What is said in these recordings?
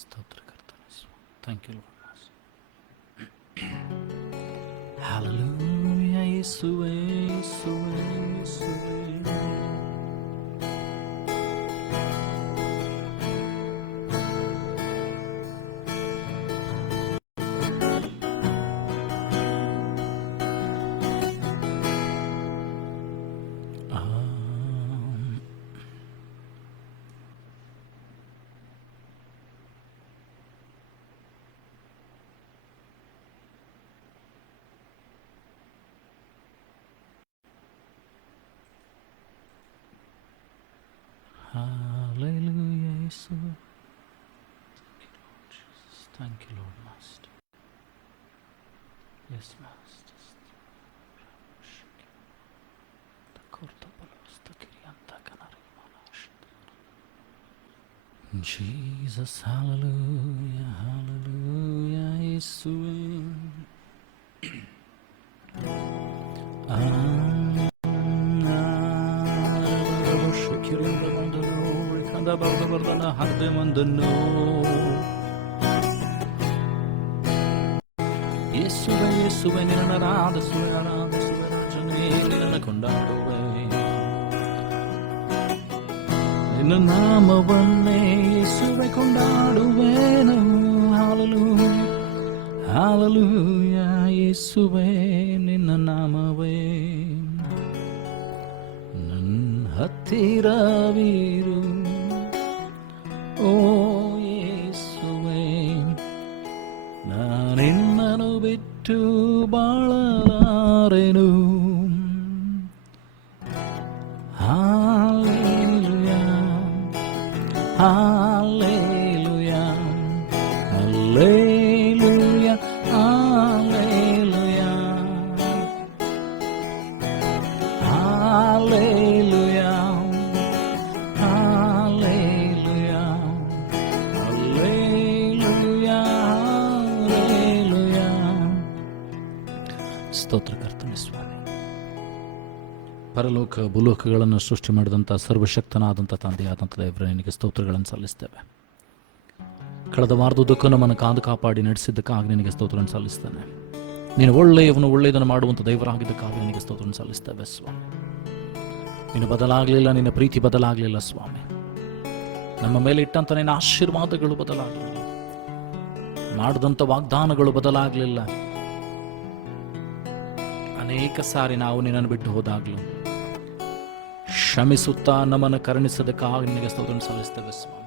ಸ್ತೋತ್ರ ಕರ್ತನೆ ಸ್ವಾಮಿ. Thank you Lord. ಹಲ್ಲೆಲೂಯಾ ಯೇಸುವೇ ಯೇಸುವೇ ಯೇಸುವೇ. Hallelujah, Jesus. Thank you, Lord Master. Yes, Master. Jesus, hallelujah, hallelujah, Jesus. ಯೇಸುವೆ ಯೇಸುವೆ ನಿನ್ನ ಆರಾಧಿಸುವೆ ಆರಾಧಿಸುವೆ ರಾಜನೇ ನಿನ್ನ ಕೊಂಡಾಡುವೆ ನಿನ್ನ ನಾಮವನ್ನೇ ಯೇಸುವೆ ಕೊಂಡಾಡುವೆನು. ಹಲ್ಲೆಲೂಯಾ ಹಲ್ಲೆಲೂಯಾ ಯೇಸುವೆ ನಿನ್ನ ನಾಮವೇ ನನ್ನ ಹತ್ತಿರವಿರು. ಓ ಯೇಸುವೆ ನಾನಿನ್ನನು ಬಿಟ್ಟು ಬಾಳಲಾರೆನು. Hallelujah hallelujah hallelujah hallelujah hallelujah hallelujah hallelujah hallelujah. ಸ್ತೋತ್ರ ಕರ್ತನೆ ಸ್ವಾಮಿ. ಪರಲೋಕ ಭೂಲೋಕಗಳನ್ನು ಸೃಷ್ಟಿ ಮಾಡಿದಂಥ ಸರ್ವಶಕ್ತನಾದಂಥ ತಂದೆಯಾದಂಥ ದೇವರೇ ನಿನಗೆ ಸ್ತೋತ್ರಗಳನ್ನು ಸಲ್ಲಿಸ್ತೇವೆ. ಕಳೆದ ವಾರದುದ್ದಕ್ಕೂ ನಮ್ಮನ್ನು ಕಾಪಾಡಿ ನಡೆಸಿದ್ದಕ್ಕಾಗಿ ನಿನಗೆ ಸ್ತೋತ್ರವನ್ನು ಸಲ್ಲಿಸ್ತೇನೆ. ನೀನು ಒಳ್ಳೆಯದನ್ನು ಮಾಡುವಂಥ ದೇವರಾಗಿದ್ದಕ್ಕಾಗಿ ನಿನಗೆ ಸ್ತೋತ್ರವನ್ನು ಸಲ್ಲಿಸ್ತೇವೆ ಸ್ವಾಮಿ. ನೀನು ಬದಲಾಗಲಿಲ್ಲ, ನಿನ್ನ ಪ್ರೀತಿ ಬದಲಾಗಲಿಲ್ಲ ಸ್ವಾಮಿ. ನಮ್ಮ ಮೇಲೆ ಇಟ್ಟಂಥ ನಿನ್ನ ಆಶೀರ್ವಾದಗಳು ಬದಲಾಗಲಿಲ್ಲ, ಮಾಡಿದಂಥ ವಾಗ್ದಾನಗಳು ಬದಲಾಗಲಿಲ್ಲ. ಅನೇಕ ಸಾರಿ ನಾವು ನಿನ್ನನ್ನು ಬಿಟ್ಟು ಹೋದಾಗಲೂ ಕ್ಷಮಿಸುತ್ತಾ ನಮ್ಮನ್ನು ಕರುಣಿಸೋದಕ್ಕಾಗಿ ನಿನಗೆ ಸ್ತೋತ್ರವನ್ನು ಸಲ್ಲಿಸ್ತೇವೆ ಸ್ವಾಮಿ.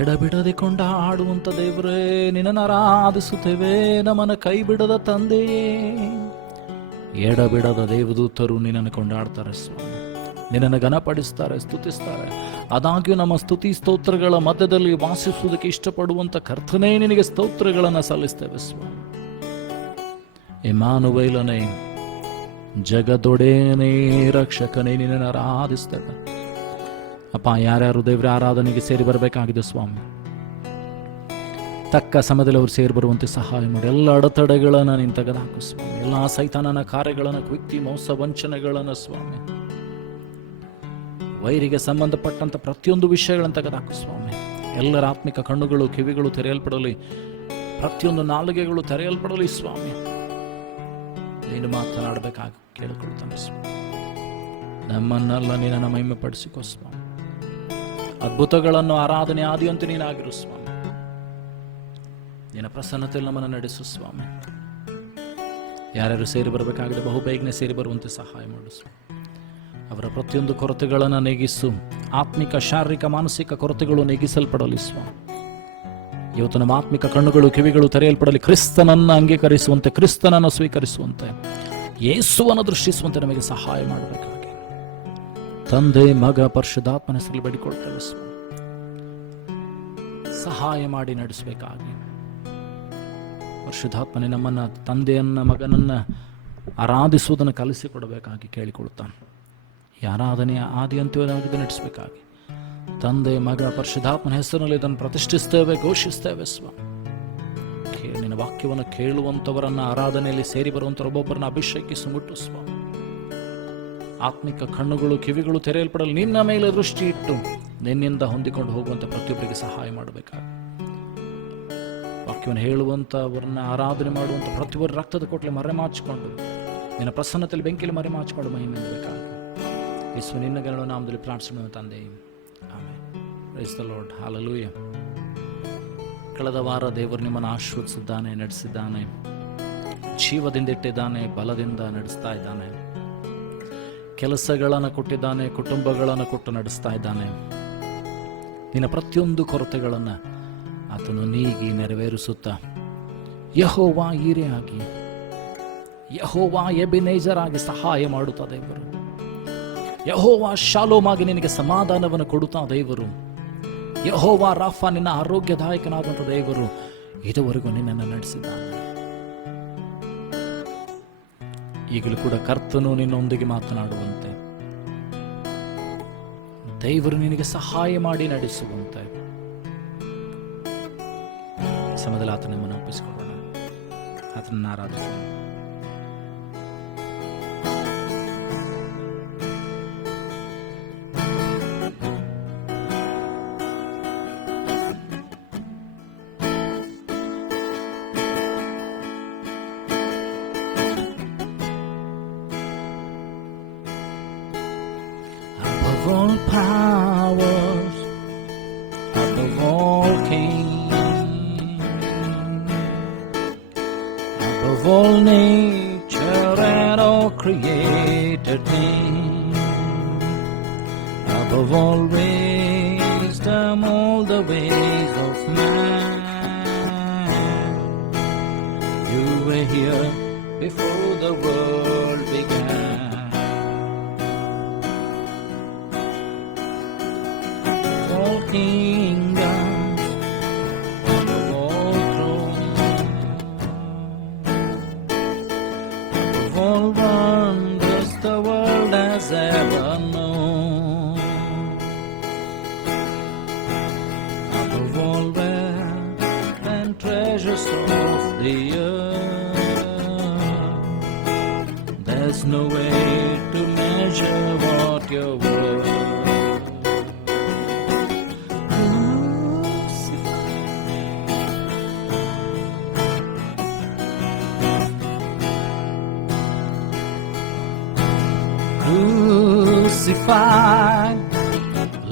ಎಡಬಿಡದೆ ಕೊಂಡಾಡುವಂಥ ದೇವರೇ ನಿನ್ನನ್ನು ಆರಾಧಿಸುತ್ತೇವೆ. ನಮ್ಮನ್ನು ಕೈ ಬಿಡದ ತಂದೆಯೇ, ಎಡಬಿಡದ ದೇವದೂತರು ನಿನ್ನನ್ನು ಕೊಂಡಾಡ್ತಾರೆ ಸ್ವಾಮಿ. ನಿನ್ನನ್ನು ಘನಪಡಿಸ್ತಾರೆ, ಸ್ತುತಿಸ್ತಾರೆ. ಆದಾಗ್ಯೂ ನಮ್ಮ ಸ್ತುತಿ ಸ್ತೋತ್ರಗಳ ಮಧ್ಯದಲ್ಲಿ ವಾಸಿಸುವುದಕ್ಕೆ ಇಷ್ಟಪಡುವಂಥ ಕರ್ತನೇ ನಿನಗೆ ಸ್ತೋತ್ರಗಳನ್ನು ಸಲ್ಲಿಸ್ತೇವೆ ಸ್ವಾಮಿ. ಇಮ್ಮಾನುವೇಲನೇ, ಜಗದೊಡೆಯನೇ, ರಕ್ಷಕನೇ ನಿನ್ನನ್ನು ಆರಾಧಿಸ್ತೇವೆ ಅಪ್ಪ. ಯಾರ್ಯಾರು ದೇವರ ಆರಾಧನೆಗೆ ಸೇರಿ ಬರಬೇಕಾಗಿದೆ ಸ್ವಾಮಿ, ತಕ್ಕ ಸಮಯದಲ್ಲಿ ಅವರು ಸೇರಿ ಬರುವಂತೆ ಸಹಾಯ ಮಾಡಿ. ಎಲ್ಲ ಅಡೆತಡೆಗಳನ್ನು ನೀನು ತೆಗೆದುಹಾಕು ಸ್ವಾಮಿ. ಎಲ್ಲ ಸೈತಾನನ ಕಾರ್ಯಗಳನ್ನು, ಕುಯ್ತಿ ಮೋಸ ವಂಚನೆಗಳನ್ನು ಸ್ವಾಮಿ, ವೈರಿಗೆ ಸಂಬಂಧಪಟ್ಟಂತ ಪ್ರತಿಯೊಂದು ವಿಷಯಗಳನ್ನು ತೆಗೆದುಹಾಕು ಸ್ವಾಮಿ. ಎಲ್ಲರ ಆತ್ಮಿಕ ಕಣ್ಣುಗಳು, ಕಿವಿಗಳು ತೆರೆಯಲ್ಪಡಲಿ, ಪ್ರತಿಯೊಂದು ನಾಲಿಗೆಗಳು ತೆರೆಯಲ್ಪಡಲಿ ಸ್ವಾಮಿ. ನೀನು ಮಾತನಾಡಬೇಕಾಗಿ ಕೇಳಿಕೊಳ್ತಾನೆ ಸ್ವಾಮಿ. ನಮ್ಮನ್ನೆಲ್ಲ ನೀನನ್ನು ಮಹಿಮೆ ಪಡಿಸಿಕೋ ಸ್ವಾಮಿ. ಅದ್ಭುತಗಳನ್ನು ಆರಾಧನೆ ಆದಿಯಂತೆ ನೀನಾಗಿರು ಸ್ವಾಮಿ. ನಿನ್ನ ಪ್ರಸನ್ನತೆಯಲ್ಲಿ ನಮ್ಮನ್ನು ನಡೆಸು ಸ್ವಾಮಿ. ಯಾರ್ಯಾರು ಸೇರಿ ಬರಬೇಕಾಗಿದೆ ಬಹುಬೇಗನೆ ಸೇರಿ ಬರುವಂತೆ ಸಹಾಯ ಮಾಡು ಸ್ವಾಮಿ. ಅವರ ಪ್ರತಿಯೊಂದು ಕೊರತೆಗಳನ್ನು ನೀಗಿಸು. ಆತ್ಮಿಕ, ಶಾರೀರಿಕ, ಮಾನಸಿಕ ಕೊರತೆಗಳು ನೀಗಿಸಲ್ಪಡಲಿ ಸ್ವಾಮಿ. ಇವತ್ತು ನಮ್ಮ ಆತ್ಮಿಕ ಕಣ್ಣುಗಳು, ಕಿವಿಗಳು ತೆರೆಯಲ್ಪಡಲಿ. ಕ್ರಿಸ್ತನನ್ನು ಅಂಗೀಕರಿಸುವಂತೆ, ಕ್ರಿಸ್ತನನ್ನು ಸ್ವೀಕರಿಸುವಂತೆ, ಯೇಸುವನ್ನು ದೃಷ್ಟಿಸುವಂತೆ ನಮಗೆ ಸಹಾಯ ಮಾಡಬೇಕಾಗಿ ತಂದೆ, ಮಗ, ಪರಿಶುದ್ಧಾತ್ಮನ ಹೆಸರಲ್ಲಿ ಬೇಡಿಕೊಳ್ತೇವೆ ಸ್ವಾಮಿ. ಸಹಾಯ ಮಾಡಿ ನಡೆಸಬೇಕಾಗಿ ಪರಿಶುದ್ಧಾತ್ಮನೇ ನಮ್ಮನ್ನ, ತಂದೆಯನ್ನ, ಮಗನನ್ನ ಆರಾಧಿಸುವುದನ್ನು ಕಲಿಸಿಕೊಡಬೇಕಾಗಿ ಕೇಳಿಕೊಳ್ತಾನೆ. ಈ ಆರಾಧನೆಯ ಆದಿ ಅಂತ್ಯವಾಗಿ ನಡೆಸಬೇಕಾಗಿ ತಂದೆ, ಮಗ, ಪರಿಶುದ್ಧಾತ್ಮನ ಹೆಸರಿನಲ್ಲಿ ಇದನ್ನು ಪ್ರತಿಷ್ಠಿಸ್ತೇವೆ, ಘೋಷಿಸ್ತೇವೆ ಸ್ವಾಮಿ. ನಿನ್ನ ವಾಕ್ಯವನ್ನು ಕೇಳುವಂಥವರನ್ನ, ಆರಾಧನೆಯಲ್ಲಿ ಸೇರಿ ಬರುವಂಥವ್ರು ಒಬ್ಬೊಬ್ಬರನ್ನ ಅಭಿಷೇಕಿಸಿ ಮುಟ್ಟು ಸ್ವಾಮಿ. ಆತ್ಮಿಕ ಕಣ್ಣುಗಳು, ಕಿವಿಗಳು ತೆರೆಯಲ್ಪಡಲು ನಿನ್ನ ಮೇಲೆ ದೃಷ್ಟಿ ಇಟ್ಟು ನಿನ್ನಿಂದ ಹೊಂದಿಕೊಂಡು ಹೋಗುವಂಥ ಪ್ರತಿಯೊಬ್ಬರಿಗೆ ಸಹಾಯ ಮಾಡಬೇಕಾಗ, ವಾಕ್ಯವನ್ನು ಹೇಳುವಂಥವ್ರನ್ನ ಆರಾಧನೆ ಮಾಡುವಂಥ ಪ್ರತಿಯೊಬ್ಬರು ರಕ್ತದ ಕೊಟ್ಟಲೆ ಮರೆಮಾಚಿಕೊಂಡು ನಿನ್ನ ಪ್ರಸನ್ನತೆಯಲ್ಲಿ ಬೆಂಕಿಯಲ್ಲಿ ಮರೆಮಾಚಿಕೊಂಡು ಮಹಿಮೆ ಬೇಕಾಗ ಯೇಸು ನಿನ್ನ ಗಣನ ನಾಮದಲ್ಲಿ ಪ್ರಾರ್ಥಿಸೋಣ ತಂದೆ, amen. Price the lord, hallelujah. ಕಳೆದ ವಾರ ದೇವರು ನಿಮ್ಮನ್ನು ಆಶೀರ್ವದಿಸಿದ್ದಾನೆ, ನಡೆಸಿದ್ದಾನೆ, ಜೀವದಿಂದ ಇಟ್ಟಿದ್ದಾನೆ, ಬಲದಿಂದ ನಡೆಸ್ತಾ ಇದ್ದಾನೆ, ಕೆಲಸಗಳನ್ನು ಕೊಟ್ಟಿದ್ದಾನೆ, ಕುಟುಂಬಗಳನ್ನು ಕೊಟ್ಟು ನಡೆಸ್ತಾ ಇದ್ದಾನೆ. ನಿನ್ನ ಪ್ರತಿಯೊಂದು ಕೊರತೆಗಳನ್ನು ಆತನು ನೀಗಿ ನೆರವೇರಿಸುತ್ತಾ ಯೆಹೋವ ಈರೆಯಾಗಿ, ಯೆಹೋವ ಎಬೆನೇಜರ್ ಆಗಿ ಸಹಾಯ ಮಾಡುತ್ತಾ ದೇವರು, ಯೆಹೋವ ಶಾಲೋಮ್ ಆಗಿ ನಿನಗೆ ಸಮಾಧಾನವನ್ನು ಕೊಡುತ್ತಾ ದೇವರು, ಯೆಹೋವ ರಾಫಾ ನಿನ್ನ ಆರೋಗ್ಯದಾಯಕನಾದಂಥ ದೇವರು ಇದುವರೆಗೂ ನಿನ್ನನ್ನು ನಡೆಸಿದ್ದಾನೆ. ಈಗಲೂ ಕೂಡ ಕರ್ತನು ನಿನ್ನೊಂದಿಗೆ ಮಾತನಾಡುವಂತೆ, ದೇವರು ನಿನಗೆ ಸಹಾಯ ಮಾಡಿ ನಡೆಸುವಂತೆ ಸಮಯದಲ್ಲಿ ಆತನ ನಮ್ಮನ್ನು ಒಪ್ಪಿಸಿಕೊಳ್ಳೋಣ, ಆತನನ್ನು ಆರಾಧಿಸೋಣ. All powers, above all kings, above all nature and all created things, above all wisdom, all the ways of man. You were here before the world began. Kingdoms, above all thrones, above all wonders the world has ever known, above all wealth and treasures of the earth, there's no way to measure what you're worth. Crucified,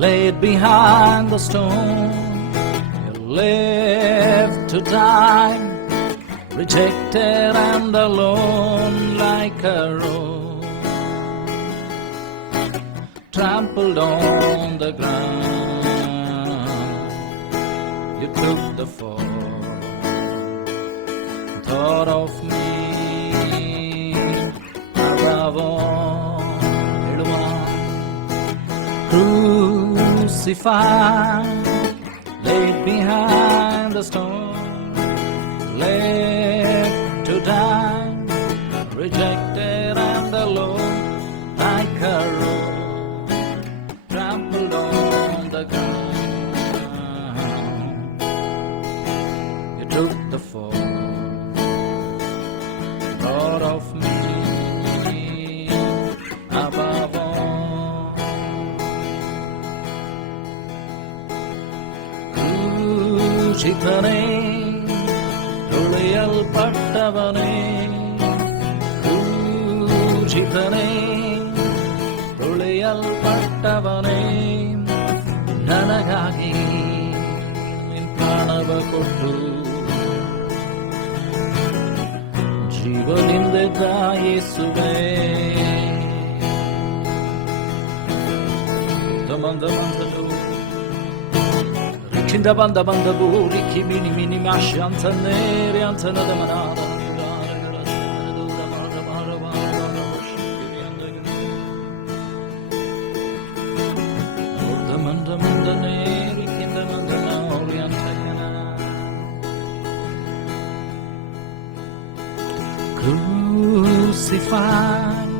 laid behind the stone, you lived to die, rejected and alone like a rose, trampled on the ground. You took the fall, thought of me above all. Crucified, laid behind the stone, left to die, rejected and alone like a rose, trampled on the ground. You took the fall, thought of me above all. ಕ್ರೂಶಿತನೇ, ತುಳಿಯಲ್ಪಟ್ಟವನೇ, ಕ್ರೂಶಿತನೇ, ತುಳಿಯಲ್ಪಟ್ಟವನೇ, ನನಗಾಗಿ ನಿನ್ನ ಪ್ರಾಣವ ಕೊಟ್ಟು ಜೀವನಿಂದ ಯೇಸುವೇ. Cinda banda banda buri kimini mini mashi antanere antanada manada. Manda manda neri kinda manda nauri antana. Crucified,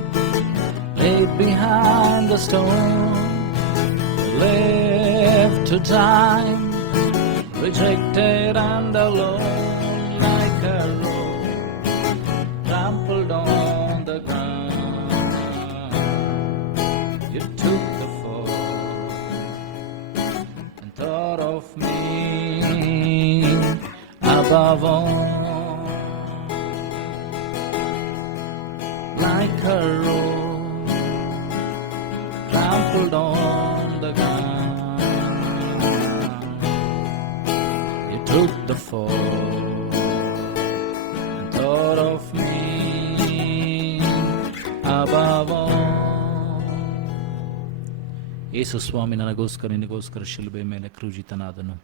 laid behind the stone, left to die, rejected and alone like a rose, trampled on the ground. You took the fall, above all, like a rose trampled on the ground. You took the fall and thought of me above all. ಯೇಸು ಸ್ವಾಮಿ ನನಗೋಸ್ಕರ ನಿನಗೋಸ್ಕರ ಶಿಲುಬೆ ಮೇಲೆ ಕ್ರೂಜಿತನಾದನು.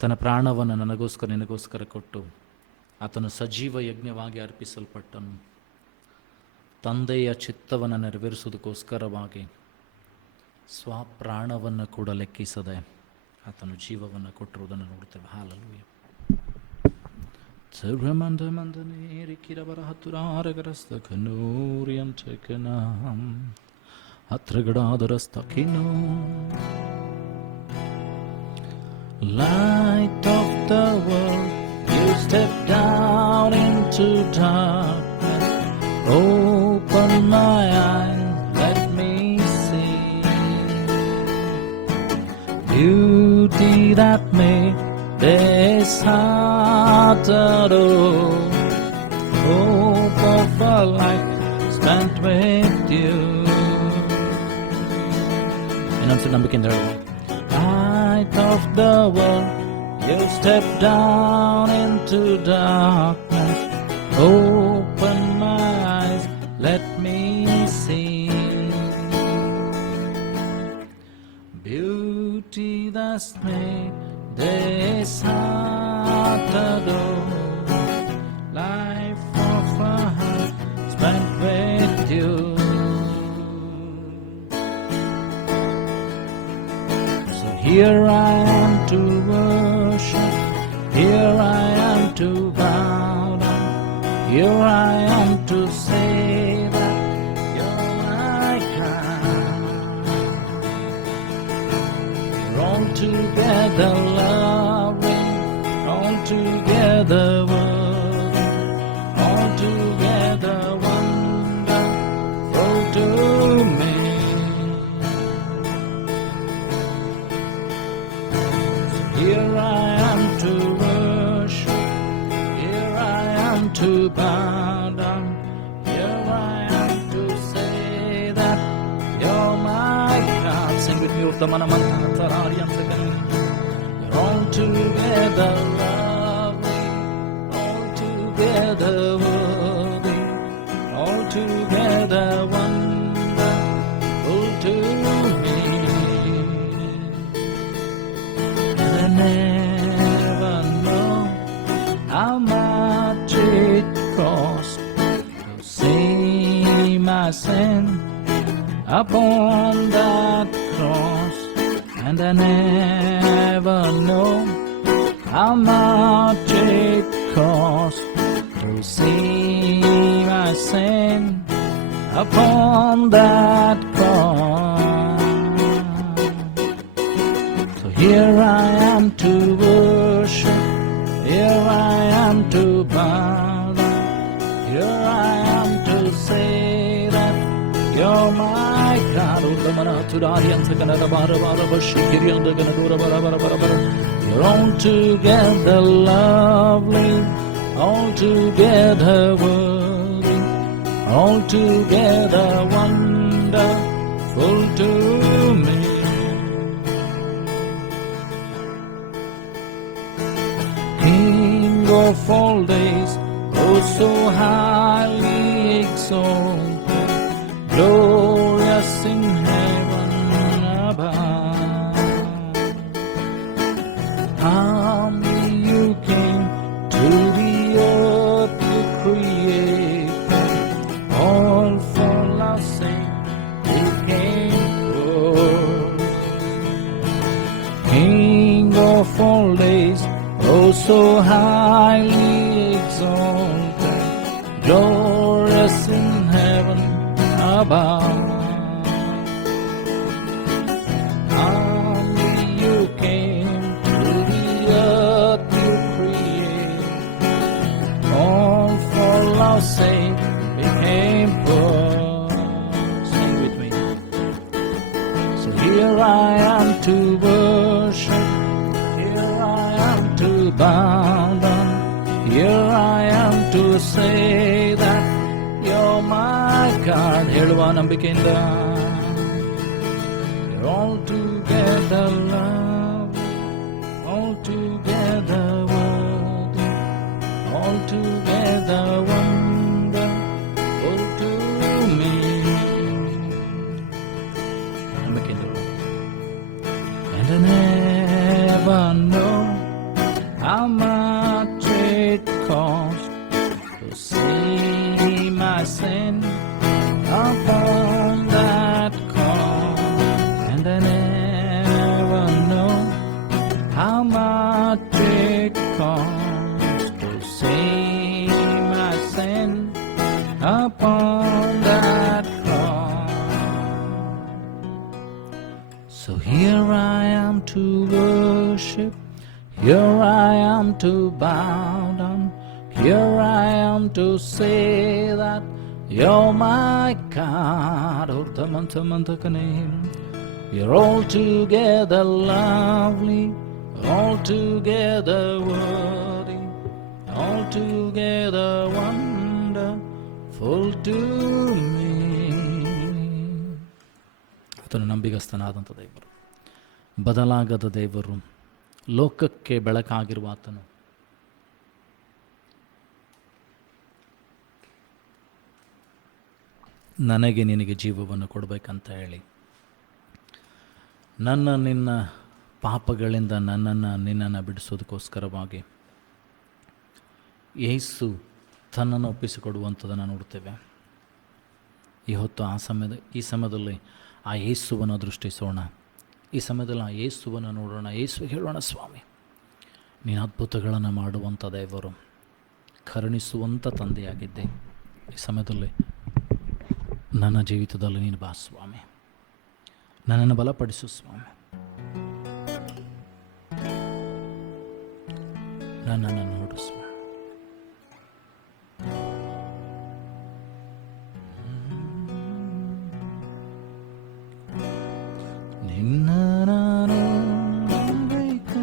ತನ್ನ ಪ್ರಾಣವನ್ನು ನನಗೋಸ್ಕರ ನಿನಗೋಸ್ಕರ ಕೊಟ್ಟು ಆತನು ಸಜೀವ ಯಜ್ಞವಾಗಿ ಅರ್ಪಿಸಲ್ಪಟ್ಟನು. ತಂದೆಯ ಚಿತ್ತವನ್ನು ನೆರವೇರಿಸುವುದಕ್ಕೋಸ್ಕರವಾಗಿ ಸ್ವಪ್ರಾಣವನ್ನು ಕೂಡ ಲೆಕ್ಕಿಸದೆ ಆತನು ಜೀವವನ್ನು ಕೊಟ್ಟಿರುವುದನ್ನು ನೋಡ್ತೇವೆ. Hallelujah. ಸರ್ವಮಂದನೇರಿ ಕಿರವರ ಹತ್ತುರಾರಗರಸ್ತ ಕನೂರಿಯಂಚಕನ ಹತ್ರಗಡಾದರಸ್ತಕಿನೋ Light of the world, you step down into darkness. Open my eyes, let me see beauty that made this heart adore. Hope of a life spent with you. ಇನ್ನೊಂದ್ಸಲ ನಂಬಿಕೆಯಿಂದ ಹೇಳುವ. Light of the world, you step down into darkness. Open my eyes, let me see beauty that's made this heart adore. Life of a heart spent with you. Here I am to worship, here I am to bow down, here I am to say that you're my God. We're all together loving, all together worthy, all together wonderful to me. Here I am to worship, here I am to bow down, here I am to say that you're my God. Sing with me, you're all together lovely, all together worthy, all together wonderful to me. Never know how much it cost to see my sin upon that cross, and I never know how much it cost to see my sin upon that cross. So here I am to worship, here I am to bow down, here I am to say that you're my God. You're all together lovely, all together worthy, all together wonderful to me. King of all days, oh so highly exalted, glorious in heaven above. Humbly you came to the earth you created, all for love's sake you came forth. King of all days, oh so highly exalted, glorious in heaven above. Only you came to the earth you created, all for love's sake became poor. Sing with me. So here I am to worship, here I am to bow bow down. Here I am to say that you're my God. ಹೇಳುವ ನಂಬಿಕೆಯಿಂದ you're altogether love, altogether worthy, altogether wonderful to me. ನಂಬಿಕೆಯಿಂದ and I never know how much it costs to see my sin upon that cross. And I never know how much it costs to see my sin upon that cross. So here I am to worship, here I am to bow down, here I am to say that you're my God. You're altogether lovely, altogether worthy, altogether wonderful to me. ಆತನು ನಂಬಿಗಸ್ತನಾದಂಥ ದೇವರು, ಬದಲಾಗದ ದೇವರು, ಲೋಕಕ್ಕೆ ಬೆಳಕಾಗಿರುವ ಆತನು. ನನಗೆ ನಿನಗೆ ಜೀವವನ್ನು ಕೊಡಬೇಕಂತ ಹೇಳಿ ನಿನ್ನ ಪಾಪಗಳಿಂದ ನಿನ್ನನ್ನು ಬಿಡಿಸೋದಕ್ಕೋಸ್ಕರವಾಗಿ ಯೇಸು ತನ್ನನ್ನು ಒಪ್ಪಿಸಿಕೊಡುವಂಥದ್ದನ್ನು ನೋಡ್ತೇವೆ. ಈ ಸಮಯದಲ್ಲಿ ಆ ಯೇಸುವನ್ನು ದೃಷ್ಟಿಸೋಣ. ಈ ಸಮಯದಲ್ಲಿ ಆ ಯೇಸುವನ್ನು ನೋಡೋಣ. ಯೇಸು ಹೇಳೋಣ, ಸ್ವಾಮಿ ನೀನು ಅದ್ಭುತಗಳನ್ನು ಮಾಡುವಂಥ ದೇವರು, ಕರುಣಿಸುವಂಥ ತಂದೆಯಾಗಿದ್ದೆ. ಈ ಸಮಯದಲ್ಲಿ ನನ್ನ ಜೀವಿತದಲ್ಲಿ ನೀನು ಬಾ ಸ್ವಾಮಿ, ನನ್ನನ್ನು ಬಲಪಡಿಸು ಸ್ವಾಮಿ, ನನ್ನನ್ನು ನೋಡು ಸ್ವಾಮಿ. ನಿನ್ನ ನಾನು ನಂಬಬೇಕು,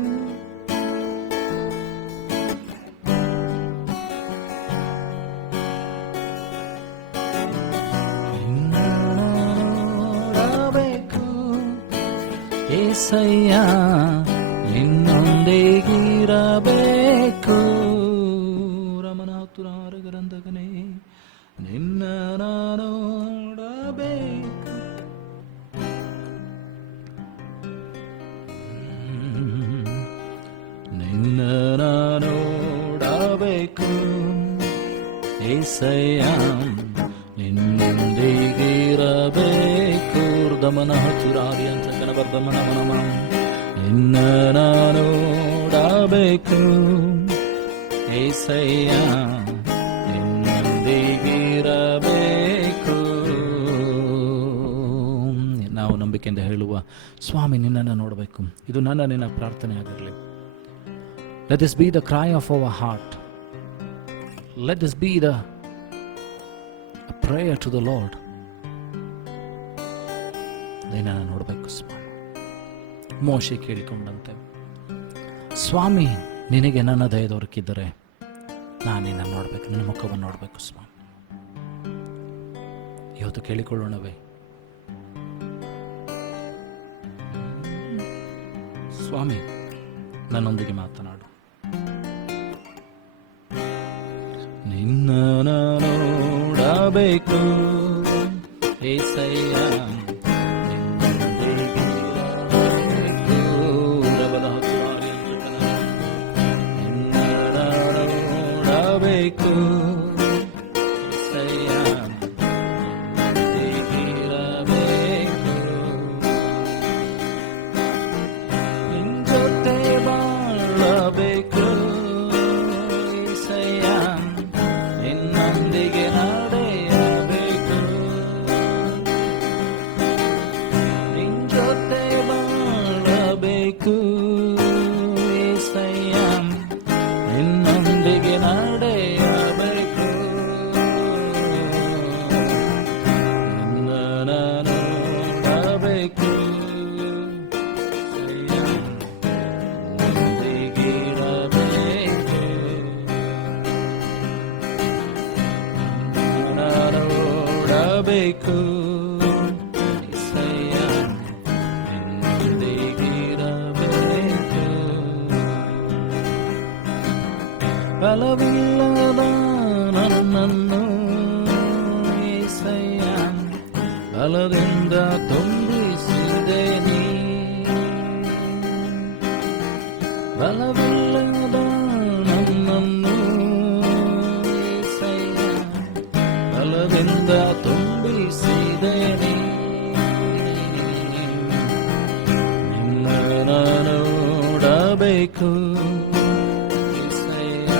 ನಿನ್ನ ನೋಡಬೇಕು ಏಸಯ್ಯ, ನಿನ್ನೊಂದಿಗಿರಬೇಕು. ರಮನಾತುರಾರ ಗ್ರಂಥಗನೇ ನಿನ್ನ ನೋಡಬೇಕು, ನಿನ್ನ ನೋಡಬೇಕು ಏಸಯ್ಯ, ನಿನ್ನೊಂದಿಗಿರಬೇಕು. ದಮನ ಹತುರಾರಿ ಅಂತ ಗಣಬರ್ಧಮನಮನಮ, ನಿನ್ನ ನೋಡಬೇಕು ಏಸಯ್ಯ, ನಿನ್ನೊಂದಿಗಿರಬೇಕು. ನಾವು ನಂಬಿಕೆಯಿಂದ ಹೇಳುವ, ಸ್ವಾಮಿ ನಿನ್ನನ್ನು ನೋಡಬೇಕು. ಇದು ನಿನ್ನ ಪ್ರಾರ್ಥನೆ ಆಗಿರಲಿ. Let this be the cry of our heart. Let this be a prayer to the Lord. ನಿನ್ನನ್ನು ನೋಡಬೇಕು ಸ್ವಾಮಿ. ಮೋಶೆ ಕೇಳಿಕೊಂಡಂತೆ, ಸ್ವಾಮಿ ನಿನಗೆ ನನ್ನ ದಯ ದೊರಕಿದ್ದರೆ ನಾನು ನಿನ್ನನ್ನು ನೋಡಬೇಕು, ನಿನ್ನ ಮುಖವನ್ನು ನೋಡಬೇಕು ಸ್ವಾಮಿ. ಇವತ್ತು ಕೇಳಿಕೊಳ್ಳೋಣವೇ, ಸ್ವಾಮಿ ನನ್ನೊಂದಿಗೆ ಮಾತನಾಡು. ನಿನ್ನ ನೋಡಬೇಕು ಏಸಯ್ಯ, ನಿನ್ನ ನೋಡಬೇಕು ಏಸಯ್ಯ, ನಿನ್ನೊಂದಿಗಿರಬೇಕು. ನಿನ್ನ ಜೊತೆ ಬಾಳಬೇಕು ಏಸಯ್ಯ, ನಿನ್ನೊಂದಿಗೆ ನಡೆಯಬೇಕು. ನಿನ್ನ ಜೊತೆ ಬಾಳಬೇಕು ಏಸಯ್ಯ, ನಿನ್ನೊಂದಿಗೆ ನಡೆಯಬೇಕು. ನೋಡಬೇಕು ಏಸಯ್ಯ, ನಿನ್ನೊಂದಿಗಿರಬೇಕು. ಬಲವಿಲ್ಲದ ನನ್ನನ್ನು ಏಸಯ್ಯ ಬಲದಿಂದ ತುಂಬಿಸಿದೆ ನೀ. ಬಲವಿಲ್ಲದ ನನ್ನನ್ನು ಏಸಯ್ಯ ಬಲದಿಂದ ತುಂಬಿಸಿದೆ ನೀ. ನಿನ್ನ ನೋಡಬೇಕು ಏಸಯ್ಯ,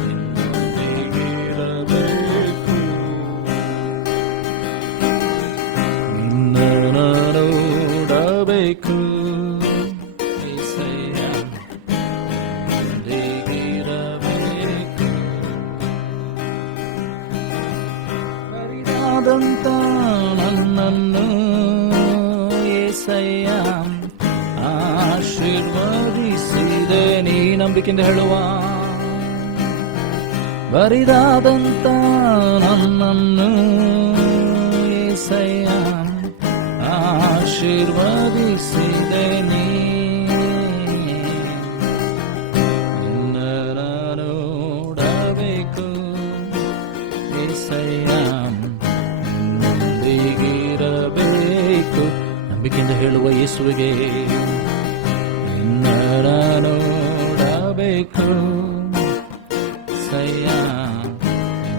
ನಿನ್ನೊಂದಿಗಿರಬೇಕು. ನಿನ್ನ ನೋಡಬೇಕು ಏಸಯ್ಯ, ನಿನ್ನೊಂದಿಗಿರಬೇಕು. ಬರಿದಾದಂತ ನನ್ನನ್ನು ಏಸಯ್ಯ ಆಶೀರ್ವದಿಸಿದೆ ನೀ. ನಂಬಿಕೆಯಿಂದ ಹೇಳುವ, ಬರಿದಾದಂತ ನನ್ನನ್ನು ಏಸಯ್ಯ ಆಶೀರ್ವದಿಸಿದೆ ನೀ. ನಿನ್ನ ನೋಡಬೇಕು ಏಸಯ್ಯ, ನಿನ್ನೊಂದಿಗಿರಬೇಕು. ನಂಬಿಕೆಯಿಂದ ಹೇಳುವ ಯೇಸುವಿಗೆ, ನಿನ್ನ ನೋಡಬೇಕು ಏಸಯ್ಯ,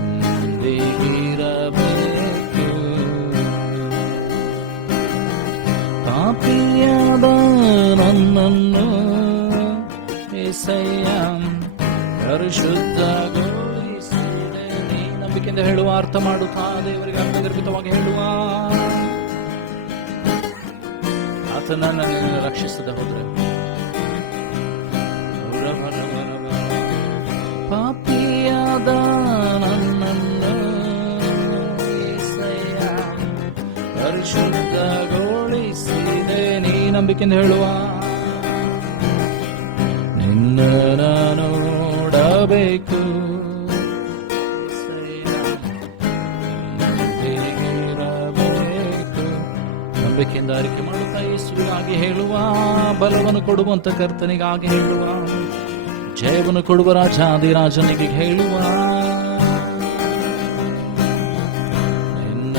ನಿನ್ನೊಂದಿಗಿರಬೇಕು. ಪಾಪಿಯಾದ ನನ್ನನ್ನು ಏಸಯ್ಯ ಪರಿಶುದ್ಧಗೊಳಿಸಿದೆ ನೀ. ನಂಬಿಕೆಯಿಂದ ಹೇಳುವ, ಅರ್ಥ ಮಾಡುತ್ತಾ ದೇವರಿಗೆ ಅರ್ಥಗರ್ಭಿತವಾಗಿ ಹೇಳುವ, ಆತನನ್ನು ನೀನು ರಕ್ಷಿಸದೆ ಹೋದ್ರೆ ಪಾಪಿಯಾದ ನನ್ನನ್ನು ಏಸಯ್ಯ ಪರಿಶುದ್ಧಗೊಳಿಸಿದೆ ನೀ. ನಂಬಿಕೆಯಿಂದ ಹೇಳುವ, ನಿನ್ನ ನೋಡಬೇಕು ಏಸಯ್ಯ, ನಿನ್ನೊಂದಿಗಿರಬೇಕು. ನಂಬಿಕೆಯಿಂದ ಅರಿಕೆ ಮಾಡುತ್ತಾ ಯೇಸುವಿಗಾಗಿ ಹೇಳುವ, ಬಲವನ್ನು ಕೊಡುವಂತ ಕರ್ತನಿಗಾಗಿ ಹೇಳುವ, ಜಯವನ್ನು ಕೊಡುವ ರಾಜಾದಿರಾಜನಿಗೆ ಹೇಳುವ, ನಿನ್ನ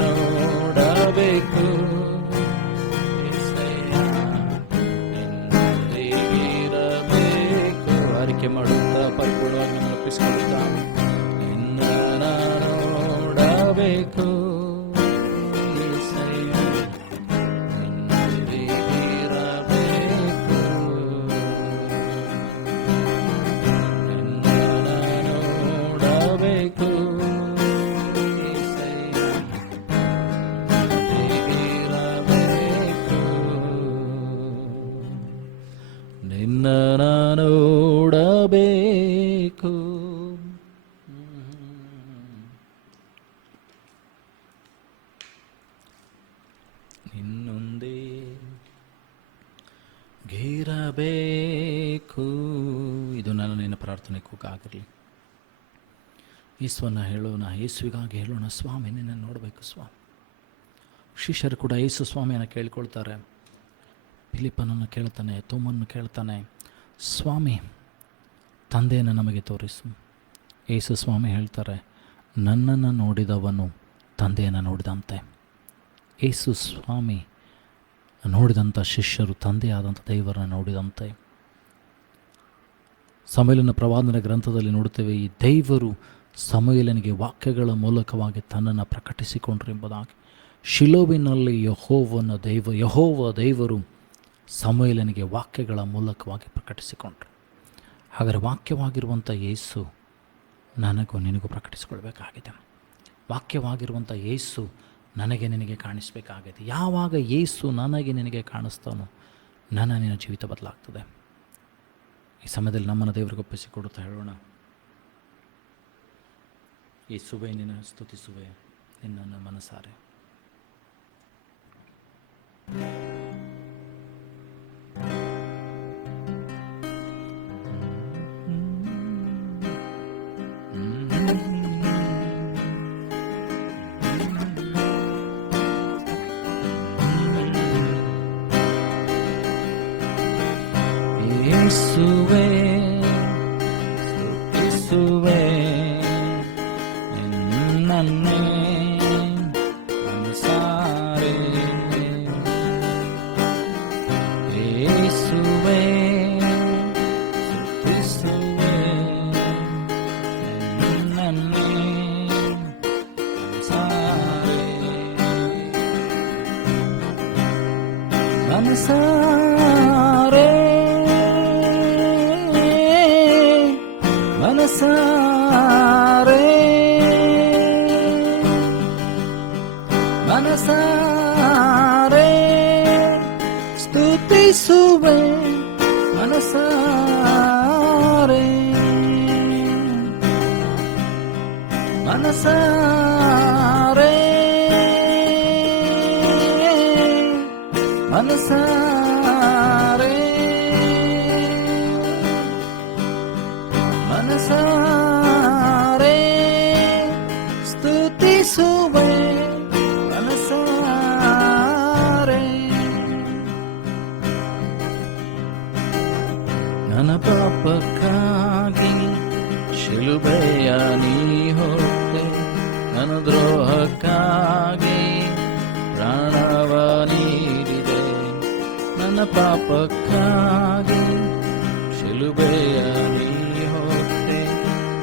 ನೋಡಬೇಕು ಏಸಯ್ಯ, ನಿನ್ನೊಂದಿಗಿರಬೇಕು. ಅರಿಕೆ ಮಾಡುತ್ತಾ ಪರಿಪೂರ್ಣವಾಗಿ ಒಪ್ಪಿಸಿಕೊಳ್ಳುತ್ತಾ, ನಿನ್ನ ನೋಡಬೇಕು ಏಸಯ್ಯ, ನಿನ್ನೊಂದಿಗಿರಬೇಕು. ನೋಡಬೇಕು ಏಸಯ್ಯ, ನಿನ್ನೊಂದಿಗಿರಬೇಕು. ನಿನ್ನ ನೋಡಬೇಕು. ನಿನ್ನೊಂದಿಗಿರಬೇಕು. ಇದು ನಿನ್ನ ಪ್ರಾರ್ಥನೆ ಕೂಗಾಗಿರಲಿ. ಯೇಸುವನ್ನು ಹೇಳೋಣ, ಯೇಸುವಿಗಾಗಿ ಹೇಳೋಣ, ಸ್ವಾಮಿ ನಿನ್ನ ನೋಡಬೇಕು ಸ್ವಾಮಿ. ಶಿಷ್ಯರು ಕೂಡ ಯೇಸು ಸ್ವಾಮಿಯನ್ನು ಕೇಳಿಕೊಳ್ತಾರೆ. ಫಿಲಿಪ್ಪನನ್ನು ಕೇಳ್ತಾನೆ, ತೋಮನ್ನು ಕೇಳ್ತಾನೆ, ಸ್ವಾಮಿ ತಂದೆಯನ್ನು ನಮಗೆ ತೋರಿಸು. ಯೇಸು ಸ್ವಾಮಿ ಹೇಳ್ತಾರೆ, ನನ್ನನ್ನು ನೋಡಿದವನು ತಂದೆಯನ್ನು ನೋಡಿದಂತೆ. ಯೇಸು ಸ್ವಾಮಿ ನೋಡಿದಂಥ ಶಿಷ್ಯರು ತಂದೆಯಾದಂಥ ದೇವರನ್ನು ನೋಡಿದಂತೆ. ಸಮಯಲಿನ ಪ್ರವಾದನ ಗ್ರಂಥದಲ್ಲಿ ನೋಡುತ್ತೇವೆ, ಈ ದೇವರು ಸಮಯಲನಿಗೆ ವಾಕ್ಯಗಳ ಮೂಲಕವಾಗಿ ತನ್ನನ್ನು ಪ್ರಕಟಿಸಿಕೊಂಡ್ರು ಎಂಬುದಾಗಿ. ಶಿಲೋವಿನಲ್ಲಿ ಯೆಹೋವ ದೇವರು ಸಮಯಲನಿಗೆ ವಾಕ್ಯಗಳ ಮೂಲಕವಾಗಿ ಪ್ರಕಟಿಸಿಕೊಂಡ್ರು. ಹಾಗಾದರೆ ವಾಕ್ಯವಾಗಿರುವಂಥ ಯೇಸು ನನಗೂ ನಿನಗೂ ಪ್ರಕಟಿಸಿಕೊಳ್ಬೇಕಾಗಿದೆ. ವಾಕ್ಯವಾಗಿರುವಂಥ ಯೇಸು ನನಗೆ ನಿನಗೆ ಕಾಣಿಸಬೇಕಾಗಿದೆ. ಯಾವಾಗ ಯೇಸು ನನಗೆ ನಿನಗೆ ಕಾಣಿಸ್ತಾನೋ ನಿನ್ನ ಜೀವಿತ ಬದಲಾಗ್ತದೆ. ಈ ಸಮಯದಲ್ಲಿ ನಮ್ಮನ್ನು ದೇವರಿಗೆ ಒಪ್ಪಿಸಿಕೊಡುತ್ತಾ ಹೇಳೋಣ, ಯೇಸುವೇ ನಿನ್ನ ಸ್ತುತಿಸುವೆ ನಿನ್ನನ್ನು ಮನಸಾರೆ. ಸ್ತುತಿಸುವೆ ಸ್ತುತಿಸುವೆ ನನ್ನೇ ಮನಸಾರೆ ಯೇಸುವೆ ಸ್ತುತಿಸುವೆ ನನ್ನೇ ಮನಸಾರೆ ಮನಸಾರೆ ಮನಸಾರೆ ಸ್ತುತಿಸುವೆ ಮನಸಾರೆ ಮನಸಾರೆ ಮನಸಾರೆ ಮನಸಾರೆ ಸ್ತುತಿಸುವೆ ಮನಸಾರೆ ನನ್ನ ಪಾಪಕ್ಕಾಗಿ ಶಿಲುಬೆಯ ನೀ ಹೊತ್ತೆ ನನ್ನ ದ್ರೋಹಕ್ಕಾಗಿ ಪ್ರಾಣವ ನೀಡಿದೆ ನನ್ನ ಪಾಪಕ್ಕಾಗಿ ಶಿಲುಬೆಯ ನೀ ಹೊತ್ತೆ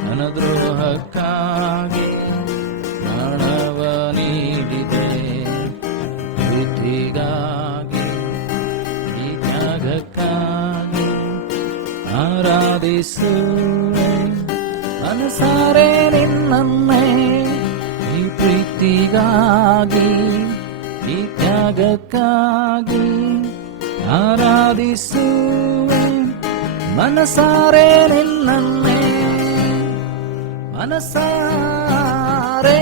ನನ್ನ ದ್ರೋಹಕ್ಕಾಗಿ ಪ್ರಾಣವ ನೀಡಿದೆ ಪ್ರೀತಿಗಾಗಿ ಈ ತ್ಯಾಗಕ್ಕಾಗಿ ಆರಾಧಿಸುವೆ ಮನಸಾರೆ ನಿನ್ನನ್ನೇ ಈ ಪ್ರೀತಿಗಾಗಿ ಈ ತ್ಯಾಗಕ್ಕಾಗಿ ಆರಾಧಿಸುವೆ ಮನಸಾರೆ ನಿನ್ನನ್ನೇ ಮನಸಾರೆ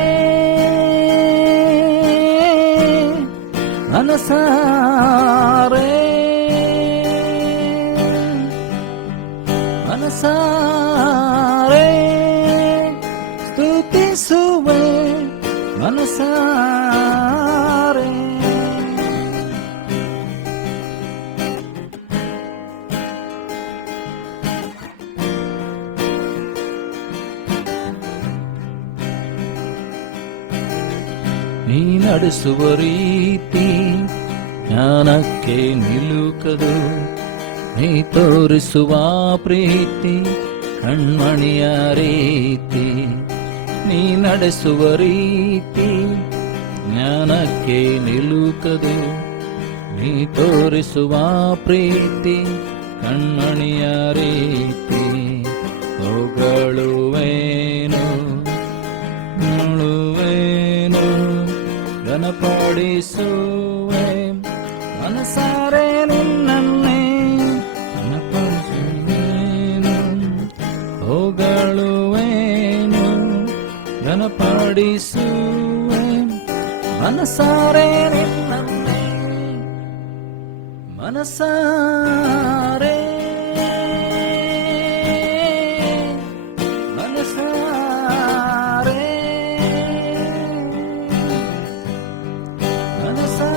ಮನಸಾರೆ ಮನಸಾರೆ ಸ್ತುತಿಸುವೆ ಮನಸಾರೆ ನೀ ನಡೆಸುವ ರೀತಿ ಜ್ಞಾನಕ್ಕೆ ನಿಲುಕದು ನೀ ತೋರಿಸುವ ಪ್ರೀತಿ ಕಣ್ಮಣಿಯ ರೀತಿ ನೀ ನಡೆಸುವ ರೀತಿ ಜ್ಞಾನಕ್ಕೆ ನಿಲುಕದು ನೀ ತೋರಿಸುವ ಪ್ರೀತಿ ಕಣ್ಮಣಿಯ ರೀತಿ ಹೊಗಳುವೇನು ನುಳುವೇನು ಘನಪಡಿಸುವೆ ಮನಸಾರೆ ನಿನ್ನನ್ನೇ ಘನಪಡಿಸುವೇನು ಹೊಗಳುವೇನು ಘನಪಡಿಸುವೆ ಮನಸಾರೆ ನಿನ್ನನ್ನೇ ಮನಸಾರೆ ಮನಸಾರೆ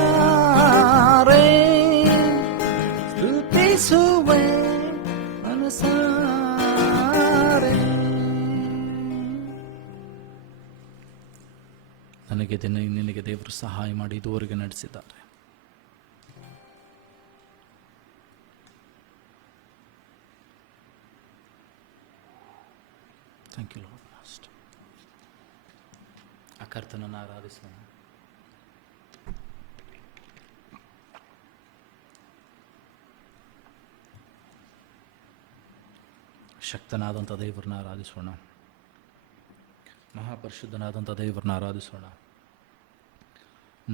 ಮನಸಾರೆ ಸ್ತುತಿಸುವೆ ಮನಸಾರೆ ನಿನಗೆ ದೇವರು ಸಹಾಯ ಮಾಡಿ ಇದುವರೆಗೆ ನಡೆಸಿದ್ದಾರೆ. Thank you lord. ಲಾಸ್ಟ್ ಆ ಕರ್ತನನ್ನು ಆರಾಧಿಸೋಣ. ಶಕ್ತನಾದಂಥ ದೇವರನ್ನ ಆರಾಧಿಸೋಣ. ಮಹಾಪರಿಶುದ್ಧನಾದಂಥ ದೇವರನ್ನ ಆರಾಧಿಸೋಣ.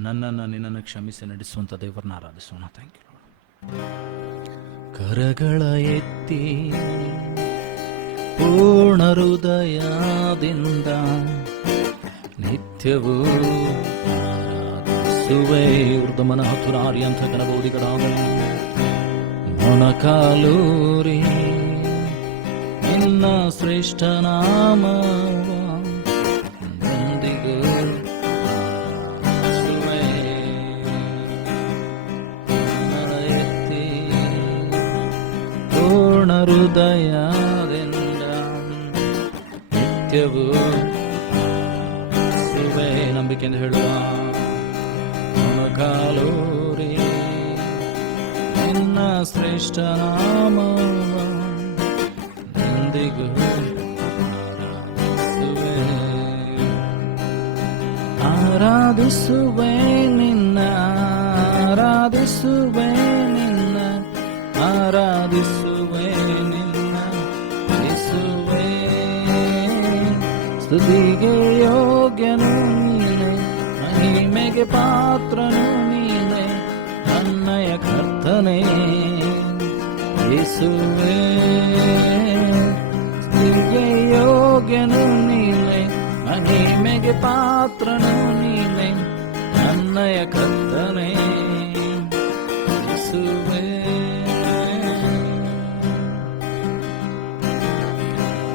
ನನ್ನನ್ನು ನಿನ್ನನ್ನು ಕ್ಷಮಿಸಿ ನಡೆಸುವಂಥ ದೇವರನ್ನ ಆರಾಧಿಸೋಣ. Thank you Lord. ಕರಗಳ ಎತ್ತಿ ಪೂರ್ಣ ಹೃದಯದಿಂದ ನಿತ್ಯವೂ ಆರಾಧಿಸುವೆ. ವೃದ್ಧಮನ ಹತುರಾರಿ ಅಂತ ಕನಬೋದಿಗರಾದ ಮೊಣಕಾಲೂರಿ ನಿನ್ನ ಶ್ರೇಷ್ಠ ನಾಮ ಎಂದಿಗೂ ಆರಾಧಿಸುವೆ. ಎತ್ತಿ ಪೂರ್ಣ ಹೃದಯ ಹೃದಯದಿಂದ ನಿತ್ಯವೂ ನಂಬಿಕೆಯಿಂದ ಹೇಳುವ ಮೊಣಕಾಲೂರಿ ನಿನ್ನ ಶ್ರೇಷ್ಠ ನಾಮವ ಎಂದಿಗೂ ಆರಾಧಿಸುವೆ ನಿನ್ನ ಆರಾಧಿಸುವೆ ನಿನ್ನ ಆರಾಧಿಸುವೆ ನಿನ್ನ ಯೇಸುವೇ ಸ್ತುತಿಗೆ ಯೋಗ್ಯನು ನೀನೆ ಮಹಿಮೆಗೆ ಪಾತ್ರನು ನೀನೆ ನನ್ನಯ ಕರ್ತನೇ ಯೇಸುವೇ ಸ್ತುತಿಗೆ ಯೋಗ್ಯನು ನೀನೆ ಮಹಿಮೆಗೆ ಪಾತ್ರನು ನೀನೆ ನನ್ನಯ ಕರ್ತನೇ ಯೇಸುವೇ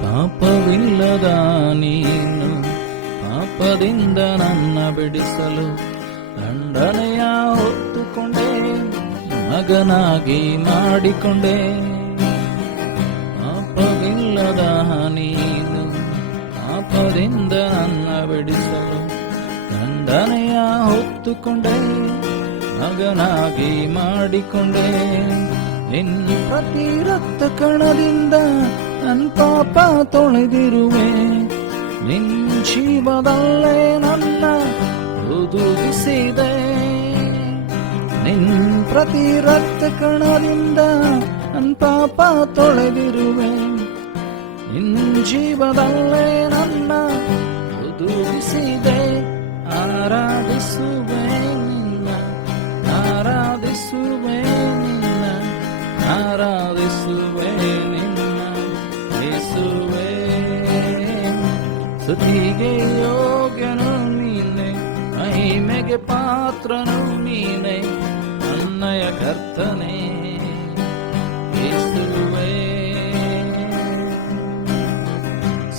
ಪಾಪವಿಲ್ಲದ ನೀನು ಪಾಪದಿಂದ ನನ್ನ ಬಿಡಿಸಲು ದಂಡನೆಯ ಹೊತ್ತುಕೊಂಡೆ ಮಗನಾಗಿ ಮಾಡಿಕೊಂಡೆ ಪಾಪವಿಲ್ಲದ ನೀನು ಪಾಪದಿಂದ ನನ್ನ ಬಿಡಿಸಲು ದಂಡನೆಯ ಹೊತ್ತುಕೊಂಡೆ ಮಗನಾಗಿ ಮಾಡಿಕೊಂಡೆ ನಿನ್ನ ಪ್ರತಿ ರಕ್ತ ಕಣದಿಂದ ನನ್ನ ಪಾಪ ತೊಳೆದಿರುವೆ ನಿನ್ನ ಜೀವದಲ್ಲೇ ನನ್ನ ಹುದುಗಿಸಿದೆ ನಿನ್ನ ಪ್ರತಿ ರಕ್ತ ಕಣದಿಂದ ನನ್ನ ಪಾಪ ತೊಳೆದಿರುವೆ ನಿನ್ನ ಜೀವದಲ್ಲೇ ನನ್ನ ಹುದುಗಿಸಿದೆ ಆರಾಧಿಸುವೆ ನಿನ್ನ ಆರಾಧಿಸುವೆ ನಿನ್ನ ಆರಾಧಿಸುವೆ ನಿನ್ನ ಯೇಸುವೇ ಸ್ತುತಿಗೆ ಯೋಗ್ಯನು ನೀನೆ ಮಹಿಮೆಗೆ ಪಾತ್ರನು ನೀನೆ ನನ್ನಯ ಕರ್ತನೇ ಯೇಸುವೇ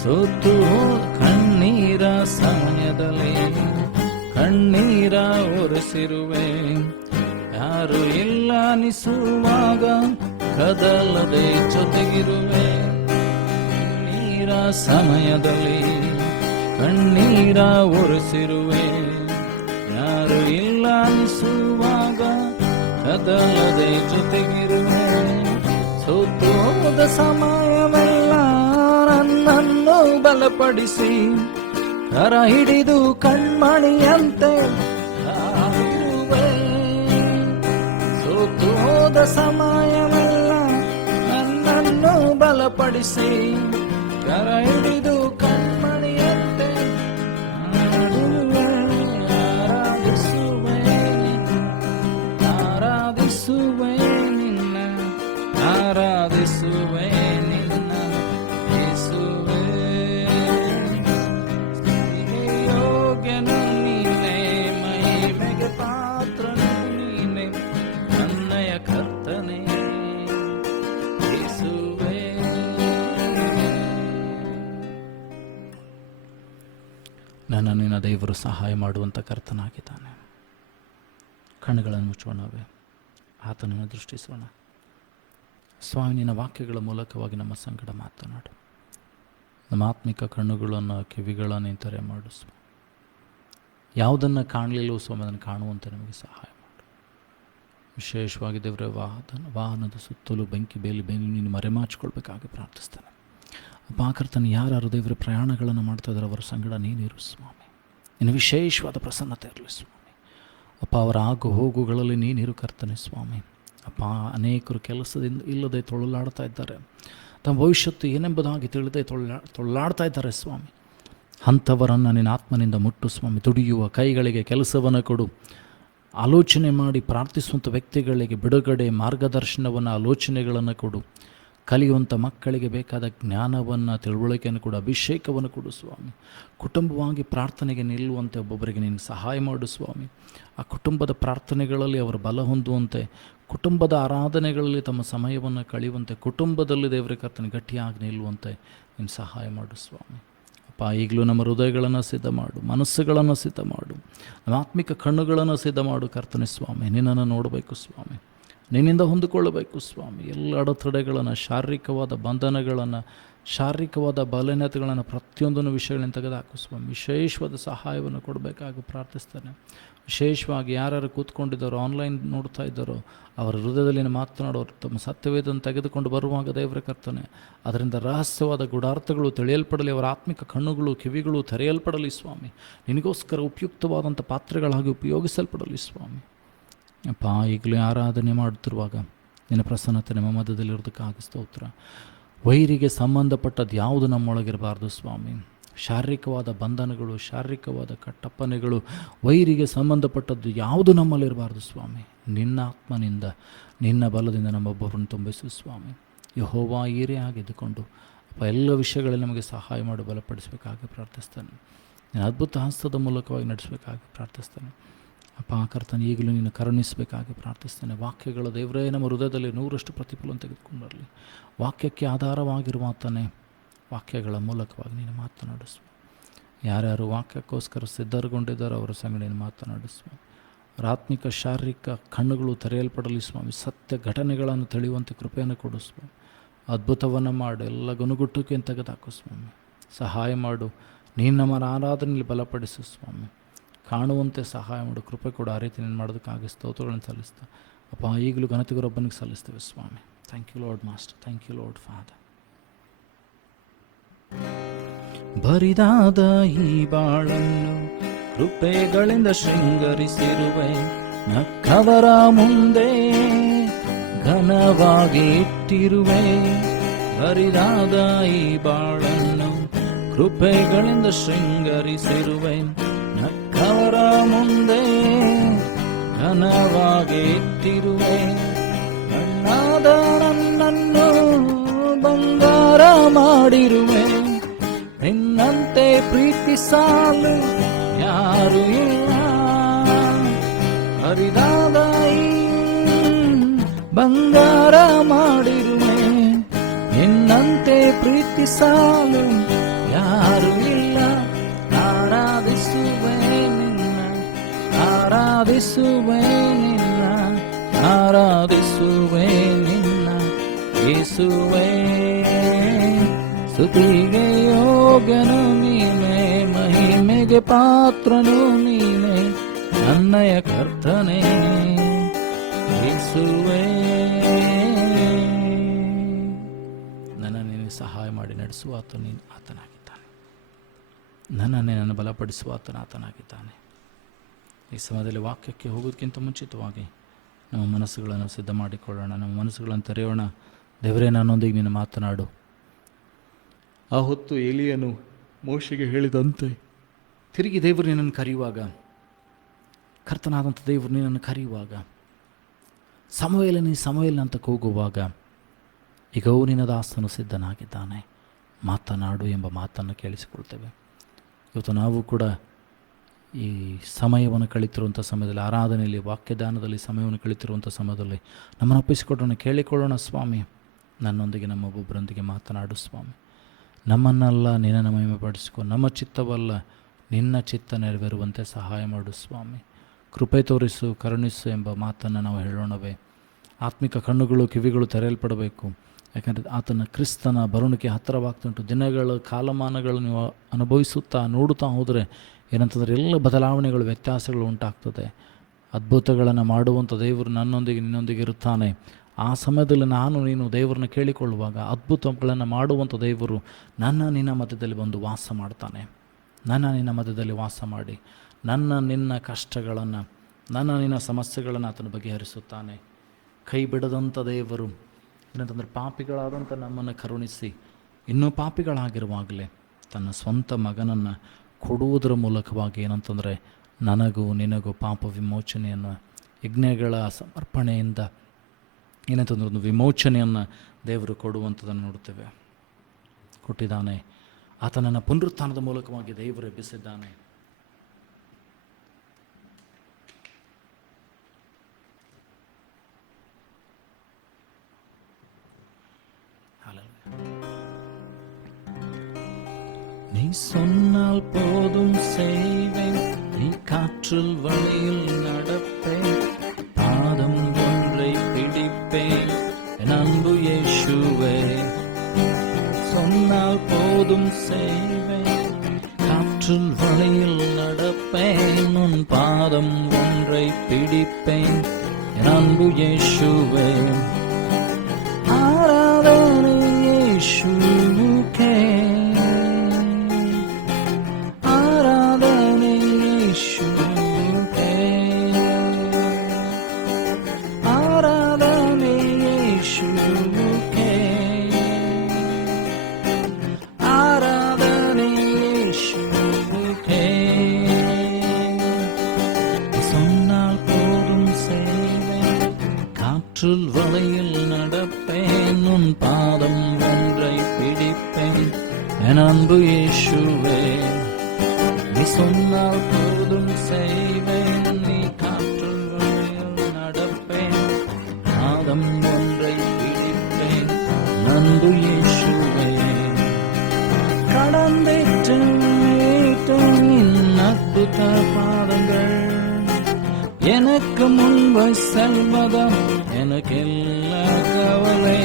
ಸೋತು ಕಣ್ಣೀರ ಸಮಯದಲ್ಲಿ ಕಣ್ಣೀರ ಒರೆಸಿರುವೆ ಯಾರು ಇಲ್ಲ ಅನಿಸುವಾಗ ಕದಲದೆ ಜೊತೆಗಿರುವೆ ಕಣ್ಣೀರ ಸಮಯದಲ್ಲಿ ಕಣ್ಣೀರ ಒರೆಸಿರುವೆ ಯಾರು ಇಲ್ಲ ಅನಿಸುವಾಗ ಕದಲದೆ ಜೊತೆಗಿರುವೆ ಸೋತು ಹೋದ ಸಮಯವೆಲ್ಲ ನನ್ನನ್ನು ಬಲಪಡಿಸಿ ಕರ ಹಿಡಿದು ಕಣ್ಮಣಿಯಂತೆ ಕಾದಿರುವೆ ಸೋತು ಹೋದ ಸಮಯವೆಲ್ಲ ನನ್ನನ್ನು ಬಲಪಡಿಸಿ ಕರ ಹಿಡಿದು ಕಣ್ಮಣಿಯಂತೆ ಆರಾಧಿಸುವೆ ಆರಾಧಿಸುವೆ ನಿನ್ನ ಆರಾಧಿಸುವೆ ನಿನ್ನ ಯೇಸುವೇ ಯೋಗ್ಯನು ನೀನೆ ಮಹಿಮೆಗೆ ಪಾತ್ರನು ನೀನೆ ನನ್ನಯ ಕರ್ತನೇ ಯೇಸುವೇ ನನ್ನ ನಿನ್ನ ದೇವರು ಸಹಾಯ ಮಾಡುವಂಥ ಕರ್ತನಾಗಿದ್ದಾನೆ. ಕಣ್ಣುಗಳನ್ನು ಮುಚ್ಚೋಣವೇ, ಆತನನ್ನು ದೃಷ್ಟಿಸೋಣ. ಸ್ವಾಮಿ, ನಿನ್ನ ವಾಕ್ಯಗಳ ಮೂಲಕವಾಗಿ ನಮ್ಮ ಸಂಗಡ ಮಾತನಾಡು. ನಮ್ಮ ಆತ್ಮಿಕ ಕಣ್ಣುಗಳನ್ನು ಕಿವಿಗಳನ್ನು ತೆರೆ ಮಾಡು ಸ್ವಾಮಿ. ಯಾವುದನ್ನು ಕಾಣಲಿಲ್ಲವೋ ಸ್ವಾಮಿ ಅದನ್ನು ಕಾಣುವಂತೆ ನಮಗೆ ಸಹಾಯ ಮಾಡು. ವಿಶೇಷವಾಗಿ ದೇವರ ವಾಹನದ ಸುತ್ತಲೂ ಬೆಂಕಿ ಬೇಲಿ ನೀನು ಮರೆಮಾಚಿಕೊಳ್ಬೇಕಾಗಿ ಪ್ರಾರ್ಥಿಸ್ತೇನೆ. ಅಪ್ಪ ಕರ್ತನೆ, ಯಾರು ದೇವರ ಪ್ರಯಾಣಗಳನ್ನು ಮಾಡ್ತಾ ಇದ್ದಾರೆ ಅವರ ಸಂಗಡ ನೀನಿರು ಸ್ವಾಮಿ. ನಿನ್ನ ವಿಶೇಷವಾದ ಪ್ರಸನ್ನತೆ ಇರಲಿ ಸ್ವಾಮಿ. ಅಪ್ಪ, ಅವರ ಆಗು ಹೋಗುಗಳಲ್ಲಿ ನೀನಿರು ಕರ್ತನೆ ಸ್ವಾಮಿ. ಅಪ್ಪ, ಅನೇಕರು ಕೆಲಸದಿಂದ ಇಲ್ಲದೆ ತೊಳಲಾಡ್ತಾ ಇದ್ದಾರೆ. ತಮ್ಮ ಭವಿಷ್ಯತ್ತು ಏನೆಂಬುದಾಗಿ ತಿಳಿದೇ ತೊಳಲಾಡ್ತಾ ಇದ್ದಾರೆ ಸ್ವಾಮಿ. ಅಂಥವರನ್ನು ನಿನ್ನ ಆತ್ಮನಿಂದ ಮುಟ್ಟು ಸ್ವಾಮಿ. ದುಡಿಯುವ ಕೈಗಳಿಗೆ ಕೆಲಸವನ್ನು ಕೊಡು. ಆಲೋಚನೆ ಮಾಡಿ ಪ್ರಾರ್ಥಿಸುವಂಥ ವ್ಯಕ್ತಿಗಳಿಗೆ ಬಿಡುಗಡೆ, ಮಾರ್ಗದರ್ಶನವನ್ನು, ಆಲೋಚನೆಗಳನ್ನು ಕೊಡು. ಕಲಿಯುವಂಥ ಮಕ್ಕಳಿಗೆ ಬೇಕಾದ ಜ್ಞಾನವನ್ನು, ತಿಳುವಳಿಕೆಯನ್ನು ಕೊಡು. ಅಭಿಷೇಕವನ್ನು ಕೊಡು ಸ್ವಾಮಿ. ಕುಟುಂಬವಾಗಿ ಪ್ರಾರ್ಥನೆಗೆ ನಿಲ್ಲುವಂತೆ ಒಬ್ಬೊಬ್ಬರಿಗೆ ನೀನು ಸಹಾಯ ಮಾಡು ಸ್ವಾಮಿ. ಆ ಕುಟುಂಬದ ಪ್ರಾರ್ಥನೆಗಳಲ್ಲಿ ಅವರು ಬಲ ಹೊಂದುವಂತೆ, ಕುಟುಂಬದ ಆರಾಧನೆಗಳಲ್ಲಿ ತಮ್ಮ ಸಮಯವನ್ನು ಕಳೆಯುವಂತೆ, ಕುಟುಂಬದಲ್ಲಿ ದೇವರ ಕರ್ತನೆ ಗಟ್ಟಿಯಾಗಿ ನಿಲ್ಲುವಂತೆ ನೀನು ಸಹಾಯ ಮಾಡು ಸ್ವಾಮಿ. ಅಪ್ಪ, ಈಗಲೂ ನಮ್ಮ ಹೃದಯಗಳನ್ನು ಸಿದ್ಧ ಮಾಡು, ಮನಸ್ಸುಗಳನ್ನು ಸಿದ್ಧ ಮಾಡು, ನಮ್ಮ ಆತ್ಮಿಕ ಕಣ್ಣುಗಳನ್ನು ಸಿದ್ಧ ಮಾಡು ಕರ್ತನೆ ಸ್ವಾಮಿ. ನಿನ್ನನ್ನು ನೋಡಬೇಕು ಸ್ವಾಮಿ. ನಿನ್ನಿಂದ ಹೊಂದಿಕೊಳ್ಳಬೇಕು ಸ್ವಾಮಿ. ಎಲ್ಲ ಅಡೆತಡೆಗಳನ್ನು, ಶಾರೀರಿಕವಾದ ಬಂಧನಗಳನ್ನು, ಶಾರೀರಿಕವಾದ ಬಲಹೀನತೆಗಳನ್ನು ಪ್ರತಿಯೊಂದನ್ನು ವಿಷಯಗಳನ್ನು ತೆಗೆದುಹಾಕು ಸ್ವಾಮಿ. ವಿಶೇಷವಾದ ಸಹಾಯವನ್ನು ಕೊಡಬೇಕಾಗಿ ಪ್ರಾರ್ಥಿಸ್ತೇನೆ. ವಿಶೇಷವಾಗಿ ಯಾರ್ಯಾರು ಕೂತ್ಕೊಂಡಿದ್ದಾರೋ, ಆನ್ಲೈನ್ ನೋಡ್ತಾ ಇದ್ದಾರೋ, ಅವರ ಹೃದಯದಲ್ಲಿ ಮಾತನಾಡೋರು ತಮ್ಮ ಸತ್ಯವೇದನ್ನು ತೆಗೆದುಕೊಂಡು ಬರುವಾಗ ದೇವರ ಕರ್ತನೆ, ಅದರಿಂದ ರಹಸ್ಯವಾದ ಗೂಢಾರ್ಥಗಳು ತಿಳಿಯಲ್ಪಡಲಿ. ಅವರ ಆತ್ಮಿಕ ಕಣ್ಣುಗಳು, ಕಿವಿಗಳು ತೆರೆಯಲ್ಪಡಲಿ ಸ್ವಾಮಿ. ನಿನಗೋಸ್ಕರ ಉಪಯುಕ್ತವಾದಂಥ ಪಾತ್ರೆಗಳಾಗಿ ಉಪಯೋಗಿಸಲ್ಪಡಲಿ ಸ್ವಾಮಿ. ಅಪ್ಪ, ಈಗಲೂ ಆರಾಧನೆ ಮಾಡುತ್ತಿರುವಾಗ ನಿನ್ನ ಪ್ರಸನ್ನತೆ ನಮ್ಮ ಮಧ್ಯದಲ್ಲಿರೋದಕ್ಕಾಗಿ ಸ್ತೋತ್ರ. ವೈರಿಗೆ ಸಂಬಂಧಪಟ್ಟದ್ದು ಯಾವುದು ನಮ್ಮೊಳಗಿರಬಾರ್ದು ಸ್ವಾಮಿ. ಶಾರೀರಿಕವಾದ ಬಂಧನಗಳು, ಶಾರೀರಿಕವಾದ ಕಟ್ಟಪ್ಪನೆಗಳು, ವೈರಿಗೆ ಸಂಬಂಧಪಟ್ಟದ್ದು ಯಾವುದು ನಮ್ಮಲ್ಲಿರಬಾರ್ದು ಸ್ವಾಮಿ. ನಿನ್ನ ಆತ್ಮನಿಂದ, ನಿನ್ನ ಬಲದಿಂದ ನಮ್ಮೊಬ್ಬರನ್ನು ತುಂಬಿಸು ಸ್ವಾಮಿ. ಯೆಹೋವ ಈರೇ ಆಗಿದ್ದುಕೊಂಡು ಅಪ್ಪ ಎಲ್ಲ ವಿಷಯಗಳಲ್ಲಿ ನಮಗೆ ಸಹಾಯ ಮಾಡಿ ಬಲಪಡಿಸಬೇಕಾಗಿ ಪ್ರಾರ್ಥಿಸ್ತೇನೆ. ನಿನ್ನ ಅದ್ಭುತ ಹಸ್ತದ ಮೂಲಕವಾಗಿ ನಡೆಸಬೇಕಾಗಿ ಪ್ರಾರ್ಥಿಸ್ತೇನೆ. ಅಪ್ಪ ಕರ್ತನೆ, ಈಗಲೂ ನೀನು ಕರುಣಿಸಬೇಕಾಗಿ ಪ್ರಾರ್ಥಿಸ್ತೇನೆ. ವಾಕ್ಯಗಳ ದೇವರೇ ನಮ್ಮ ಹೃದಯದಲ್ಲಿ 100% ಪ್ರತಿಫಲವನ್ನು ತೆಗೆದುಕೊಂಡು ಬರಲಿ. ವಾಕ್ಯಕ್ಕೆ ಆಧಾರವಾಗಿರುವ ಆತನೇ ವಾಕ್ಯಗಳ ಮೂಲಕವಾಗಿ ನೀನು ಮಾತನಾಡಿಸುವ. ಯಾರ್ಯಾರು ವಾಕ್ಯಕ್ಕೋಸ್ಕರ ಸಿದ್ಧರುಗೊಂಡಿದ್ದಾರೋ ಅವರ ಸಂಗಡ ನೀನು ಮಾತನಾಡಿಸುವ. ಅವರ ಆತ್ಮಿಕ ಶಾರೀರಿಕ ಕಣ್ಣುಗಳು ತೆರೆಯಲ್ಪಡಲಿ ಸ್ವಾಮಿ. ಸತ್ಯ ಘಟನೆಗಳನ್ನು ತಿಳಿಯುವಂತೆ ಕೃಪೆಯನ್ನು ಕೊಡು ಸ್ವಾಮಿ. ಅದ್ಭುತವನ್ನು ಮಾಡು, ಎಲ್ಲ ಗುನುಗುಟ್ಟುಕೆ ತೆಗೆದುಹಾಕು ಸ್ವಾಮಿ. ಸಹಾಯ ಮಾಡು. ನೀನು ನಮ್ಮ ಆರಾಧನೆಯಲ್ಲಿ ಬಲಪಡಿಸು ಸ್ವಾಮಿ. ಕಾಣುವಂತೆ ಸಹಾಯ ಮಾಡು, ಕೃಪೆ ಕೊಡು. ಆ ರೀತಿ ನೀನು ಮಾಡೋದಕ್ಕಾಗಿ ಸ್ತೋತ್ರಗಳನ್ನು ಸಲ್ಲಿಸ್ತಾ ಅಪ್ಪ ಈಗಲೂ ಘನತೆಗೊಬ್ಬನಿಗೆ ಸಲ್ಲಿಸ್ತೇವೆ ಸ್ವಾಮಿ. Thank you Lord master, thank you Lord father. ಬರಿದಾದ ಈ ಬಾಳನ್ನು ಕೃಪೆಗಳಿಂದ ಶೃಂಗರಿಸಿರುವೆ, ನಕ್ಕವರ ಮುಂದೆ ಘನವಾಗಿ ಇಟ್ಟಿರುವೆ. ಬರಿದಾದ ಈ ಬಾಳನ್ನು ಕೃಪೆಗಳಿಂದ ಶೃಂಗರಿಸಿರುವೆ, ನಕ್ಕವರ ಮುಂದೆ ಘನವಾಗಿ ಇಟ್ಟಿರುವೆ. ಕಣ್ಣಾದ ನನ್ನನ್ನು ಬಂಗಾರ ಮಾಡಿರುವೆ, ನಿನ್ನಂತೆ ಪ್ರೀತಿಸಲು ಯಾರು ಇಲ್ಲ. ಹರಿದಾದ ಬಂಗಾರ ಮಾಡಿರುವೆ, ನಿನ್ನಂತೆ ಪ್ರೀತಿಸಲು ಯಾರು ಇಲ್ಲ. ಆರಾಧಿಸುವೆ ನಿನ್ನ, ಆರಾಧಿಸುವೆ ನಿನ್ನ, ಆರಾಧಿಸುವೆ ನಿನ್ನ ಯೇಸುವೇ. ಸ್ತುತಿಗೆ ಯೋಗ್ಯನು ನೀನೇ, ಮಹಿಮೆಗೆ ಪಾತ್ರನು ನೀನೇ, ನನ್ನಯ ಕರ್ತನೇ ಯೇಸುವೇ. ನನ್ನನ್ನು ನೀನು ಸಹಾಯ ಮಾಡಿ ನಡೆಸುವ ಆತನಾಗಿದ್ದಾನೆ. ನನ್ನನ್ನು ಬಲಪಡಿಸುವ ಆತನಾಗಿದ್ದಾನೆ. ಈ ಸಮಯದಲ್ಲಿ ವಾಕ್ಯಕ್ಕೆ ಹೋಗೋದಕ್ಕಿಂತ ಮುಂಚಿತವಾಗಿ ನಮ್ಮ ಮನಸ್ಸುಗಳನ್ನು ಸಿದ್ಧ ಮಾಡಿಕೊಳ್ಳೋಣ. ನಮ್ಮ ಮನಸ್ಸುಗಳನ್ನು ತೆರೆಯೋಣ. ದೇವರೇ, ನನ್ನೊಂದಿಗೆ ನೀನು ಮಾತನಾಡು. ಆ ಹೊತ್ತು ಎಲಿಯನು ಮೋಶೆಗೆ ಹೇಳಿದಂತೆ ತಿರುಗಿ ದೇವರು ನಿನ್ನನ್ನು ಕರೆಯುವಾಗ, ಕರ್ತನಾದಂಥ ದೇವರು ನಿನ್ನನ್ನು ಕರೆಯುವಾಗ, ಸಮವೇಲ ಅಂತ ಕೂಗುವಾಗ, ಈಗ ನಿನ್ನ ದಾಸನು ಸಿದ್ಧನಾಗಿದ್ದಾನೆ, ಮಾತನಾಡು ಎಂಬ ಮಾತನ್ನು ಕೇಳಿಸಿಕೊಳ್ತೇವೆ. ಇವತ್ತು ನಾವು ಕೂಡ ಈ ಸಮಯವನ್ನು ಕಳೀತಿರುವಂಥ ಸಮಯದಲ್ಲಿ, ಆರಾಧನೆಯಲ್ಲಿ, ವಾಕ್ಯದಾನದಲ್ಲಿ ಸಮಯವನ್ನು ಕಳೀತಿರುವಂಥ ಸಮಯದಲ್ಲಿ ನಮ್ಮನ್ನು ಒಪ್ಪಿಸಿಕೊಡೋಣ, ಕೇಳಿಕೊಳ್ಳೋಣ. ಸ್ವಾಮಿ, ನನ್ನೊಂದಿಗೆ ನಮ್ಮೊಬ್ಬೊಬ್ಬರೊಂದಿಗೆ ಮಾತನಾಡು ಸ್ವಾಮಿ. ನಮ್ಮನ್ನೆಲ್ಲ ನಿನ್ನನ್ನು ಮಹಿಮೆಪಡಿಸಿಕೊ, ನಮ್ಮ ಚಿತ್ತವಲ್ಲ ನಿನ್ನ ಚಿತ್ತ ನೆರವೇರುವಂತೆ ಸಹಾಯ ಮಾಡು ಸ್ವಾಮಿ. ಕೃಪೆ ತೋರಿಸು, ಕರುಣಿಸು ಎಂಬ ಮಾತನ್ನು ನಾವು ಹೇಳೋಣವೇ. ಆತ್ಮಿಕ ಕಣ್ಣುಗಳು, ಕಿವಿಗಳು ತೆರೆಯಲ್ಪಡಬೇಕು. ಯಾಕಂದರೆ ಆತನ ಕ್ರಿಸ್ತನ ಬರುಣಿಕೆ ಹತ್ತಿರವಾಗ್ತುಂಟು. ದಿನಗಳ ಕಾಲಮಾನಗಳು ನೀವು ಅನುಭವಿಸುತ್ತಾ ನೋಡುತ್ತಾ ಹೋದರೆ ಏನಂತಂದರೆ ಎಲ್ಲ ಬದಲಾವಣೆಗಳು, ವ್ಯತ್ಯಾಸಗಳು ಉಂಟಾಗ್ತದೆ. ಅದ್ಭುತಗಳನ್ನು ಮಾಡುವಂಥ ದೇವರು ನನ್ನೊಂದಿಗೆ ನಿನ್ನೊಂದಿಗೆ ಇರುತ್ತಾನೆ. ಆ ಸಮಯದಲ್ಲಿ ನೀನು ದೇವರನ್ನ ಕೇಳಿಕೊಳ್ಳುವಾಗ ಅದ್ಭುತಗಳನ್ನು ಮಾಡುವಂಥ ದೇವರು ನಿನ್ನ ಮಧ್ಯದಲ್ಲಿ ಬಂದು ವಾಸ ಮಾಡ್ತಾನೆ. ನಿನ್ನ ಮಧ್ಯದಲ್ಲಿ ವಾಸ ಮಾಡಿ ನಿನ್ನ ಕಷ್ಟಗಳನ್ನು, ನಿನ್ನ ಸಮಸ್ಯೆಗಳನ್ನು ಆತನ ಬಗೆಹರಿಸುತ್ತಾನೆ. ಕೈ ಬಿಡದಂಥ ದೇವರು ಏನಂತಂದರೆ ಪಾಪಿಗಳಾದಂಥ ನಮ್ಮನ್ನು ಕರುಣಿಸಿ, ಇನ್ನೂ ಪಾಪಿಗಳಾಗಿರುವಾಗಲೇ ತನ್ನ ಸ್ವಂತ ಮಗನನ್ನು ಕೊಡುವುದರ ಮೂಲಕವಾಗಿ ಏನಂತಂದರೆ ನನಗೂ ನಿನಗೂ ಪಾಪ ವಿಮೋಚನೆಯನ್ನು, ಯಜ್ಞಗಳ ಸಮರ್ಪಣೆಯಿಂದ ಏನಂತಂದ್ರೆ ಒಂದು ವಿಮೋಚನೆಯನ್ನು ದೇವರು ಕೊಡುವಂಥದ್ದನ್ನು ನೋಡುತ್ತೇವೆ. ಕೊಟ್ಟಿದ್ದಾನೆ. ಆತನನ್ನು ಪುನರುತ್ಥಾನದ ಮೂಲಕವಾಗಿ ದೇವರು ಎಬ್ಬಿಸಿದ್ದಾನೆ. நீ சொன்னால் போதும் செய்வேன், நீ காற்றில் வழியில் நடப்பேன், பாதம் ஒன்றை பிடி என் அன்பு இயேசுவே. சொன்னால் போதும் செய்வேன், காற்றில் வழியில் நடப்பேன், உன் பாதம் ஒன்றை பிடிப்பேன், என் அன்பு இயேசுவே. ஆராதனை இயேசுவுக்கே, ஆராதனை இயேசுவுக்கே, ஆராதனை இயேசுவுக்கே, ஆராதனை இயேசுவுக்கே. சொன்னால் போதும் செய்வேன், காற்றில் வலையில் நடப்பேன், உன் பாதம் ஒன்றை பிடிப்பேன், என் அன்பு இயேசுவே. நீ சொன்னால் போதும் செய்வேன், நீ காற்றில் வலையில் நடப்பேன், பாதம் ஒன்றை பிடிப்பேன், என் அன்பு இயேசுவே. கடந்தேற்றேன் அற்புத பாதங்கள், எனக்கு முன்பு செல்வதம் எனக்கு எல்லா கவலை.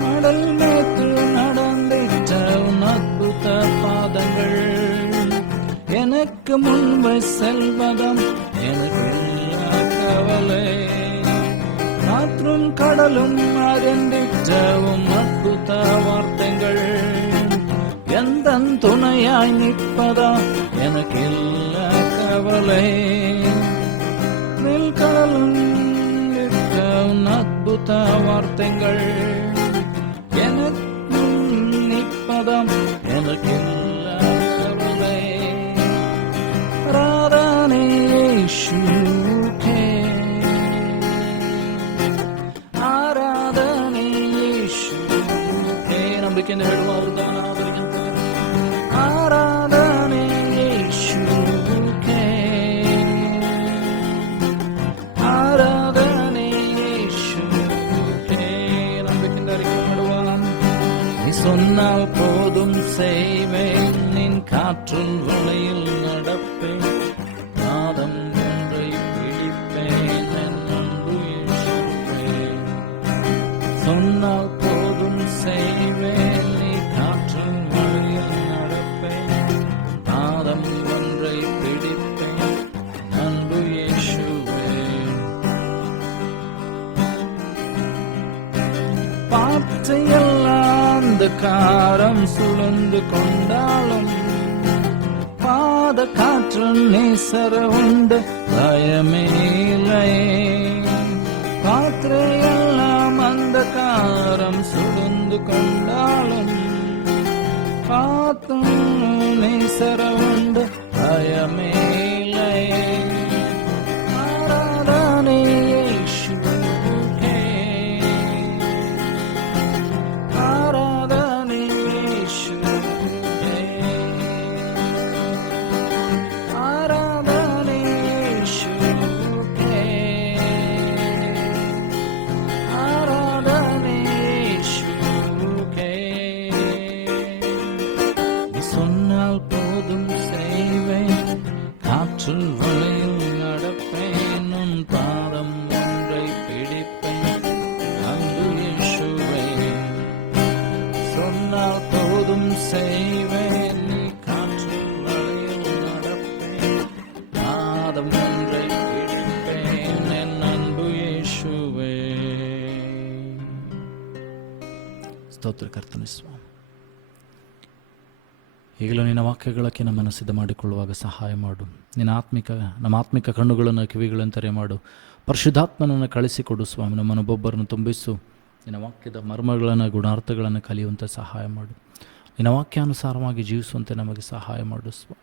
கடல் மேற்கு நடந்திட்ட உன் அற்புத பாதங்கள், எனக்கு முன்பு செல்வதம் எனக்கு எல்லா கவலை. காற்றும் கடலும் அறிந்திட்ட உன் அற்புத வார்த்தைகள், எந்த துணையாய் நிற்பதா எனக்கு எல்லா கவலை. கடலும் அற்புத வார்த்தைகள், எனக்கு நிற்பதம் எனக்கு எல்லா கவலை. ஆராதனை இயேசுவுக்கே, ஆராதனை இயேசுவுக்கே. ನಂಬಿಕೆಯಿಂದ ಹೇಳುವುದಾನ ಅವರಿಗಿಂತ ಆರಾಧನೆ ಯೇಸುವಿಗೆ, ಆರಾಧನೆ ಯೇಸುವಿಗೆ. ನಂಬಿಕೆಯಿಂದ அறிக்கை ಮಾಡುவான். நீ சொன்னால் போதும் செய்வேன், நின் காற்றில் வலையில் நடப்பேன், பாதம் ஒன்றை பிடிப்பேன், என் அன்பு இயேசுவே. சொன்னால் போதும் செய்வேன், நீ காற்றில் வலையில் நடப்பேன், பாதம் ஒன்றை பிடிப்பேன், அன்பு இயேசுவே. பார்த்தையெல்லாம் அந்தகாரம் சுழந்து கொண்டாலும், பாத காற்றில் நேசர உண்டு பயமே இல்லையே. பாத்திரையெல்லாம் அந்தகாரம் சுழந்து கொண்டாலும், பாத்தும் நேசர உண்டு பயமே இல்லையே. ஆராதனை இயேசுவுக்கே, ஆராதனை இயேசுவுக்கே, ஆராதனை இயேசுவுக்கே, ஆராதனை இயேசுவுக்கே. நீ சொன்னால் போதும் செய்வேன், காற்றில் வலையில் நடப்பேன், உன் பாதம் ஒன்றை பிடிப்பேன், அன்பு இயேசுவே. சொன்னால் போதும் செய்வேன், நீ காற்றில் வலையில் நடப்பேன், பாதம் ஒன்றை பிடிப்பேன், என் அன்பு இயேசுவே. ಸ್ತೋತ್ರ ಕರ್ತನೇ ಸ್ವಾಮಿ. ಈಗಲೂ ನಿನ್ನ ವಾಕ್ಯಗಳಕ್ಕೆ ನಮ್ಮನ್ನು ಸಿದ್ಧ ಮಾಡಿಕೊಳ್ಳುವಾಗ ಸಹಾಯ ಮಾಡು. ನಮ್ಮ ಆತ್ಮಿಕ ಕಣ್ಣುಗಳನ್ನು ಕಿವಿಗಳನ್ನು ತೆರೆ ಮಾಡು. ಪರಿಶುದ್ಧಾತ್ಮನನ್ನು ಕಳಿಸಿಕೊಡು ಸ್ವಾಮಿ. ನಮ್ಮನ್ನು ಒಬ್ಬೊಬ್ಬರನ್ನು ತುಂಬಿಸು. ನಿನ್ನ ವಾಕ್ಯದ ಮರ್ಮಗಳನ್ನು ಗುಣಾರ್ಥಗಳನ್ನು ಕಲಿಯುವಂತೆ ಸಹಾಯ ಮಾಡು. ನಿನ್ನ ವಾಕ್ಯಾನುಸಾರವಾಗಿ ಜೀವಿಸುವಂತೆ ನಮಗೆ ಸಹಾಯ ಮಾಡು ಸ್ವಾಮಿ.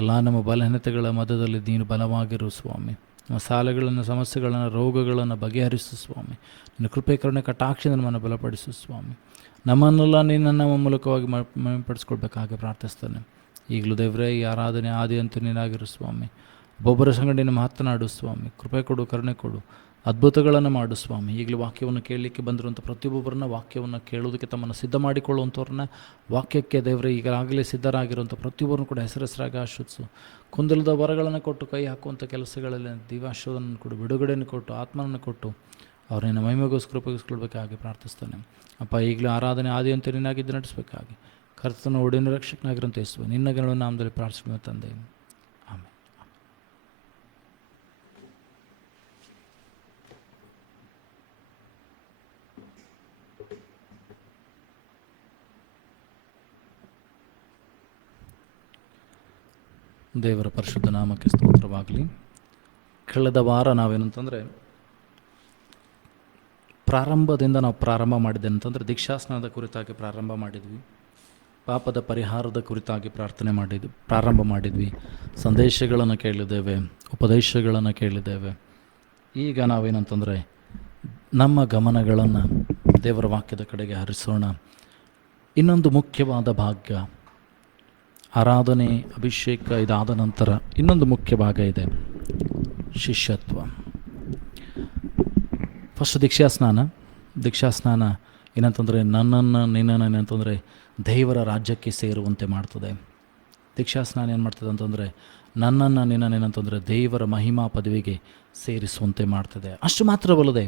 ಎಲ್ಲ ನಮ್ಮ ಬಲಹೀನತೆಗಳ ಮಧ್ಯದಲ್ಲಿ ನೀನು ಬಲವಾಗಿರು ಸ್ವಾಮಿ. ನಮ್ಮ ಸಾಲಗಳನ್ನು, ಸಮಸ್ಯೆಗಳನ್ನು, ರೋಗಗಳನ್ನು ಬಗೆಹರಿಸು ಸ್ವಾಮಿ. ನಿನ್ನ ಕೃಪೆ ಕರುಣೆ ಕಟಾಕ್ಷದಿಂದ ನಮ್ಮನ್ನು ಬಲಪಡಿಸು ಸ್ವಾಮಿ. ನಮ್ಮನ್ನೆಲ್ಲ ನಿನ್ನನ್ನು ನಮ್ಮ ಮೂಲಕವಾಗಿ ಮೇಂಪಡಿಸ್ಕೊಳ್ಬೇಕಾಗಿ ಪ್ರಾರ್ಥಿಸ್ತೇನೆ. ಈಗಲೂ ದೇವರೇ, ಈ ಆರಾಧನೆ ಆದಿ ಅಂತ ನೀನಾಗಿರು ಸ್ವಾಮಿ. ಒಬ್ಬೊಬ್ಬರ ಸಂಗಡಿನ ಮಾತನಾಡು ಸ್ವಾಮಿ. ಕೃಪೆ ಕೊಡು, ಕರುಣೆ ಕೊಡು, ಅದ್ಭುತಗಳನ್ನು ಮಾಡು ಸ್ವಾಮಿ. ಈಗಲೂ ವಾಕ್ಯವನ್ನು ಕೇಳಲಿಕ್ಕೆ ಬಂದಿರುವಂಥ ಪ್ರತಿಯೊಬ್ಬರನ್ನ ವಾಕ್ಯವನ್ನು ಕೇಳುವುದಕ್ಕೆ ತಮ್ಮನ್ನು ಸಿದ್ಧ ಮಾಡಿಕೊಳ್ಳುವಂಥವ್ರನ್ನ ವಾಕ್ಯಕ್ಕೆ ದೇವರೇ ಈಗಾಗಲೇ ಸಿದ್ಧರಾಗಿರುವಂಥ ಪ್ರತಿಯೊಬ್ಬರನ್ನು ಕೂಡ ಹೆಸರಾಗಿ ಆಶೀರ್ವದಿಸು. ಕುಂದಲದ ವರಗಳನ್ನು ಕೊಟ್ಟು ಕೈ ಹಾಕುವಂಥ ಕೆಲಸಗಳಲ್ಲಿ ದಿವ್ಯಾಶೀರ್ವಾದವನ್ನು ಕೊಡು, ಬಿಡುಗಡೆಯನ್ನು ಕೊಟ್ಟು, ಆತ್ಮನನ್ನು ಕೊಟ್ಟು ಅವ್ರನ್ನ ಮಹಿಮೆಗೋಸ್ಕರ ಉಪಯೋಗಿಸ್ಕೊಳ್ಬೇಕಾಗಿ ಪ್ರಾರ್ಥಿಸ್ತಾನೆ. ಅಪ್ಪ, ಈಗಲೂ ಆರಾಧನೆ ಆದಿಯಂತೆ ನಿನ್ನಾಗಿದ್ದು ನಡೆಸಬೇಕಾಗಿ ಕರ್ತನ ಒಡೆಯನ ರಕ್ಷಕನಾಗಿರಂತ ಯೇಸುವೆ ನಿನ್ನ ಘನಗಳ ನಾಮದಲ್ಲಿ ಪ್ರಾರ್ಥಿಸುವ ತಂದೆ, ಆಮೇಲೆ. ದೇವರ ಪರಿಶುದ್ಧ ನಾಮಕ್ಕೆ ಸ್ತೋತ್ರವಾಗಲಿ. ಕಳೆದ ವಾರ ನಾವೇನಂತಂದರೆ ಪ್ರಾರಂಭದಿಂದ ನಾವು ಪ್ರಾರಂಭ ಮಾಡಿದೆ ಅಂತಂದರೆ ದೀಕ್ಷಾಸ್ನಾನದ ಕುರಿತಾಗಿ ಪ್ರಾರಂಭ ಮಾಡಿದ್ವಿ, ಪಾಪದ ಪರಿಹಾರದ ಕುರಿತಾಗಿ ಪ್ರಾರಂಭ ಮಾಡಿದ್ವಿ, ಸಂದೇಶಗಳನ್ನು ಕೇಳಿದ್ದೇವೆ, ಉಪದೇಶಗಳನ್ನು ಕೇಳಿದ್ದೇವೆ. ಈಗ ನಾವೇನಂತಂದರೆ ನಮ್ಮ ಗಮನಗಳನ್ನು ದೇವರ ವಾಕ್ಯದ ಕಡೆಗೆ ಹರಿಸೋಣ. ಇನ್ನೊಂದು ಮುಖ್ಯವಾದ ಭಾಗ ಆರಾಧನೆ, ಅಭಿಷೇಕ ಇದಾದ ನಂತರ ಇನ್ನೊಂದು ಮುಖ್ಯ ಭಾಗ ಇದೆ, ಶಿಷ್ಯತ್ವ. ಫಸ್ಟ್ ದೀಕ್ಷಾಸ್ನಾನ ಏನಂತಂದರೆ ನಿನ್ನನ್ನು ಏನಂತಂದರೆ ದೇವರ ರಾಜ್ಯಕ್ಕೆ ಸೇರುವಂತೆ ಮಾಡ್ತದೆ. ದೀಕ್ಷಾಸ್ನಾನ ಏನು ಮಾಡ್ತದೆ ಅಂತಂದರೆ ನಿನ್ನನ್ನು ಏನಂತಂದರೆ ದೇವರ ಮಹಿಮಾ ಪದವಿಗೆ ಸೇರಿಸುವಂತೆ ಮಾಡ್ತದೆ. ಅಷ್ಟು ಮಾತ್ರವಲ್ಲದೆ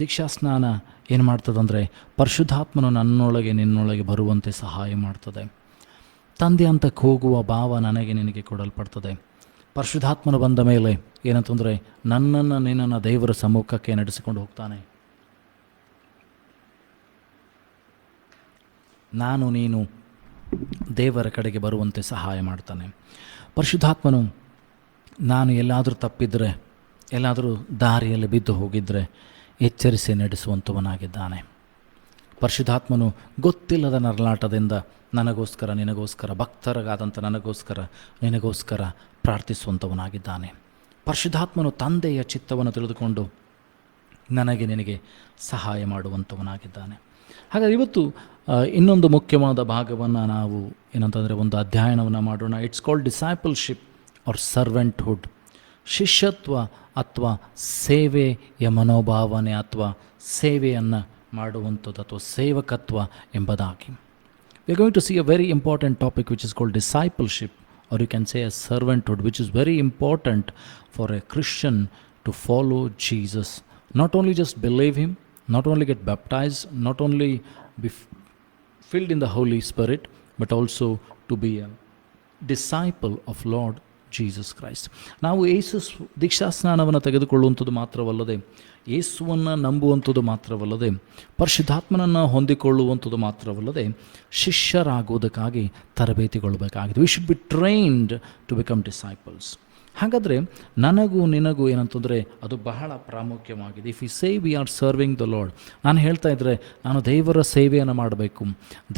ದೀಕ್ಷಾಸ್ನಾನ ಏನು ಮಾಡ್ತದಂದರೆ ಪರಿಶುದ್ಧಾತ್ಮನು ನಿನ್ನೊಳಗೆ ಬರುವಂತೆ ಸಹಾಯ ಮಾಡ್ತದೆ. ತಂದೆ ಅಂತ ಕೂಗುವ ಭಾವ ನಿನಗೆ ಕೊಡಲ್ಪಡ್ತದೆ. ಪರಿಶುದ್ಧಾತ್ಮನು ಬಂದ ಮೇಲೆ ಏನಂತಂದರೆ ನಿನ್ನನ್ನು ದೇವರ ಸಮ್ಮುಖಕ್ಕೆ ನಡೆಸಿಕೊಂಡು ಹೋಗ್ತಾನೆ. ನೀನು ದೇವರ ಕಡೆಗೆ ಬರುವಂತೆ ಸಹಾಯ ಮಾಡ್ತಾನೆ. ಪರಿಶುದ್ಧಾತ್ಮನು ನಾನು ಎಲ್ಲಾದರೂ ತಪ್ಪಿದರೆ, ಎಲ್ಲಾದರೂ ದಾರಿಯಲ್ಲಿ ಬಿದ್ದು ಹೋಗಿದ್ದರೆ ಎಚ್ಚರಿಸಿ ನಡೆಸುವಂಥವನಾಗಿದ್ದಾನೆ. ಪರಿಶುದ್ಧಾತ್ಮನು ಗೊತ್ತಿಲ್ಲದ ನರಳಾಟದಿಂದ ನಿನಗೋಸ್ಕರ ಭಕ್ತರಿಗಾದಂಥ ನಿನಗೋಸ್ಕರ ಪ್ರಾರ್ಥಿಸುವಂಥವನಾಗಿದ್ದಾನೆ. ಪರಿಶುದ್ಧಾತ್ಮನು ತಂದೆಯ ಚಿತ್ತವನ್ನು ತಿಳಿದುಕೊಂಡು ನಿನಗೆ ಸಹಾಯ ಮಾಡುವಂಥವನಾಗಿದ್ದಾನೆ. ಹಾಗಾಗಿ ಇವತ್ತು ಇನ್ನೊಂದು ಮುಖ್ಯವಾದ ಭಾಗವನ್ನು ನಾವು ಏನಂತಂದರೆ ಒಂದು ಅಧ್ಯಯನವನ್ನು ಮಾಡೋಣ. It's called discipleship or servanthood. ಶಿಷ್ಯತ್ವ ಅಥವಾ ಸೇವೆಯ ಮನೋಭಾವನೆ ಅಥವಾ ಸೇವೆಯನ್ನು ಮಾಡುವಂಥದ್ದು ಅಥವಾ ಸೇವಕತ್ವ ಎಂಬುದಾಗಿ. We are going to see a very important topic which is called discipleship, or you can say as servanthood, which is very important for a Christian to follow Jesus. Not only just believe Him, not only get baptized, not only be filled in the Holy Spirit, but also to be a disciple of Lord Jesus Christ. ನಾವು ದೀಕ್ಷಾಸ್ನಾನವನ್ನು ತೆಗೆದುಕೊಳ್ಳುವಂಥದ್ದು ಮಾತ್ರವಲ್ಲದೆ, ಯೇಸುವನ್ನು ನಂಬುವಂಥದ್ದು ಮಾತ್ರವಲ್ಲದೆ, ಪರಿಶುದ್ಧಾತ್ಮನನ್ನು ಹೊಂದಿಕೊಳ್ಳುವಂಥದ್ದು ಮಾತ್ರವಲ್ಲದೆ, ಶಿಷ್ಯರಾಗುವುದಕ್ಕಾಗಿ ತರಬೇತಿಗೊಳ್ಳಬೇಕಾಗಿದೆ. We should be trained to become disciples. ಹಾಗಾದರೆ ನಿನಗೂ ಏನಂತಂದರೆ ಅದು ಬಹಳ ಪ್ರಾಮುಖ್ಯವಾಗಿದೆ. If you say we are serving the Lord, ನಾನು ಹೇಳ್ತಾ ಇದ್ದರೆ ನಾನು ದೇವರ ಸೇವೆಯನ್ನು ಮಾಡಬೇಕು,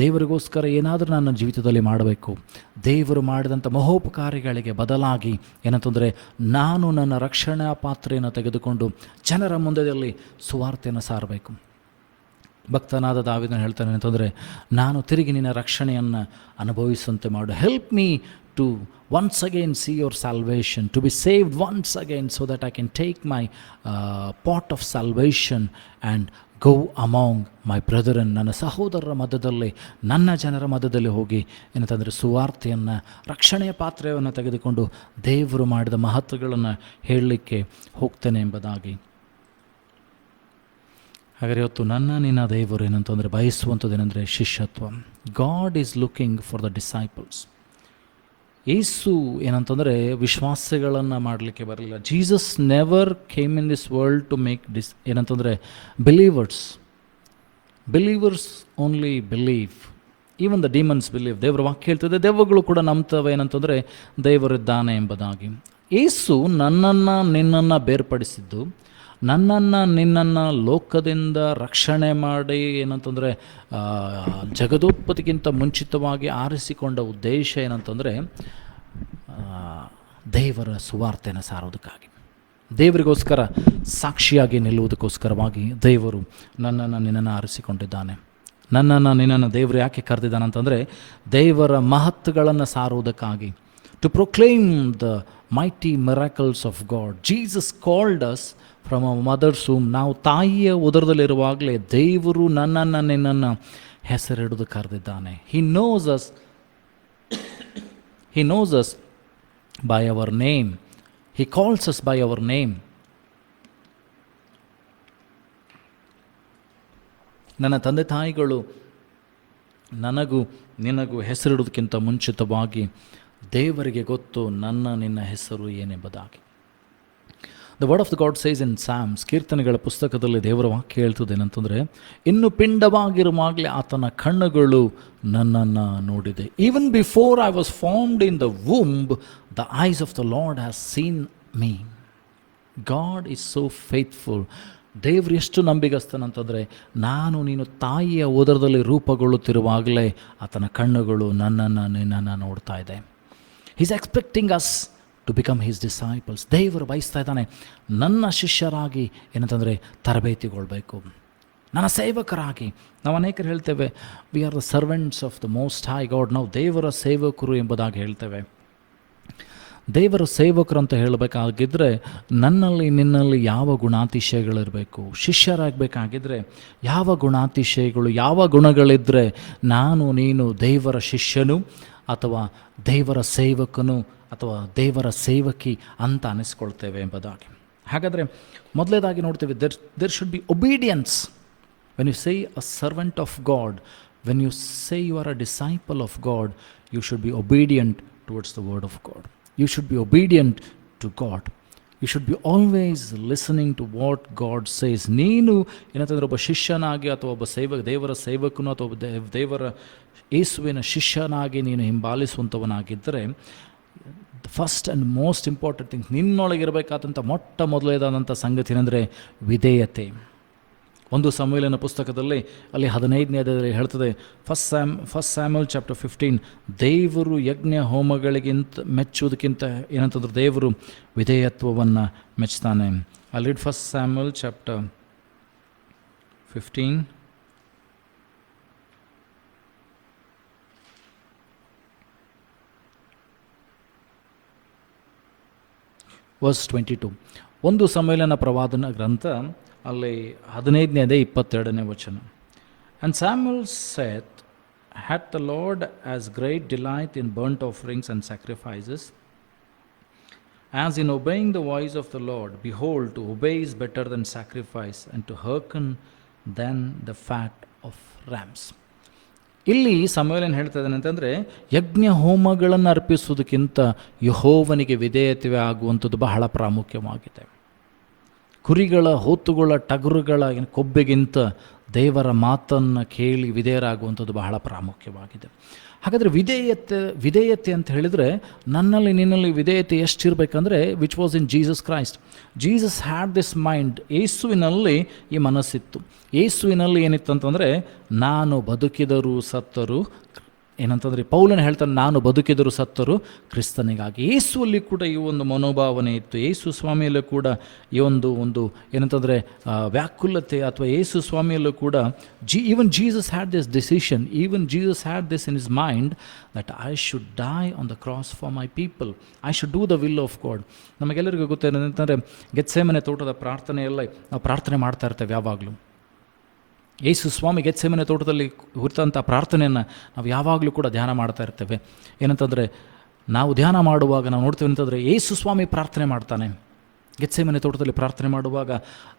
ದೇವರಿಗೋಸ್ಕರ ಏನಾದರೂ ನನ್ನ ಜೀವಿತದಲ್ಲಿ ಮಾಡಬೇಕು, ದೇವರು ಮಾಡಿದಂಥ ಮಹೋಪಕಾರಿಗಳಿಗೆ ಬದಲಾಗಿ ಏನಂತಂದರೆ ನಾನು ನನ್ನ ರಕ್ಷಣಾ ಪಾತ್ರೆಯನ್ನು ತೆಗೆದುಕೊಂಡು ಜನರ ಮುಂದೆಯಲ್ಲಿ ಸುವಾರ್ತೆಯನ್ನು ಸಾರಬೇಕು. ಭಕ್ತನಾದ ದಾವೀದನು ಹೇಳ್ತಾನೆ ಅಂತಂದರೆ ನಾನು ತಿರುಗಿ ನಿನ್ನ ರಕ್ಷಣೆಯನ್ನು ಅನುಭವಿಸುವಂತೆ ಮಾಡು. Help me to once again see your salvation, to be saved once again, so that I can take my pot of salvation and go among my brethren. ನನ್ನ ಸಹೋದರರ ಮಧ್ಯದಲ್ಲಿ, ನನ್ನ ಜನರ ಮಧ್ಯದಲ್ಲಿ ಹೋಗಿ ಏನಂತಂದರೆ ಸುವಾರ್ತೆಯನ್ನು, ರಕ್ಷಣೆಯ ಪಾತ್ರೆಯನ್ನು ತೆಗೆದುಕೊಂಡು ದೇವರು ಮಾಡಿದ ಮಹತ್ವಗಳನ್ನು ಹೇಳಲಿಕ್ಕೆ ಹೋಗ್ತೇನೆ ಎಂಬುದಾಗಿ. ಹಾಗಾದರೆ ಇವತ್ತು ನಿನ್ನ ದೇವರು ಏನಂತಂದರೆ ಬಯಸುವಂಥದ್ದು ಏನಂದರೆ ಶಿಷ್ಯತ್ವ. God is looking for the disciples. ಯೇಸು ಏನಂತಂದರೆ ವಿಶ್ವಾಸಗಳನ್ನು ಮಾಡಲಿಕ್ಕೆ ಬರಲಿಲ್ಲ. Jesus never came in this world to make ಏನಂತಂದರೆ believers only believe, even the demons believe. ದೇವರ ವಾಕ್ಯ ಹೇಳ್ತದೆ ದೆವ್ವಗಳು ಕೂಡ ನಂಬ್ತವೆ ಏನಂತಂದರೆ ದೇವರಿದ್ದಾನೆ ಎಂಬುದಾಗಿ. ಯೇಸು ನಿನ್ನನ್ನು ಬೇರ್ಪಡಿಸಿದ್ದು, ನಿನ್ನನ್ನು ಲೋಕದಿಂದ ರಕ್ಷಣೆ ಮಾಡಿ ಏನಂತಂದರೆ ಜಗದೋತ್ಪತ್ತಿಗಿಂತ ಮುಂಚಿತವಾಗಿ ಆರಿಸಿಕೊಂಡ ಉದ್ದೇಶ ಏನಂತಂದರೆ ದೇವರ ಸುವಾರ್ತೆಯನ್ನು ಸಾರೋದಕ್ಕಾಗಿ, ದೇವರಿಗೋಸ್ಕರ ಸಾಕ್ಷಿಯಾಗಿ ನಿಲ್ಲುವುದಕ್ಕೋಸ್ಕರವಾಗಿ ದೇವರು ನಿನ್ನನ್ನು ಆರಿಸಿಕೊಂಡಿದ್ದಾನೆ. ನಿನ್ನನ್ನು ದೇವರು ಯಾಕೆ ಕರೆದಿದ್ದಾನೆ ಅಂತಂದರೆ ದೇವರ ಮಹತ್ವಗಳನ್ನು ಸಾರುವುದಕ್ಕಾಗಿ, to proclaim the mighty miracles of God. Jesus called us from a mother's ರೂಮ್. ನಾವು ತಾಯಿಯ ಉದರದಲ್ಲಿರುವಾಗಲೇ ದೇವರು ನಿನ್ನನ್ನು ಹೆಸರಿಡಿದು ಕರೆದಿದ್ದಾನೆ. He knows us by our name. He calls us by our name. ನನ್ನ ತಂದೆ ತಾಯಿಗಳು ನನಗೂ ನಿನಗೂ ಹೆಸರಿಡುವುದಕ್ಕಿಂತ ಮುಂಚಿತವಾಗಿ ದೇವರಿಗೆ ಗೊತ್ತು ನಿನ್ನ ಹೆಸರು ಏನೆಂಬುದಾಗಿ. The word of the God says in Psalms, ಕೀರ್ತನೆಗಳ ಪುಸ್ತಕದಲ್ಲಿ ದೇವರ ವಾಕ್ಯ ಹೇಳ್ತದೆ ಏನಂತಂದರೆ, ಇನ್ನು ಪಿಂಡವಾಗಿರುವಾಗಲೇ ಆತನ ಕಣ್ಣುಗಳು ನನ್ನನ್ನು ನೋಡಿದೆ. Even before I was formed in the womb the eyes of the lord has seen me. God is so faithful. ದೇವರು ಎಷ್ಟು ನಂಬಿಗಸ್ತನಂತಂದರೆ, ನೀನು ತಾಯಿಯ ಉದರದಲ್ಲಿ ರೂಪುಗೊಳ್ಳುತ್ತಿರುವಾಗಲೇ ಆತನ ಕಣ್ಣುಗಳು ನಿನ್ನನ್ನು ನೋಡ್ತಾ ಇದೆ. Is expecting us to become his disciples. ದೇವರು ಬಯಸ್ತಾ ಇದ್ದಾನೆ ನನ್ನ ಶಿಷ್ಯರಾಗಿ ಏನಂತಂದರೆ ತರಬೇತಿಗೊಳ್ಬೇಕು, ನನ್ನ ಸೇವಕರಾಗಿ. ನಾವು ಅನೇಕರು ಹೇಳ್ತೇವೆ, we are the servants of the most high god. ನಾವು ದೇವರ ಸೇವಕರು ಎಂಬುದಾಗಿ ಹೇಳ್ತೇವೆ. ದೇವರ ಸೇವಕರು ಅಂತ ಹೇಳಬೇಕಾಗಿದ್ದರೆ ನನ್ನಲ್ಲಿ ನಿನ್ನಲ್ಲಿ ಯಾವ ಗುಣಾತಿಶಯಗಳಿರಬೇಕು? ಶಿಷ್ಯರಾಗಬೇಕಾಗಿದ್ದರೆ ಯಾವ ಗುಣಾತಿಶಯಗಳು, ಯಾವ ಗುಣಗಳಿದ್ದರೆ ನೀನು ದೇವರ ಶಿಷ್ಯನು ಅಥವಾ ದೇವರ ಸೇವಕನು ಅಥವಾ ದೇವರ ಸೇವಕಿ ಅಂತ ಅನಿಸ್ಕೊಳ್ತೇವೆ ಎಂಬುದಾಗಿ. ಹಾಗಾದರೆ ಮೊದಲೇದಾಗಿ ನೋಡ್ತೇವೆ, there should be obedience. When you say a servant of God, when you say you are a disciple of God, you should be obedient towards the word of God. You should be obedient to God. You should be always listening to what God says. ನೀನು ಏನಂತಂದರೆ ಒಬ್ಬ ಶಿಷ್ಯನಾಗಿ ಅಥವಾ ಒಬ್ಬ ದೇವರ ಸೇವಕನು ಅಥವಾ ಒಬ್ಬ ದೇವರ ಯೇಸುವಿನ ಶಿಷ್ಯನಾಗಿ ನೀನು ಹಿಂಬಾಲಿಸುವಂಥವನಾಗಿದ್ದರೆ, first and most important thing ನಿನ್ನೊಳಗಿರಬೇಕಾದಂಥ ಮೊದಲೇದಾದಂಥ ಸಂಗತಿ ಏನಂದರೆ ವಿಧೇಯತೆ. ಒಂದು ಸಮುವೇಲನ ಪುಸ್ತಕದಲ್ಲಿ ಅಲ್ಲಿ 15ನೇದಲ್ಲಿ ಹೇಳ್ತದೆ, ಫಸ್ಟ್ ಸ್ಯಾಮ್ಯುಯಲ್ ಚಾಪ್ಟರ್ 15, ದೇವರು ಯಜ್ಞ ಹೋಮಗಳಿಗಿಂತ ಮೆಚ್ಚುವುದಕ್ಕಿಂತ ಏನಂತಂದ್ರೆ ದೇವರು ವಿಧೇಯತ್ವವನ್ನು ಮೆಚ್ತಾನೆ. I read first Samuel chapter 15 verse 22. ಒಂದು ಸಮುವೇಲನ ಪ್ರವಾದನ ಗ್ರಂಥ ಅಲ್ಲಿ 15ನೇ 22ನೇ ವಚನ. And Samuel said, had the Lord as great delight in burnt offerings and sacrifices as in obeying the voice of the Lord? Behold, to obey is better than sacrifice, and to hearken than the fat of rams. ಇಲ್ಲಿ ಸಮುವೇಲನು ಹೇಳ್ತಾ ಇದ್ದಾನೆ ಅಂತಂದರೆ, ಯಜ್ಞ ಹೋಮಗಳನ್ನು ಅರ್ಪಿಸುವುದಕ್ಕಿಂತ ಯೆಹೋವನಿಗೆ ವಿಧೇಯತೆ ಆಗುವಂಥದ್ದು ಬಹಳ ಪ್ರಾಮುಖ್ಯವಾಗಿದೆ. ಕುರಿಗಳ, ಹೋತುಗಳ, ಟಗರುಗಳ ಕೊಬ್ಬೆಗಿಂತ ದೇವರ ಮಾತನ್ನು ಕೇಳಿ ವಿಧೇಯರಾಗುವಂಥದ್ದು ಬಹಳ ಪ್ರಾಮುಖ್ಯವಾಗಿದೆ. ಹಾಗಾದರೆ ವಿಧೇಯತೆ ಅಂತ ಹೇಳಿದರೆ ನನ್ನಲ್ಲಿ ನಿನ್ನಲ್ಲಿ ವಿಧೇಯತೆ ಎಷ್ಟಿರಬೇಕಂದ್ರೆ, which was in Jesus Christ. Jesus had this mind. ಯೇಸುವಿನಲ್ಲಿ ಈ ಮನಸ್ಸಿತ್ತು. ಯೇಸುವಿನಲ್ಲಿ ಏನಿತ್ತಂತಂದರೆ, ನಾನು ಬದುಕಿದರೂ ಸತ್ತರೂ ಏನಂತಂದರೆ ಪೌಲನು ಹೇಳ್ತಾನೆ, ನಾನು ಬದುಕಿದರೂ ಸತ್ತರೂ ಕ್ರಿಸ್ತನಿಗಾಗಿ. ಯೇಸುವಲ್ಲಿ ಕೂಡ ಈ ಒಂದು ಮನೋಭಾವನೆ ಇತ್ತು. ಯೇಸು ಸ್ವಾಮಿಯಲ್ಲೂ ಕೂಡ ಈ ಒಂದು ಏನಂತಂದರೆ ವ್ಯಾಕುಲತೆ, ಅಥವಾ ಯೇಸು ಸ್ವಾಮಿಯಲ್ಲೂ ಕೂಡ even Jesus had this decision, even Jesus had this in his mind that I should die on the cross for my people, I should do the will of God. ನಮಗೆಲ್ಲರಿಗೂ ಗೊತ್ತೇನಂತಂದರೆ ಗೆತ್ಸೇಮನೆ ತೋಟದ ಪ್ರಾರ್ಥನೆಯಲ್ಲ ನಾವು ಪ್ರಾರ್ಥನೆ ಮಾಡ್ತಾ ಇರ್ತೇವೆ ಯಾವಾಗಲೂ. ಯೇಸು ಸ್ವಾಮಿ ಗೆತ್ಸೇಮನೆ ತೋಟದಲ್ಲಿ ಹುರಿತಂಥ ಪ್ರಾರ್ಥನೆಯನ್ನು ನಾವು ಯಾವಾಗಲೂ ಕೂಡ ಧ್ಯಾನ ಮಾಡ್ತಾ ಇರ್ತೇವೆ. ಏನಂತಂದರೆ ನಾವು ಧ್ಯಾನ ಮಾಡುವಾಗ ನಾವು ನೋಡ್ತೇವೆ ಅಂತಂದರೆ, ಯೇಸು ಸ್ವಾಮಿ ಪ್ರಾರ್ಥನೆ ಮಾಡ್ತಾನೆ. ಗೆತ್ಸೇಮನೆ ತೋಟದಲ್ಲಿ ಪ್ರಾರ್ಥನೆ ಮಾಡುವಾಗ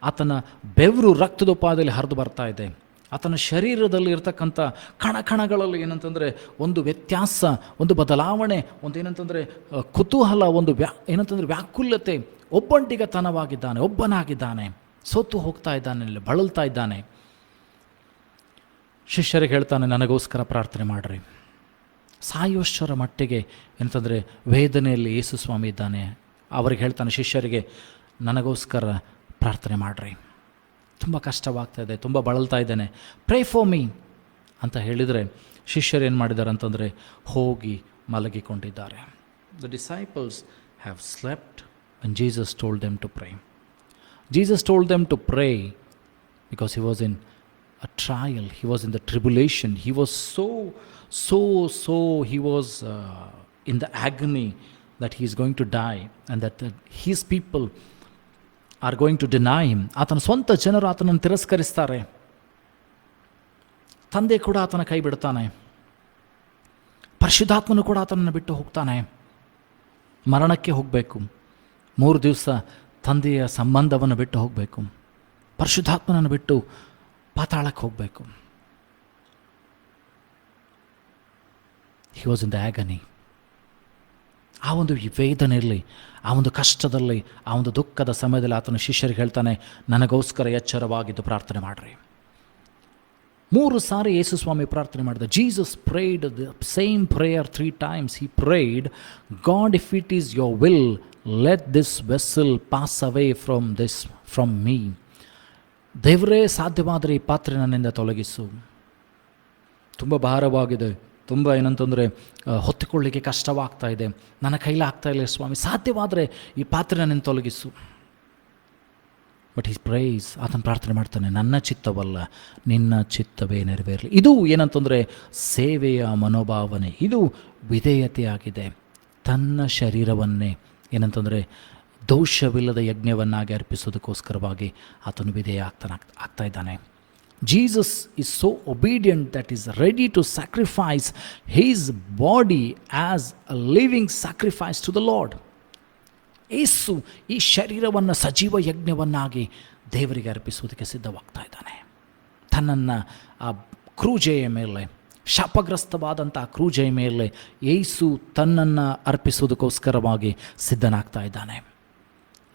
ಆತನ ಬೆವರು ರಕ್ತದೋಪಾದಿಯಲ್ಲಿ ಹರಿದು ಬರ್ತಾ ಇದೆ. ಆತನ ಶರೀರದಲ್ಲಿ ಇರ್ತಕ್ಕಂಥ ಕಣಕಣಗಳಲ್ಲಿ ಏನಂತಂದರೆ ಒಂದು ವ್ಯತ್ಯಾಸ, ಒಂದು ಬದಲಾವಣೆ, ಒಂದು ಏನಂತಂದರೆ ಕುತೂಹಲ, ಒಂದು ಏನಂತಂದರೆ ವ್ಯಾಕುಲ್ಯತೆ. ಒಬ್ಬನಾಗಿದ್ದಾನೆ, ಸೋತು ಹೋಗ್ತಾ ಇದ್ದಾನೆ, ಬಳಲ್ತಾ ಇದ್ದಾನೆ. ಶಿಷ್ಯರಿಗೆ ಹೇಳ್ತಾನೆ, ನನಗೋಸ್ಕರ ಪ್ರಾರ್ಥನೆ ಮಾಡಿರಿ. ಸಾಯೋಶ್ವರ ಮಟ್ಟಿಗೆ ಎಂತಂದರೆ ವೇದನೆಯಲ್ಲಿ ಯೇಸು ಸ್ವಾಮಿ ಇದ್ದಾನೆ. ಅವ್ರಿಗೆ ಹೇಳ್ತಾನೆ ಶಿಷ್ಯರಿಗೆ, ನನಗೋಸ್ಕರ ಪ್ರಾರ್ಥನೆ ಮಾಡಿರಿ, ತುಂಬ ಕಷ್ಟವಾಗ್ತಾಯಿದೆ, ತುಂಬ ಬಳಲ್ತಾ ಇದ್ದೇನೆ, ಪ್ರೇ ಫಾರ್ ಮೀ ಅಂತ ಹೇಳಿದರೆ ಶಿಷ್ಯರು ಏನು ಮಾಡಿದ್ದಾರೆ ಅಂತಂದರೆ ಹೋಗಿ ಮಲಗಿಕೊಂಡಿದ್ದಾರೆ. The disciples have slept when Jesus told them to pray. Jesus told them to pray because he was in a trial, he was in the tribulation, he was he was in the agony that he is going to die and that his people are going to deny him. ಆತನ ಸ್ವಂತ ಜನರು ಆತನನ್ನು ತಿರಸ್ಕರಿಸ್ತಾರೆ. ತಂದೆ ಕೂಡ ಆತನ ಕೈ ಬಿಡ್ತಾನೆ. ಪರಿಶುದ್ಧಾತ್ಮನು ಕೂಡ ಆತನನ್ನು ಬಿಟ್ಟು ಹೋಗ್ತಾನೆ. ಮರಣಕ್ಕೆ ಹೋಗಬೇಕು. 3 ದಿವಸ ತಂದೆಯ ಸಂಬಂಧವನ್ನು ಬಿಟ್ಟು ಹೋಗಬೇಕು. ಪರಿಶುದ್ಧಾತ್ಮನನ್ನು ಬಿಟ್ಟು ಪಾತಾಳಕ್ಕೆ ಹೋಗಬೇಕು. He was in the agony. ಆ ಒಂದು ವೇದನೆಯಲ್ಲಿ, ಆ ಒಂದು ಕಷ್ಟದಲ್ಲಿ, ಆ ಒಂದು ದುಃಖದ ಸಮಯದಲ್ಲಿ ಆತನ ಶಿಷ್ಯರಿಗೆ ಹೇಳ್ತಾನೆ, ನನಗೋಸ್ಕರ ಎಚ್ಚರವಾಗಿದ್ದು ಪ್ರಾರ್ಥನೆ ಮಾಡಿರಿ. 3 ಸಾರಿ ಯೇಸು ಸ್ವಾಮಿ ಪ್ರಾರ್ಥನೆ ಮಾಡಿದ. Jesus prayed the same prayer 3 times. He prayed, God, if it is your will, let this vessel pass away from me. ದೇವರೇ, ಸಾಧ್ಯವಾದರೆ ಈ ಪಾತ್ರೆ ನನ್ನಿಂದ ತೊಲಗಿಸು. ತುಂಬ ಭಾರವಾಗಿದೆ, ತುಂಬ ಏನಂತಂದರೆ ಹೊತ್ತುಕೊಳ್ಳಿಕ್ಕೆ ಕಷ್ಟವಾಗ್ತಾ ಇದೆ, ನನ್ನ ಕೈಲಾಗ್ತಾ ಇಲ್ಲ ಸ್ವಾಮಿ, ಸಾಧ್ಯವಾದರೆ ಈ ಪಾತ್ರೆ ನನ್ನಿಂದ ತೊಲಗಿಸು. ಬಟ್ ಹಿ ಪ್ರೈಸ್, ಆತನ ಪ್ರಾರ್ಥನೆ ಮಾಡ್ತಾನೆ, ನನ್ನ ಚಿತ್ತವಲ್ಲ ನಿನ್ನ ಚಿತ್ತವೇ ನೆರವೇರಲಿ. ಇದು ಏನಂತಂದರೆ ಸೇವೆಯ ಮನೋಭಾವನೆ, ಇದು ವಿಧೇಯತೆಯಾಗಿದೆ. ತನ್ನ ಶರೀರವನ್ನೇ ಏನಂತಂದರೆ ದೋಷವಿಲ್ಲದ ಯಜ್ಞವನ್ನಾಗಿ ಅರ್ಪಿಸೋದಕ್ಕೋಸ್ಕರವಾಗಿ ಆತನು ವಿಧೇಯ ಆಗ್ತಾ ಇದ್ದಾನೆ. Jesus is so obedient that he is ready to sacrifice his body as a living sacrifice to the Lord. ಯೇಸು ಈ ಶರೀರವನ್ನು ಸಜೀವ ಯಜ್ಞವನ್ನಾಗಿ ದೇವರಿಗೆ ಅರ್ಪಿಸುವುದಕ್ಕೆ ಸಿದ್ಧವಾಗ್ತಾ ಇದ್ದಾನೆ. ತನ್ನನ್ನು ಆ ಕ್ರೂಜೆಯ ಮೇಲೆ, ಶಾಪಗ್ರಸ್ತವಾದಂಥ ಕ್ರೂಜೆಯ ಮೇಲೆ ಯೇಸು ತನ್ನನ್ನು ಅರ್ಪಿಸುವುದಕ್ಕೋಸ್ಕರವಾಗಿ ಸಿದ್ಧನಾಗ್ತಾ ಇದ್ದಾನೆ.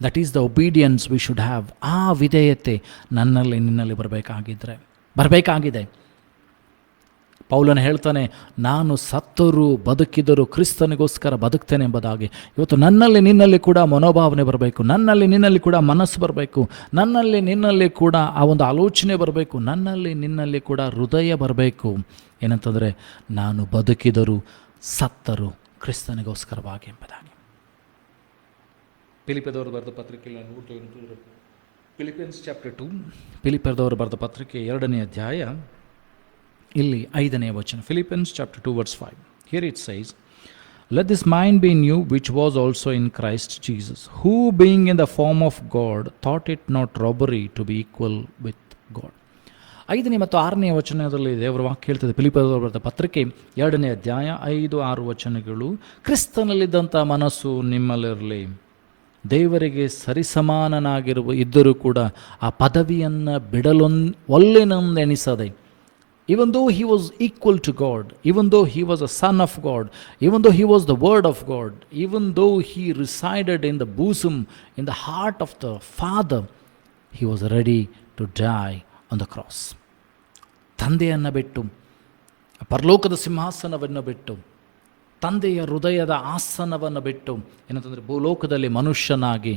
That is the obedience we should have. ಆ ವಿಧೇಯತೆ ನನ್ನಲ್ಲಿ ನಿನ್ನಲ್ಲಿ ಬರಬೇಕಾಗಿದೆ. ಪೌಲನು ಹೇಳ್ತಾನೆ, ನಾನು ಸತ್ತರೂ ಬದುಕಿದರೂ ಕ್ರಿಸ್ತನಿಗೋಸ್ಕರ ಬದುಕ್ತೇನೆ ಎಂಬುದಾಗಿ. ಇವತ್ತು ನನ್ನಲ್ಲಿ ನಿನ್ನಲ್ಲಿ ಕೂಡ ಮನೋಭಾವನೆ ಬರಬೇಕು, ನನ್ನಲ್ಲಿ ನಿನ್ನಲ್ಲಿ ಕೂಡ ಮನಸ್ಸು ಬರಬೇಕು, ನನ್ನಲ್ಲಿ ನಿನ್ನಲ್ಲಿ ಕೂಡ ಆ ಒಂದು ಆಲೋಚನೆ ಬರಬೇಕು, ನನ್ನಲ್ಲಿ ನಿನ್ನಲ್ಲಿ ಕೂಡ ಹೃದಯ ಬರಬೇಕು. ಏನಂತಂದರೆ ನಾನು ಬದುಕಿದರೂ ಸತ್ತರೂ ಕ್ರಿಸ್ತನಿಗೋಸ್ಕರವಾಗಿ ಎಂಬುದಾಗಿ. ಫಿಲಿಪಿಯದವರು ಬರೆದ ಪತ್ರಿಕೆಯಲ್ಲಿ ನೋಡ್ತೇವೆ. ಫಿಲಿಪಿಯನ್ಸ್ ಚಾಪ್ಟರ್ 2, ಫಿಲಿಪಿಯದವರು ಬರೆದ ಪತ್ರಿಕೆ 2ನೇ ಅಧ್ಯಾಯ, ಇಲ್ಲಿ 5ನೇ ವಚನ. Philippians chapter 2 verse 5. Here it says, let this mind be in you which was also in Christ Jesus, who being in the form of God thought it not robbery to be equal with God. 5ನೇ ಮತ್ತು 6ನೇ ವಚನದಲ್ಲಿ ದೇವರ ವಾಕ್ಯ ಹೇಳ್ತದೆ. ಫಿಲಿಪಿಯದವರು ಬರೆದ ಪತ್ರಿಕೆ 2ನೇ ಅಧ್ಯಾಯ 5, 6 ವಚನಗಳು. ಕ್ರಿಸ್ತನಲ್ಲಿದ್ದಂಥ ಮನಸ್ಸು ನಿಮ್ಮಲ್ಲಿರಲಿ, ದೇವರಿಗೆ ಸರಿಸಮಾನನಾಗಿರುವ ಇದ್ದರೂ ಕೂಡ ಆ ಪದವಿಯನ್ನು ಒಲ್ಲೆನೆನಿಸದೆ, even though he was equal to God, even though he was a son of God, even though he was the word of God, even though he resided in the bosom, in the heart of the Father, he was ready to die on the cross. ತಂದೆಯನ್ನು ಬಿಟ್ಟು, ಪರಲೋಕದ ಸಿಂಹಾಸನವನ್ನು ಬಿಟ್ಟು, ತಂದೆಯ ಹೃದಯದ ಆಸನವನ್ನು ಬಿಟ್ಟು ಏನಂತಂದರೆ ಭೂಲೋಕದಲ್ಲಿ ಮನುಷ್ಯನಾಗಿ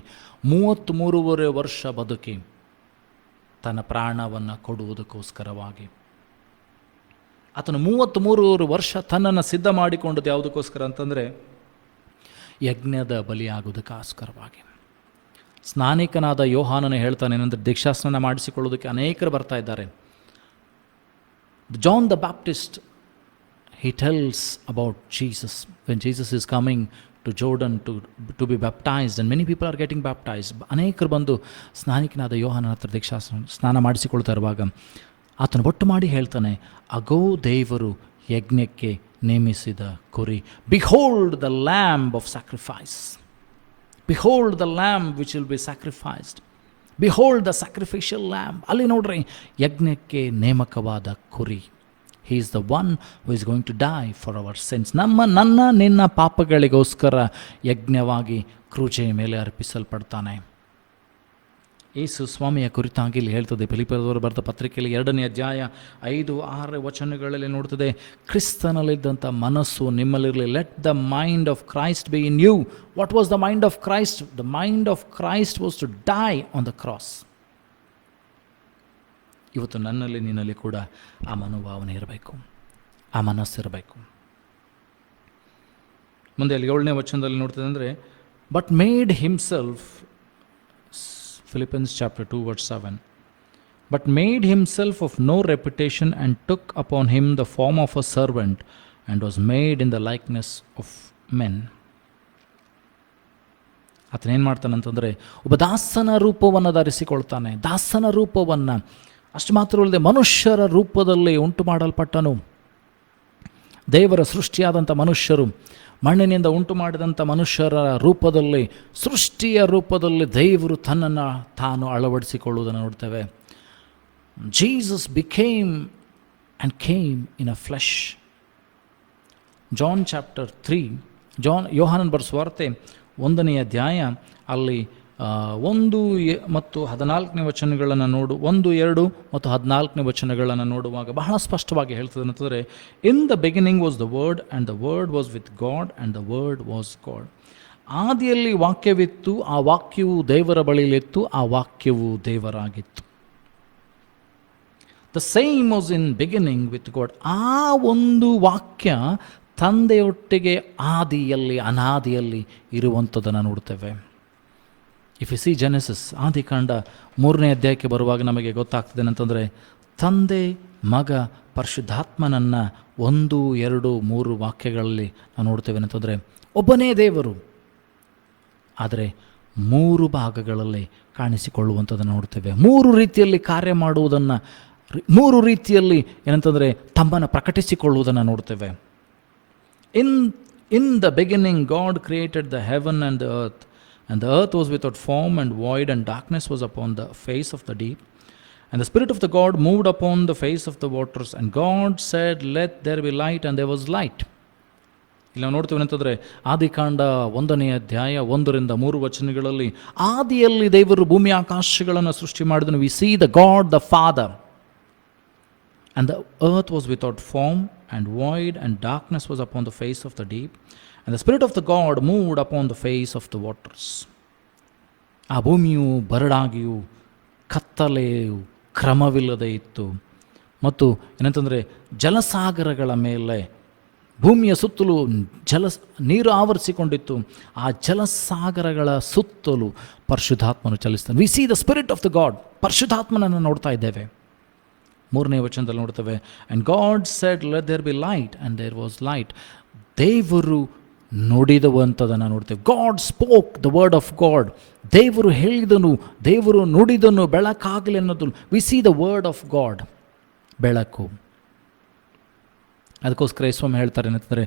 33.5 ವರ್ಷ ಬದುಕಿ ತನ್ನ ಪ್ರಾಣವನ್ನು ಕೊಡುವುದಕ್ಕೋಸ್ಕರವಾಗಿ ಆತನು 33 ವರ್ಷ ತನ್ನನ್ನು ಸಿದ್ಧ ಮಾಡಿಕೊಂಡದ್ದು ಯಾವುದಕ್ಕೋಸ್ಕರ ಅಂತಂದರೆ ಯಜ್ಞದ ಬಲಿಯಾಗುವುದಕ್ಕೋಸ್ಕರವಾಗಿ. ಸ್ನಾನಿಕನಾದ ಯೋಹಾನನು ಹೇಳ್ತಾನೆ ಏನಂದರೆ, ದೀಕ್ಷಾಸ್ನಾನ ಮಾಡಿಸಿಕೊಳ್ಳೋದಕ್ಕೆ ಅನೇಕರು ಬರ್ತಾ ಇದ್ದಾರೆ. John the Baptist, he tells about Jesus when Jesus is coming to Jordan to be baptized, and many people are getting baptized. ಅನೇಕರು ಬಂದು ಸ್ನಾನಿಕನಾದ ಯೋಹಾನನ ಹತ್ರ ಸ್ನಾನ ಮಾಡಿಸಿಕೊಳ್ತಾ ಇರುವಾಗ ಆತನು ಒಟ್ಟು ಮಾಡಿ ಹೇಳ್ತಾನೆ, ಅಗೋ ದೇವರು ಯಜ್ಞಕ್ಕೆ ನೇಮಿಸಿದ ಕುರಿ. Behold the lamb of sacrifice, behold the lamb which will be sacrificed, behold the sacrificial lamb. ಅಲ್ಲಿ ನೋಡ್ರಿ, ಯಜ್ಞಕ್ಕೆ ನೇಮಕವಾದ ಕುರಿ. He is the one who is going to die for our sins. ನನ್ನ ನಿನ್ನ ಪಾಪಗಳಿಗೋಸ್ಕರ ಯಜ್ಞವಾಗಿ ಕ್ರೂಜೆಯ ಮೇಲೆ ಅರ್ಪಿಸಲ್ಪಡ್ತಾನೆ. ಯೇಸು ಸ್ವಾಮಿಯ ಕುರಿತಾಗಿ ಇಲ್ಲಿ ಹೇಳ್ತದೆ ಫಿಲಿಪಿಯದವರು ಬರೆದ ಪತ್ರಿಕೆಯಲ್ಲಿ 2ನೇ ಅಧ್ಯಾಯ 5, 6 ವಚನಗಳಲ್ಲಿ ನೋಡ್ತದೆ, ಕ್ರಿಸ್ತನಲ್ಲಿದ್ದಂಥ ಮನಸ್ಸು ನಿಮ್ಮಲ್ಲಿರಲಿ. Let the mind of Christ be in you. What was the mind of Christ? The mind of Christ was to die on the cross. ಇವತ್ತು ನನ್ನಲ್ಲಿ ನಿನ್ನಲ್ಲಿ ಕೂಡ ಆ ಮನೋಭಾವನೆ ಇರಬೇಕು, ಆ ಮನಸ್ಸಿರಬೇಕು. ಮುಂದೆ ಅಲ್ಲಿ 7ನೇ ವಚನದಲ್ಲಿ ನೋಡ್ತದೆ ಅಂದರೆ, but made himself, Philippians chapter 2 verse 7, but made himself of no reputation and took upon him the form of a servant and was made in the likeness of men. ಆತನೇನು ಮಾಡ್ತಾನಂತಂದರೆ, ಒಬ್ಬ ದಾಸನ ರೂಪವನ್ನು ಧರಿಸಿಕೊಳ್ತಾನೆ. ದಾಸನ ರೂಪವನ್ನು ಅಷ್ಟು ಮಾತ್ರವಲ್ಲದೆ ಮನುಷ್ಯರ ರೂಪದಲ್ಲಿ ಉಂಟು ಮಾಡಲ್ಪಟ್ಟನು. ದೇವರ ಸೃಷ್ಟಿಯಾದಂಥ ಮನುಷ್ಯರು, ಮಣ್ಣಿನಿಂದ ಉಂಟು ಮಾಡಿದಂಥ ಮನುಷ್ಯರ ರೂಪದಲ್ಲಿ, ಸೃಷ್ಟಿಯ ರೂಪದಲ್ಲಿ ದೇವರು ತನ್ನನ್ನು ತಾನು ಅಳವಡಿಸಿಕೊಳ್ಳುವುದನ್ನು ನೋಡ್ತೇವೆ. Jesus became and came in a flesh. John chapter 3, ಯೋಹಾನನ ಬರೆದ ಸುವಾರ್ತೆ 1ನೇ ಅಧ್ಯಾಯ ಅಲ್ಲಿ 1 ಮತ್ತು 14ನೇ ವಚನಗಳನ್ನು 1, 2 ಮತ್ತು 14ನೇ ವಚನಗಳನ್ನು ನೋಡುವಾಗ ಬಹಳ ಸ್ಪಷ್ಟವಾಗಿ ಹೇಳ್ತದೆ ಅಂತಂದರೆ, in the beginning was the word and the word was with God and the word was God. ಆದಿಯಲ್ಲಿ ವಾಕ್ಯವಿತ್ತು, ಆ ವಾಕ್ಯವು ದೇವರ ಬಳಿಯಲ್ಲಿತ್ತು, ಆ ವಾಕ್ಯವು ದೇವರಾಗಿತ್ತು. The same was in beginning with God. ಆ ಒಂದು ವಾಕ್ಯ ತಂದೆಯೊಟ್ಟಿಗೆ ಆದಿಯಲ್ಲಿ ಅನಾದಿಯಲ್ಲಿ ಇರುವಂಥದ್ದನ್ನು ನೋಡ್ತೇವೆ. ಇಫ್ ಯು ಸಿ ಜೆನೆಸಿಸ್, ಆದಿಕಾಂಡ 3ನೇ ಅಧ್ಯಾಯಕ್ಕೆ ಬರುವಾಗ ನಮಗೆ ಗೊತ್ತಾಗ್ತದೆ ಅಂತಂದರೆ, ತಂದೆ, ಮಗ, ಪರಿಶುದ್ಧಾತ್ಮನನ್ನು 1, 2, 3 ವಾಕ್ಯಗಳಲ್ಲಿ ನಾವು ನೋಡ್ತೇವೆ ಅಂತಂದರೆ, ಒಬ್ಬನೇ ದೇವರು ಆದರೆ 3 ಭಾಗಗಳಲ್ಲಿ ಕಾಣಿಸಿಕೊಳ್ಳುವಂಥದ್ದನ್ನು ನೋಡ್ತೇವೆ. 3 ರೀತಿಯಲ್ಲಿ ಕಾರ್ಯ ಮಾಡುವುದನ್ನು, 3 ರೀತಿಯಲ್ಲಿ ಏನಂತಂದರೆ ತಮ್ಮನ್ನು ಪ್ರಕಟಿಸಿಕೊಳ್ಳುವುದನ್ನು ನೋಡ್ತೇವೆ. In the beginning God created the heaven and the earth, and the earth was without form and void, and darkness was upon the face of the deep, and the Spirit of the God moved upon the face of the waters, and God said, let there be light, and there was light. ಇಲ್ಲಿ ನಾವು ನೋಡ್ತೀವಿ ಅಂತಂದರೆ, ಆದಿಕಾಂಡ 1ನೇ ಅಧ್ಯಾಯ 1ರಿಂದ 3 ವಚನಗಳಲ್ಲಿ ಆದಿಯಲ್ಲಿ ದೇವರು ಭೂಮಿ ಆಕಾಶಗಳನ್ನು ಸೃಷ್ಟಿ ಮಾಡಿದನು. We see the God the Father, and the earth was without form and void, and darkness was upon the face of the deep, and the Spirit of the God moved upon the face of the waters. ಆ ಭೂಮಿಯು ಬರಡಾಗಿಯೂ ಕತ್ತಲೆಯು ಕ್ರಮವಿಲ್ಲದೆ ಇತ್ತು, ಮತ್ತು ಏನಂತಂದರೆ ಜಲಸಾಗರಗಳ ಮೇಲೆ, ಭೂಮಿಯ ಸುತ್ತಲೂ ನೀರು ಆವರಿಸಿಕೊಂಡಿತ್ತು. ಆ ಜಲಸಾಗರಗಳ ಸುತ್ತಲೂ ಪರಿಶುದ್ಧಾತ್ಮನು ಚಲಿಸ್ತಾನೆ. We see the spirit of the God, ಪರಿಶುದ್ಧಾತ್ಮನನ್ನು ನೋಡ್ತಾ ಇದ್ದೇವೆ. 3ನೇ ವಚನದಲ್ಲಿ ನೋಡ್ತೇವೆ, and God said let there be light, and there was light. ದೇವರು ನುಡಿದವಂಥದನ್ನು ನೋಡ್ತೇವೆ. God spoke the word of God. ದೇವರು ಹೇಳಿದನು, ದೇವರು ನುಡಿದನು, ಬೆಳಕಾಗಲಿ ಅನ್ನೋದು. We see the word of God, ಬೆಳಕು. ಅದಕ್ಕೋಸ್ಕರ ಯೇಸುಸ್ವಾಮಿ ಹೇಳ್ತಾರೆ ಏನಂತಂದರೆ,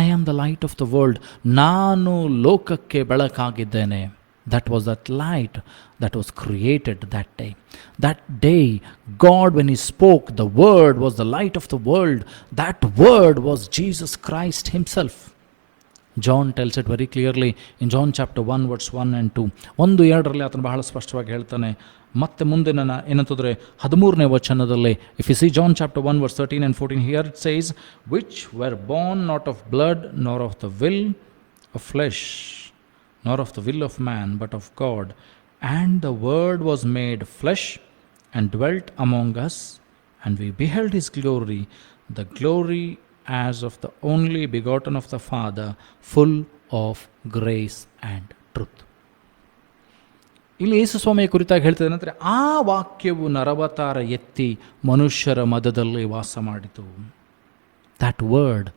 I am the light of the world. ನಾನು ಲೋಕಕ್ಕೆ ಬೆಳಕಾಗಿದ್ದೇನೆ. That was that light that was created that day. That day, God, when He spoke, the Word was the light of the world. That Word was Jesus Christ Himself. John tells it very clearly in John chapter 1, verse 1 and 2. 1:2 ಆತನು ಬಹಳ ಸ್ಪಷ್ಟವಾಗಿ ಹೇಳ್ತಾನೆ. ಮತ್ತೆ ಮುಂದೆ ಏನಂತಂದರೆ 13ನೇ ವಚನದಲ್ಲಿ, if you see John chapter 1, verse 13 and 14, here it says, which were born not of blood, nor of the will of flesh, nor of the will of man, but of God. And the Word was made flesh and dwelt among us, and we beheld His glory, the glory as of the only begotten of the Father, full of grace and truth. ಇಲ್ಲಿ ಯೇಸುಸ್ವಾಮಿಯ ಕುರಿತಾಗಿ ಹೇಳ್ತದೆ ಅಂದರೆ, ಆ ವಾಕ್ಯವು ನರವತಾರ ಎತ್ತಿ ಮನುಷ್ಯರ ಮಧ್ಯದಲ್ಲಿ ವಾಸ ಮಾಡಿತು. That Word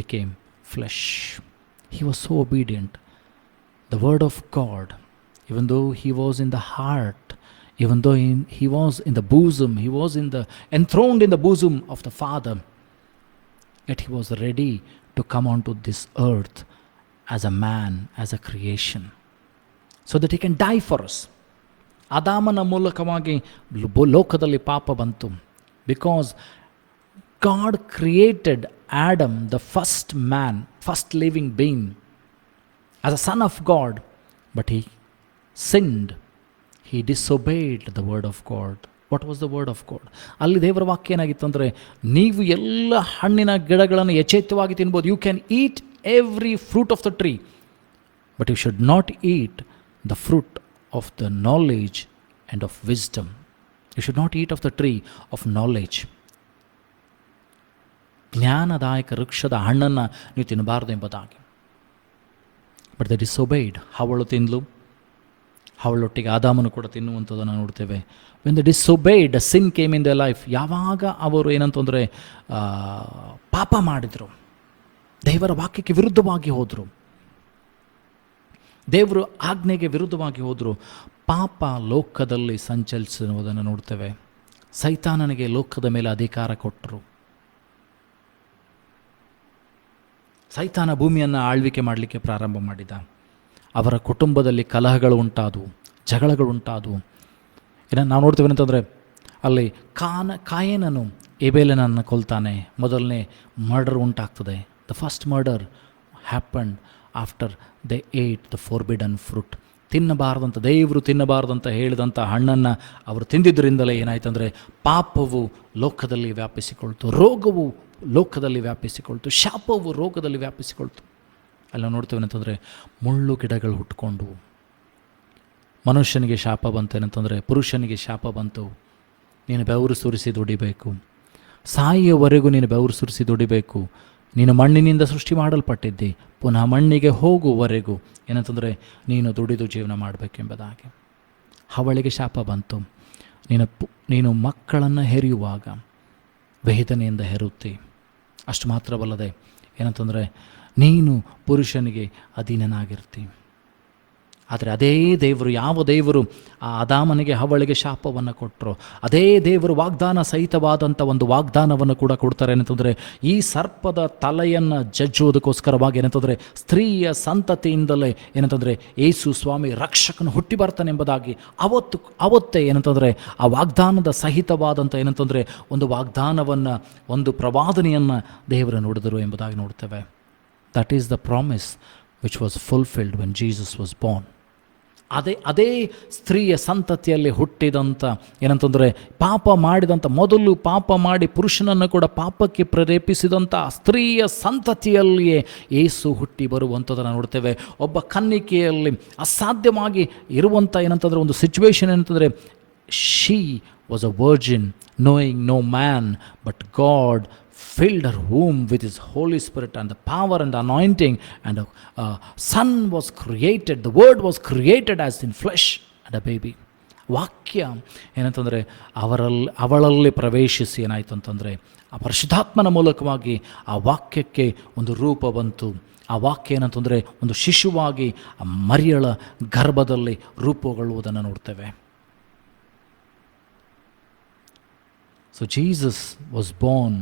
became flesh. He was so obedient. The Word of God, even though He was in the heart, even though He was in the bosom, He was enthroned in the bosom of the Father, yet He was ready to come onto this earth as a man, as a creation, so that He can die for us. ಆದಾಮನ ಮೂಲಕವಾಗಿ ಲೋಕದಲ್ಲಿ ಪಾಪ ಬಂತು. Because God created Adam, the first man, first living being, as a son of God, but he sinned. He disobeyed the word of God. What was the word of God? ಅಲ್ಲಿ ದೇವರ ವಾಕ್ಯ ಏನಾಗಿತ್ತು ಅಂದರೆ, ನೀವು ಎಲ್ಲ ಹಣ್ಣಿನ ಗಿಡಗಳನ್ನು ಯಥೇಚ್ಛವಾಗಿ ತಿನ್ಬೋದು. You can eat every fruit of the tree, but you should not eat the fruit of the knowledge and of wisdom. You should not eat of the tree of knowledge. ಜ್ಞಾನದಾಯಕ ವೃಕ್ಷದ ಹಣ್ಣನ್ನು ನೀವು ತಿನ್ನಬಾರ್ದು ಎಂಬುದಾಗಿ. But the ಡಿಸೊಬೇಯ್ಡ್. ಹವಳು ತಿನ್ನಲು, ಹವಳೊಟ್ಟಿಗೆ ಆದಾಮನು ಕೂಡ ತಿನ್ನುವಂಥದ್ದನ್ನು ನೋಡ್ತೇವೆ. When the disobeyed, the sin came in the life. ಯಾವಾಗ ಅವರು ಏನಂತಂದರೆ ಪಾಪ ಮಾಡಿದರು, ದೇವರ ವಾಕ್ಯಕ್ಕೆ ವಿರುದ್ಧವಾಗಿ ಹೋದರು, ದೇವರು ಆಜ್ಞೆಗೆ ವಿರುದ್ಧವಾಗಿ ಹೋದರು, ಪಾಪ ಲೋಕದಲ್ಲಿ ಸಂಚರಿಸುವುದನ್ನು ನೋಡ್ತೇವೆ. ಸೈತಾನನಿಗೆ ಲೋಕದ ಮೇಲೆ ಅಧಿಕಾರ ಕೊಟ್ಟರು. ಸೈತಾನ ಭೂಮಿಯನ್ನು ಆಳ್ವಿಕೆ ಮಾಡಲಿಕ್ಕೆ ಪ್ರಾರಂಭ ಮಾಡಿದ. ಅವರ ಕುಟುಂಬದಲ್ಲಿ ಕಲಹಗಳು ಉಂಟಾದವು, ಜಗಳಗಳು ಉಂಟಾದವು. ನಾವು ನೋಡ್ತೇವೆ ಅಂತಂದರೆ, ಅಲ್ಲಿ ಕಾಯೇನನು ಏಬೇಲನನ್ನು ಕೊಲ್ತಾನೆ. ಮೊದಲನೇ ಮರ್ಡರ್ ಉಂಟಾಗ್ತದೆ. The first murder happened after they ate the forbidden fruit. ತಿನ್ನಬಾರ್ದಂಥ, ದೇವರು ತಿನ್ನಬಾರ್ದಂತ ಹೇಳಿದಂಥ ಹಣ್ಣನ್ನು ಅವರು ತಿಂದಿದ್ದರಿಂದಲೇ ಏನಾಯ್ತಂದರೆ ಪಾಪವು ಲೋಕದಲ್ಲಿ ವ್ಯಾಪಿಸಿಕೊಳ್ತು, ರೋಗವು ಲೋಕದಲ್ಲಿ ವ್ಯಾಪಿಸಿಕೊಳ್ತು, ಶಾಪವು ರೋಗದಲ್ಲಿ ವ್ಯಾಪಿಸಿಕೊಳ್ತು. ಅಲ್ಲಿ ನೋಡ್ತೇವೆ ಅಂತಂದರೆ ಮುಳ್ಳು ಗಿಡಗಳು ಹುಟ್ಕೊಂಡು ಮನುಷ್ಯನಿಗೆ ಶಾಪ ಬಂತೇನಂತಂದರೆ ಪುರುಷನಿಗೆ ಶಾಪ ಬಂತು. ನೀನು ಬೆವರು ಸುರಿಸಿ ದುಡಿಬೇಕು, ಸಾಯಿಯವರೆಗೂ ನೀನು ಬೆವರು ಸುರಿಸಿ ದುಡಿಬೇಕು, ನೀನು ಮಣ್ಣಿನಿಂದ ಸೃಷ್ಟಿ ಮಾಡಲ್ಪಟ್ಟಿದ್ದಿ, ಪುನಃ ಮಣ್ಣಿಗೆ ಹೋಗುವವರೆಗೂ ಏನಂತಂದರೆ ನೀನು ದುಡಿದು ಜೀವನ ಮಾಡಬೇಕೆಂಬುದಾಗಿ. ಅವಳಿಗೆ ಶಾಪ ಬಂತು. ನೀನು ಮಕ್ಕಳನ್ನು ಹೆರೆಯುವಾಗ ವೇದನೆಯಿಂದ ಹೆರುತ್ತಿ. ಅಷ್ಟು ಮಾತ್ರವಲ್ಲದೆ ಏನಂತಂದರೆ ನೀನು ಪುರುಷನಿಗೆ ಅಧೀನನಾಗಿರ್ತಿ. ಆದರೆ ಅದೇ ದೇವರು, ಯಾವ ದೇವರು ಆ ಆದಾಮನಿಗೆ ಹವಳಿಗೆ ಶಾಪವನ್ನು ಕೊಟ್ಟರು, ಅದೇ ದೇವರು ವಾಗ್ದಾನ ಸಹಿತವಾದಂಥ ಒಂದು ವಾಗ್ದಾನವನ್ನು ಕೂಡ ಕೊಡ್ತಾರೆ. ಏನಂತಂದರೆ ಈ ಸರ್ಪದ ತಲೆಯನ್ನು ಜಜ್ಜುವುದಕ್ಕೋಸ್ಕರವಾಗಿ ಏನಂತಂದರೆ ಸ್ತ್ರೀಯ ಸಂತತಿಯಿಂದಲೇ ಏನಂತಂದರೆ ಯೇಸು ಸ್ವಾಮಿ ರಕ್ಷಕನು ಹುಟ್ಟಿ ಬರ್ತಾನೆ ಎಂಬುದಾಗಿ ಅವತ್ತೇ ಏನಂತಂದರೆ ಆ ವಾಗ್ದಾನದ ಸಹಿತವಾದಂಥ ಏನಂತಂದರೆ ಒಂದು ವಾಗ್ದಾನವನ್ನು, ಒಂದು ಪ್ರವಾದನೆಯನ್ನು ದೇವರು ನುಡಿದರು ಎಂಬುದಾಗಿ ನೋಡ್ತೇವೆ. That is the promise which was fulfilled when Jesus was Born. ಅದೇ ಸ್ತ್ರೀಯ ಸಂತತಿಯಲ್ಲಿ ಹುಟ್ಟಿದಂಥ ಏನಂತಂದರೆ ಪಾಪ ಮಾಡಿದಂಥ, ಮೊದಲು ಪಾಪ ಮಾಡಿ ಪುರುಷನನ್ನು ಕೂಡ ಪಾಪಕ್ಕೆ ಪ್ರೇರೇಪಿಸಿದಂಥ ಸ್ತ್ರೀಯ ಸಂತತಿಯಲ್ಲಿಯೇ ಯೇಸು ಹುಟ್ಟಿ ಬರುವಂಥದ್ದನ್ನು ನೋಡ್ತೇವೆ. ಒಬ್ಬ ಕನ್ನಿಕೆಯಲ್ಲಿ ಅಸಾಧ್ಯವಾಗಿ ಇರುವಂಥ ಏನಂತಂದರೆ ಒಂದು ಸಿಚುವೇಶನ್ ಏನಂತಂದರೆ, she was a virgin knowing no man but God filled her womb with his Holy Spirit and the power and the anointing, and a son was created, the word was created as in flesh and a baby. ವಾಕ್ಯ ಏನಂತಂದರೆ ಅವಳಲ್ಲಿ ಪ್ರವೇಶಿಸಿ ಏನಾಯಿತು ಅಂತಂದರೆ ಆ ಪರಿಶುದ್ಧಾತ್ಮನ ಮೂಲಕವಾಗಿ ಆ ವಾಕ್ಯಕ್ಕೆ ಒಂದು ರೂಪ ಬಂತು. ಆ ವಾಕ್ಯ ಏನಂತಂದರೆ ಒಂದು ಶಿಶುವಾಗಿ ಆ ಮರಿಯಳ ಗರ್ಭದಲ್ಲಿ ರೂಪುಗೊಳ್ಳುವುದನ್ನು ನೋಡ್ತೇವೆ. So Jesus was born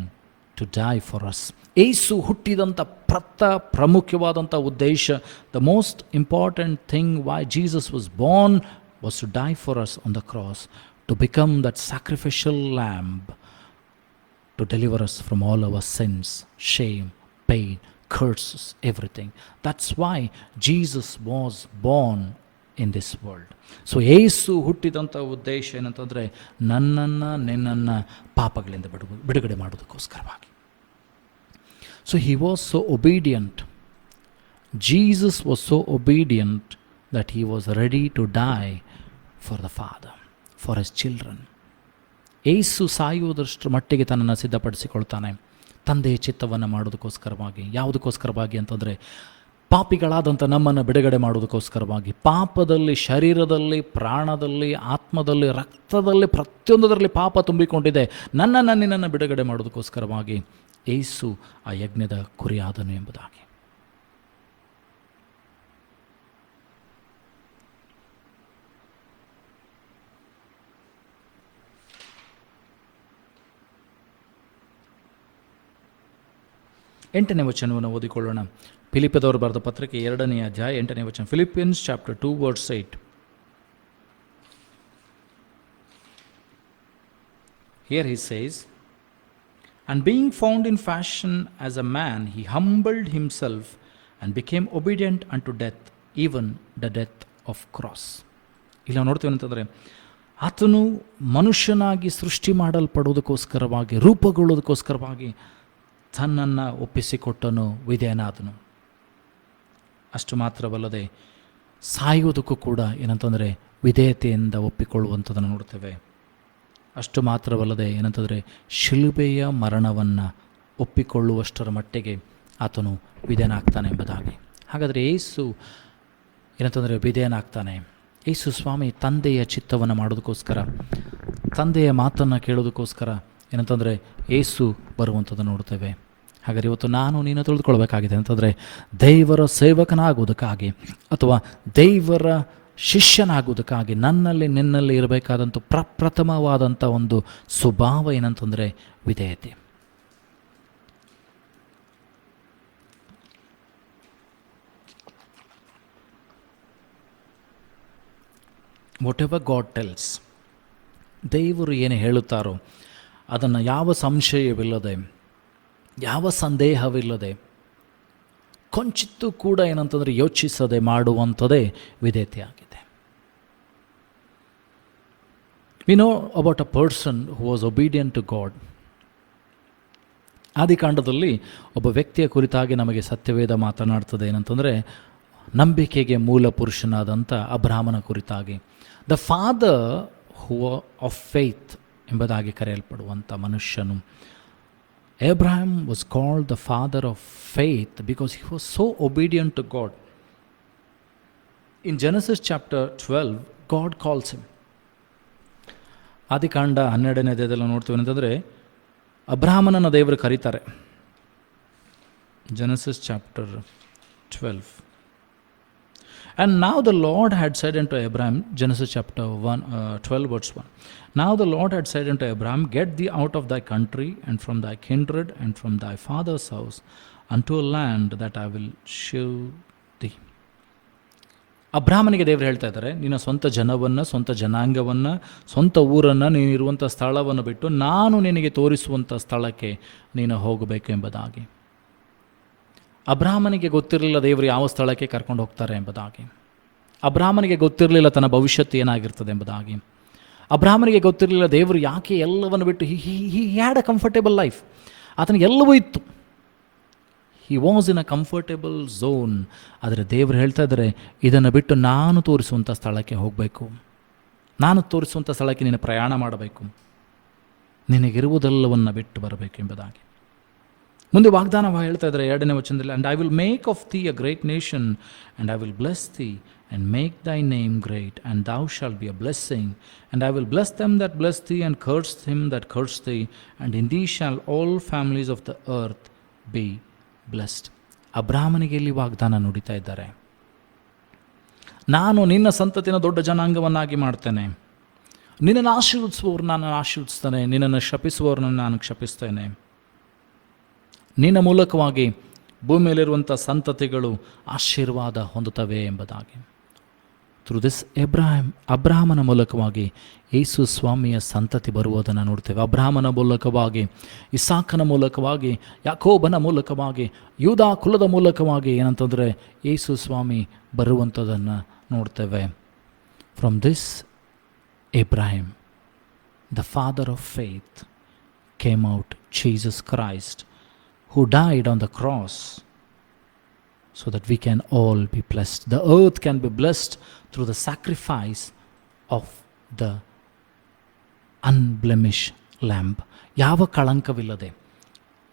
to die for us. ಏಸು ಹುಟ್ಟಿದಂಥ ಪ್ರಮುಖವಾದಂಥ ಉದ್ದೇಶ, the most important thing why Jesus was born was to die for us on the cross, to become that sacrificial lamb, to deliver us from all our sins, shame, pain, curses, everything. That's why Jesus was born in this world. So ಯೇಸು ಹುಟ್ಟಿದಂಥ ಉದ್ದೇಶ ಏನಂತಂದರೆ ನನ್ನನ್ನು ನಿನ್ನನ್ನು ಪಾಪಗಳಿಂದ ಬಿಡುಗಡೆ ಮಾಡೋದಕ್ಕೋಸ್ಕರವಾಗಿ. So he was so obedient, Jesus was so obedient that he was ready to die for the father, for his children. ಯೇಸು ಸಾಯುವುದಷ್ಟರ ಮಟ್ಟಿಗೆ ತನ್ನನ್ನು ಸಿದ್ಧಪಡಿಸಿಕೊಳ್ತಾನೆ ತಂದೆಯ ಚಿತ್ತವನ್ನು ಮಾಡೋದಕ್ಕೋಸ್ಕರವಾಗಿ. ಯಾವುದಕ್ಕೋಸ್ಕರವಾಗಿ ಅಂತಂದರೆ ಪಾಪಿಗಳಾದಂಥ ನಮ್ಮನ್ನು ಬಿಡುಗಡೆ ಮಾಡೋದಕ್ಕೋಸ್ಕರವಾಗಿ. ಪಾಪದಲ್ಲಿ, ಶರೀರದಲ್ಲಿ, ಪ್ರಾಣದಲ್ಲಿ, ಆತ್ಮದಲ್ಲಿ, ರಕ್ತದಲ್ಲಿ, ಪ್ರತಿಯೊಂದರಲ್ಲಿ ಪಾಪ ತುಂಬಿಕೊಂಡಿದೆ. ನಿನ್ನನ್ನು ಬಿಡುಗಡೆ ಮಾಡೋದಕ್ಕೋಸ್ಕರವಾಗಿ ಯೇಸು ಆ ಯಜ್ಞದ ಕುರಿಯಾದನು ಎಂಬುದಾಗಿ. ಎಂಟನೇ ವಚನವನ್ನು ಓದಿಕೊಳ್ಳೋಣ. ಫಿಲಿಪ್ಪದವರು ಬರೆದ ಪತ್ರಿಕೆ 2ನೇ ಅಧ್ಯಾಯ 8ನೇ ವಚನ. Philippians chapter 2 verse 8. Here he says, and being found in fashion as a man, he humbled himself and became obedient unto death, even the death of cross. ಇಲ್ಲ ನೋಡ್ತೇವೆ ಅಂತಂದರೆ ಆತನು ಮನುಷ್ಯನಾಗಿ ಸೃಷ್ಟಿ ಮಾಡಲ್ಪಡುವುದಕ್ಕೋಸ್ಕರವಾಗಿ, ರೂಪುಗೊಳ್ಳುವುದಕ್ಕೋಸ್ಕರವಾಗಿ ತನ್ನನ್ನು ಒಪ್ಪಿಸಿಕೊಟ್ಟನು, ವಿಧೇಯನಾದನು. ಅಷ್ಟು ಮಾತ್ರವಲ್ಲದೆ ಸಾಯುವುದಕ್ಕೂ ಕೂಡ ಏನಂತಂದರೆ ವಿಧೇಯತೆಯಿಂದ ಒಪ್ಪಿಕೊಳ್ಳುವಂಥದ್ದನ್ನು ನೋಡ್ತೇವೆ. ಅಷ್ಟು ಮಾತ್ರವಲ್ಲದೆ ಏನಂತಂದರೆ ಶಿಲುಬೆಯ ಮರಣವನ್ನು ಒಪ್ಪಿಕೊಳ್ಳುವಷ್ಟರ ಮಟ್ಟಿಗೆ ಆತನು ವಿಧೇಯನಾಗ್ತಾನೆ ಎಂಬುದಾಗಿ. ಹಾಗಾದರೆ ಯೇಸು ಏನಂತಂದರೆ ವಿಧೇಯನಾಗ್ತಾನೆ. ಯೇಸು ಸ್ವಾಮಿ ತಂದೆಯ ಚಿತ್ತವನ್ನು ಮಾಡೋದಕ್ಕೋಸ್ಕರ, ತಂದೆಯ ಮಾತನ್ನು ಕೇಳೋದಕ್ಕೋಸ್ಕರ ಏನಂತಂದರೆ ಯೇಸು ಬರುವಂಥದ್ದನ್ನು ನೋಡ್ತೇವೆ. ಹಾಗಾದರೆ ಇವತ್ತು ನೀನು ತಿಳಿದುಕೊಳ್ಬೇಕಾಗಿದೆ ಅಂತಂದರೆ ದೇವರ ಸೇವಕನಾಗುವುದಕ್ಕಾಗಿ ಅಥವಾ ದೇವರ ಶಿಷ್ಯನಾಗುವುದಕ್ಕಾಗಿ ನನ್ನಲ್ಲಿ ನಿನ್ನಲ್ಲಿ ಇರಬೇಕಾದಂಥ ಪ್ರಪ್ರಥಮವಾದಂಥ ಒಂದು ಸ್ವಭಾವ ಏನಂತಂದರೆ ವಿಧೇಯತೆ. ವಾಟ್ ಎವರ್ ಗಾಡ್ ಟೆಲ್ಸ್, ದೇವರು ಏನು ಹೇಳುತ್ತಾರೋ ಅದನ್ನು ಯಾವ ಸಂಶಯವಿಲ್ಲದೆ, ಯಾವ ಸಂದೇಹವಿಲ್ಲದೆ, ಕೊಂಚಿತ್ತು ಕೂಡ ಏನಂತಂದರೆ ಯೋಚಿಸದೆ ಮಾಡುವಂಥದ್ದೇ ವಿಧೇಯತೆಯಾಗಿದೆ. We know about a person who was obedient to God. ಆದಿಕಾಂಡದಲ್ಲಿ ಒಬ್ಬ ವ್ಯಕ್ತಿಯ ಕುರಿತಾಗಿ ನಮಗೆ ಸತ್ಯವೇದ ಮಾತನಾಡ್ತದೆ ಏನಂತಂದರೆ, ನಂಬಿಕೆಗೆ ಮೂಲ ಪುರುಷನಾದಂಥ ಅಬ್ರಹಾಮನ ಕುರಿತಾಗಿ. The father who of faith ಎಂಬುದಾಗಿ ಕರೆಯಲ್ಪಡುವಂಥ ಮನುಷ್ಯನು. Abraham was called the father of faith because he was so obedient to God. In Genesis chapter 12, God calls him. ಆದಿಕಾಂಡ 12ನೇ ಅಧ್ಯಾಯದಲ್ಲಿ ನೋಡ್ತೀವಿ ಅಂತಂದರೆ ಅಬ್ರಹಾಮನನ್ನು ದೇವರು ಕರೀತಾರೆ. Genesis chapter 12. And now the Lord had said unto Abraham, Genesis chapter 12 verse 1. Now the Lord had said unto Abraham, get thee out of thy country and from thy kindred and from thy father's house unto a land that I will show thee. ಅಬ್ರಹಾಮನಿಗೆ ದೇವರು ಹೇಳ್ತಾ ಇದ್ದಾರೆ, ನಿನ್ನ ಸ್ವಂತ ಜನವನ್ನು, ಸ್ವಂತ ಜನಾಂಗವನ್ನು, ಸ್ವಂತ ಊರನ್ನು, ನೀನಿರುವಂಥ ಸ್ಥಳವನ್ನು ಬಿಟ್ಟು ನಾನು ನಿನಗೆ ತೋರಿಸುವಂಥ ಸ್ಥಳಕ್ಕೆ ನೀನು ಹೋಗಬೇಕು ಎಂಬುದಾಗಿ. ಅಬ್ರಹಾಮನಿಗೆ ಗೊತ್ತಿರಲಿಲ್ಲ ದೇವರು ಯಾವ ಸ್ಥಳಕ್ಕೆ ಕರ್ಕೊಂಡು ಹೋಗ್ತಾರೆ ಎಂಬುದಾಗಿ. ಅಬ್ರಹಾಮನಿಗೆ ಗೊತ್ತಿರಲಿಲ್ಲ ತನ್ನ ಭವಿಷ್ಯತ್ತು ಏನಾಗಿರ್ತದೆ ಎಂಬುದಾಗಿ. ಅಬ್ರಹಾಮನಿಗೆ ಗೊತ್ತಿರಲಿಲ್ಲ ದೇವರು ಯಾಕೆ ಎಲ್ಲವನ್ನು ಬಿಟ್ಟು he had a comfortable life. ಆತನಿಗೆ ಎಲ್ಲವೂ ಇತ್ತು. ಹಿ was in a comfortable zone. ಆದರೆ ದೇವರು ಹೇಳ್ತಾ ಇದ್ದಾರೆ, ಇದನ್ನು ಬಿಟ್ಟು ನಾನು ತೋರಿಸುವಂಥ ಸ್ಥಳಕ್ಕೆ ಹೋಗಬೇಕು, ನಾನು ತೋರಿಸುವಂಥ ಸ್ಥಳಕ್ಕೆ ನೀನು ಪ್ರಯಾಣ ಮಾಡಬೇಕು, ನಿನಗಿರುವುದೆಲ್ಲವನ್ನು ಬಿಟ್ಟು ಬರಬೇಕು ಎಂಬುದಾಗಿ. ಮುಂದೆ ವಾಗ್ದಾನ ಹೇಳ್ತಾ ಇದ್ದಾರೆ 2ನೇ ವಚನದಲ್ಲಿ, and I will make of Thi a great nation and I will bless Thi and make thy name great, and thou shalt be a blessing. And I will bless them that bless thee, and curse him that curse thee. And in thee shall all families of the earth be blessed. ಅಬ್ರಹಾಮನಿಗೆ ಇಲ್ಲಿ ವಾಗ್ದಾನ ನುಡಿತಾ ಇದ್ದಾರೆ, ನಾನು ನಿನ್ನ ಸಂತತಿನ ದೊಡ್ಡ ಜನಾಂಗವನ್ನಾಗಿ ಮಾಡ್ತೇನೆ, ನಿನ್ನನ್ನು ಆಶೀರ್ವದಿಸುವವ್ರನ್ನ ನಾನು ಆಶೀರ್ವದಿಸ್ತೇನೆ, ನಿನ್ನನ್ನು ಶಪಿಸುವವ್ರನ್ನ ನಾನು ಶಪಿಸ್ತೇನೆ, ನಿನ್ನ ಮೂಲಕವಾಗಿ ಭೂಮಿಯಲ್ಲಿರುವಂಥ ಸಂತತಿಗಳು ಆಶೀರ್ವಾದ ಹೊಂದುತ್ತವೆ ಎಂಬುದಾಗಿ. ಥ್ರೂ ದಿಸ್ ಅಬ್ರಹಾಮನ ಮೂಲಕವಾಗಿ ಯೇಸು ಸ್ವಾಮಿಯ ಸಂತತಿ ಬರುವುದನ್ನು ನೋಡ್ತೇವೆ. ಅಬ್ರಹಾಮನ ಮೂಲಕವಾಗಿ, ಇಸಾಕನ ಮೂಲಕವಾಗಿ, ಯಾಕೋಬನ ಮೂಲಕವಾಗಿ, ಯೂದಾ ಕುಲದ ಮೂಲಕವಾಗಿ ಏನಂತಂದರೆ ಯೇಸು ಸ್ವಾಮಿ ಬರುವಂಥದ್ದನ್ನು ನೋಡ್ತೇವೆ. From this Abraham, the father of faith, came out Jesus Christ, who died on the cross so that we can all be blessed. The earth can be blessed through the sacrifice of the unblemished lamb. ಯಾವ ಕಳಂಕವಿಲ್ಲದೆ,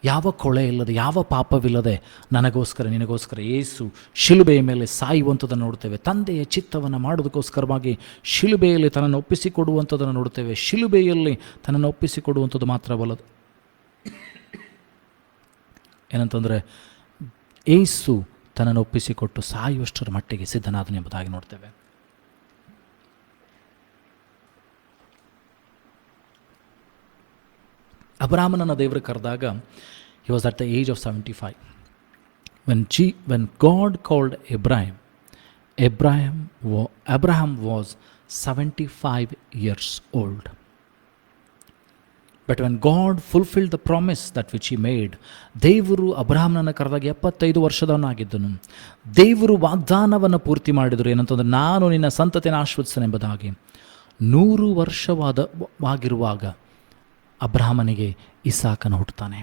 ಯಾವ ಕೊಳೆ ಇಲ್ಲದೆ, ಯಾವ ಪಾಪವಿಲ್ಲದೆ ನನಗೋಸ್ಕರ ನಿನಗೋಸ್ಕರ ಯೇಸು ಶಿಲುಬೆಯ ಮೇಲೆ ಸಾಯುವಂಥದ್ದನ್ನು ನೋಡ್ತೇವೆ. ತಂದೆಯ ಚಿತ್ತವನ್ನು ಮಾಡೋದಕ್ಕೋಸ್ಕರವಾಗಿ ಶಿಲುಬೆಯಲ್ಲಿ ತನ್ನನ್ನು ಒಪ್ಪಿಸಿಕೊಡುವಂಥದ್ದನ್ನು ನೋಡ್ತೇವೆ. ಶಿಲುಬೆಯಲ್ಲಿ ತನ್ನನ್ನು ಒಪ್ಪಿಸಿಕೊಡುವಂಥದ್ದು ಮಾತ್ರವಲ್ಲದು, ಏನಂತಂದರೆ ಯೇಸು ತನ್ನನ್ನು ಒಪ್ಪಿಸಿಕೊಟ್ಟು ಸಾಯುವಷ್ಟರ ಮಟ್ಟಿಗೆ ಸಿದ್ಧನಾದನು ಎಂಬುದಾಗಿ ನೋಡ್ತೇವೆ. ಅಬ್ರಹಾಮನನ್ನು ದೇವರು ಕರೆದಾಗ he was at the age of 75. When God called Abraham was 75 years old. But when God fulfilled the promise that which he made, ದೇವರು ಅಬ್ರಹಾಮನನ್ನು ಕರೆದಾಗ 75 ವರ್ಷದವನಾಗಿದ್ದನು. ದೇವರು ವಾಗ್ದಾನವನ್ನು ಪೂರ್ತಿ ಮಾಡಿದರು, ಏನಂತಂದರೆ ನಾನು ನಿನ್ನ ಸಂತತಿಯನ್ನು ಆಶೀರ್ವದಿಸ್ತೇನೆ ಎಂಬುದಾಗಿ. 100 ವರ್ಷವಾಗಿರುವಾಗ ಅಬ್ರಹಾಮನಿಗೆ ಇಸಾಕನು ಹುಟ್ಟುತ್ತಾನೆ.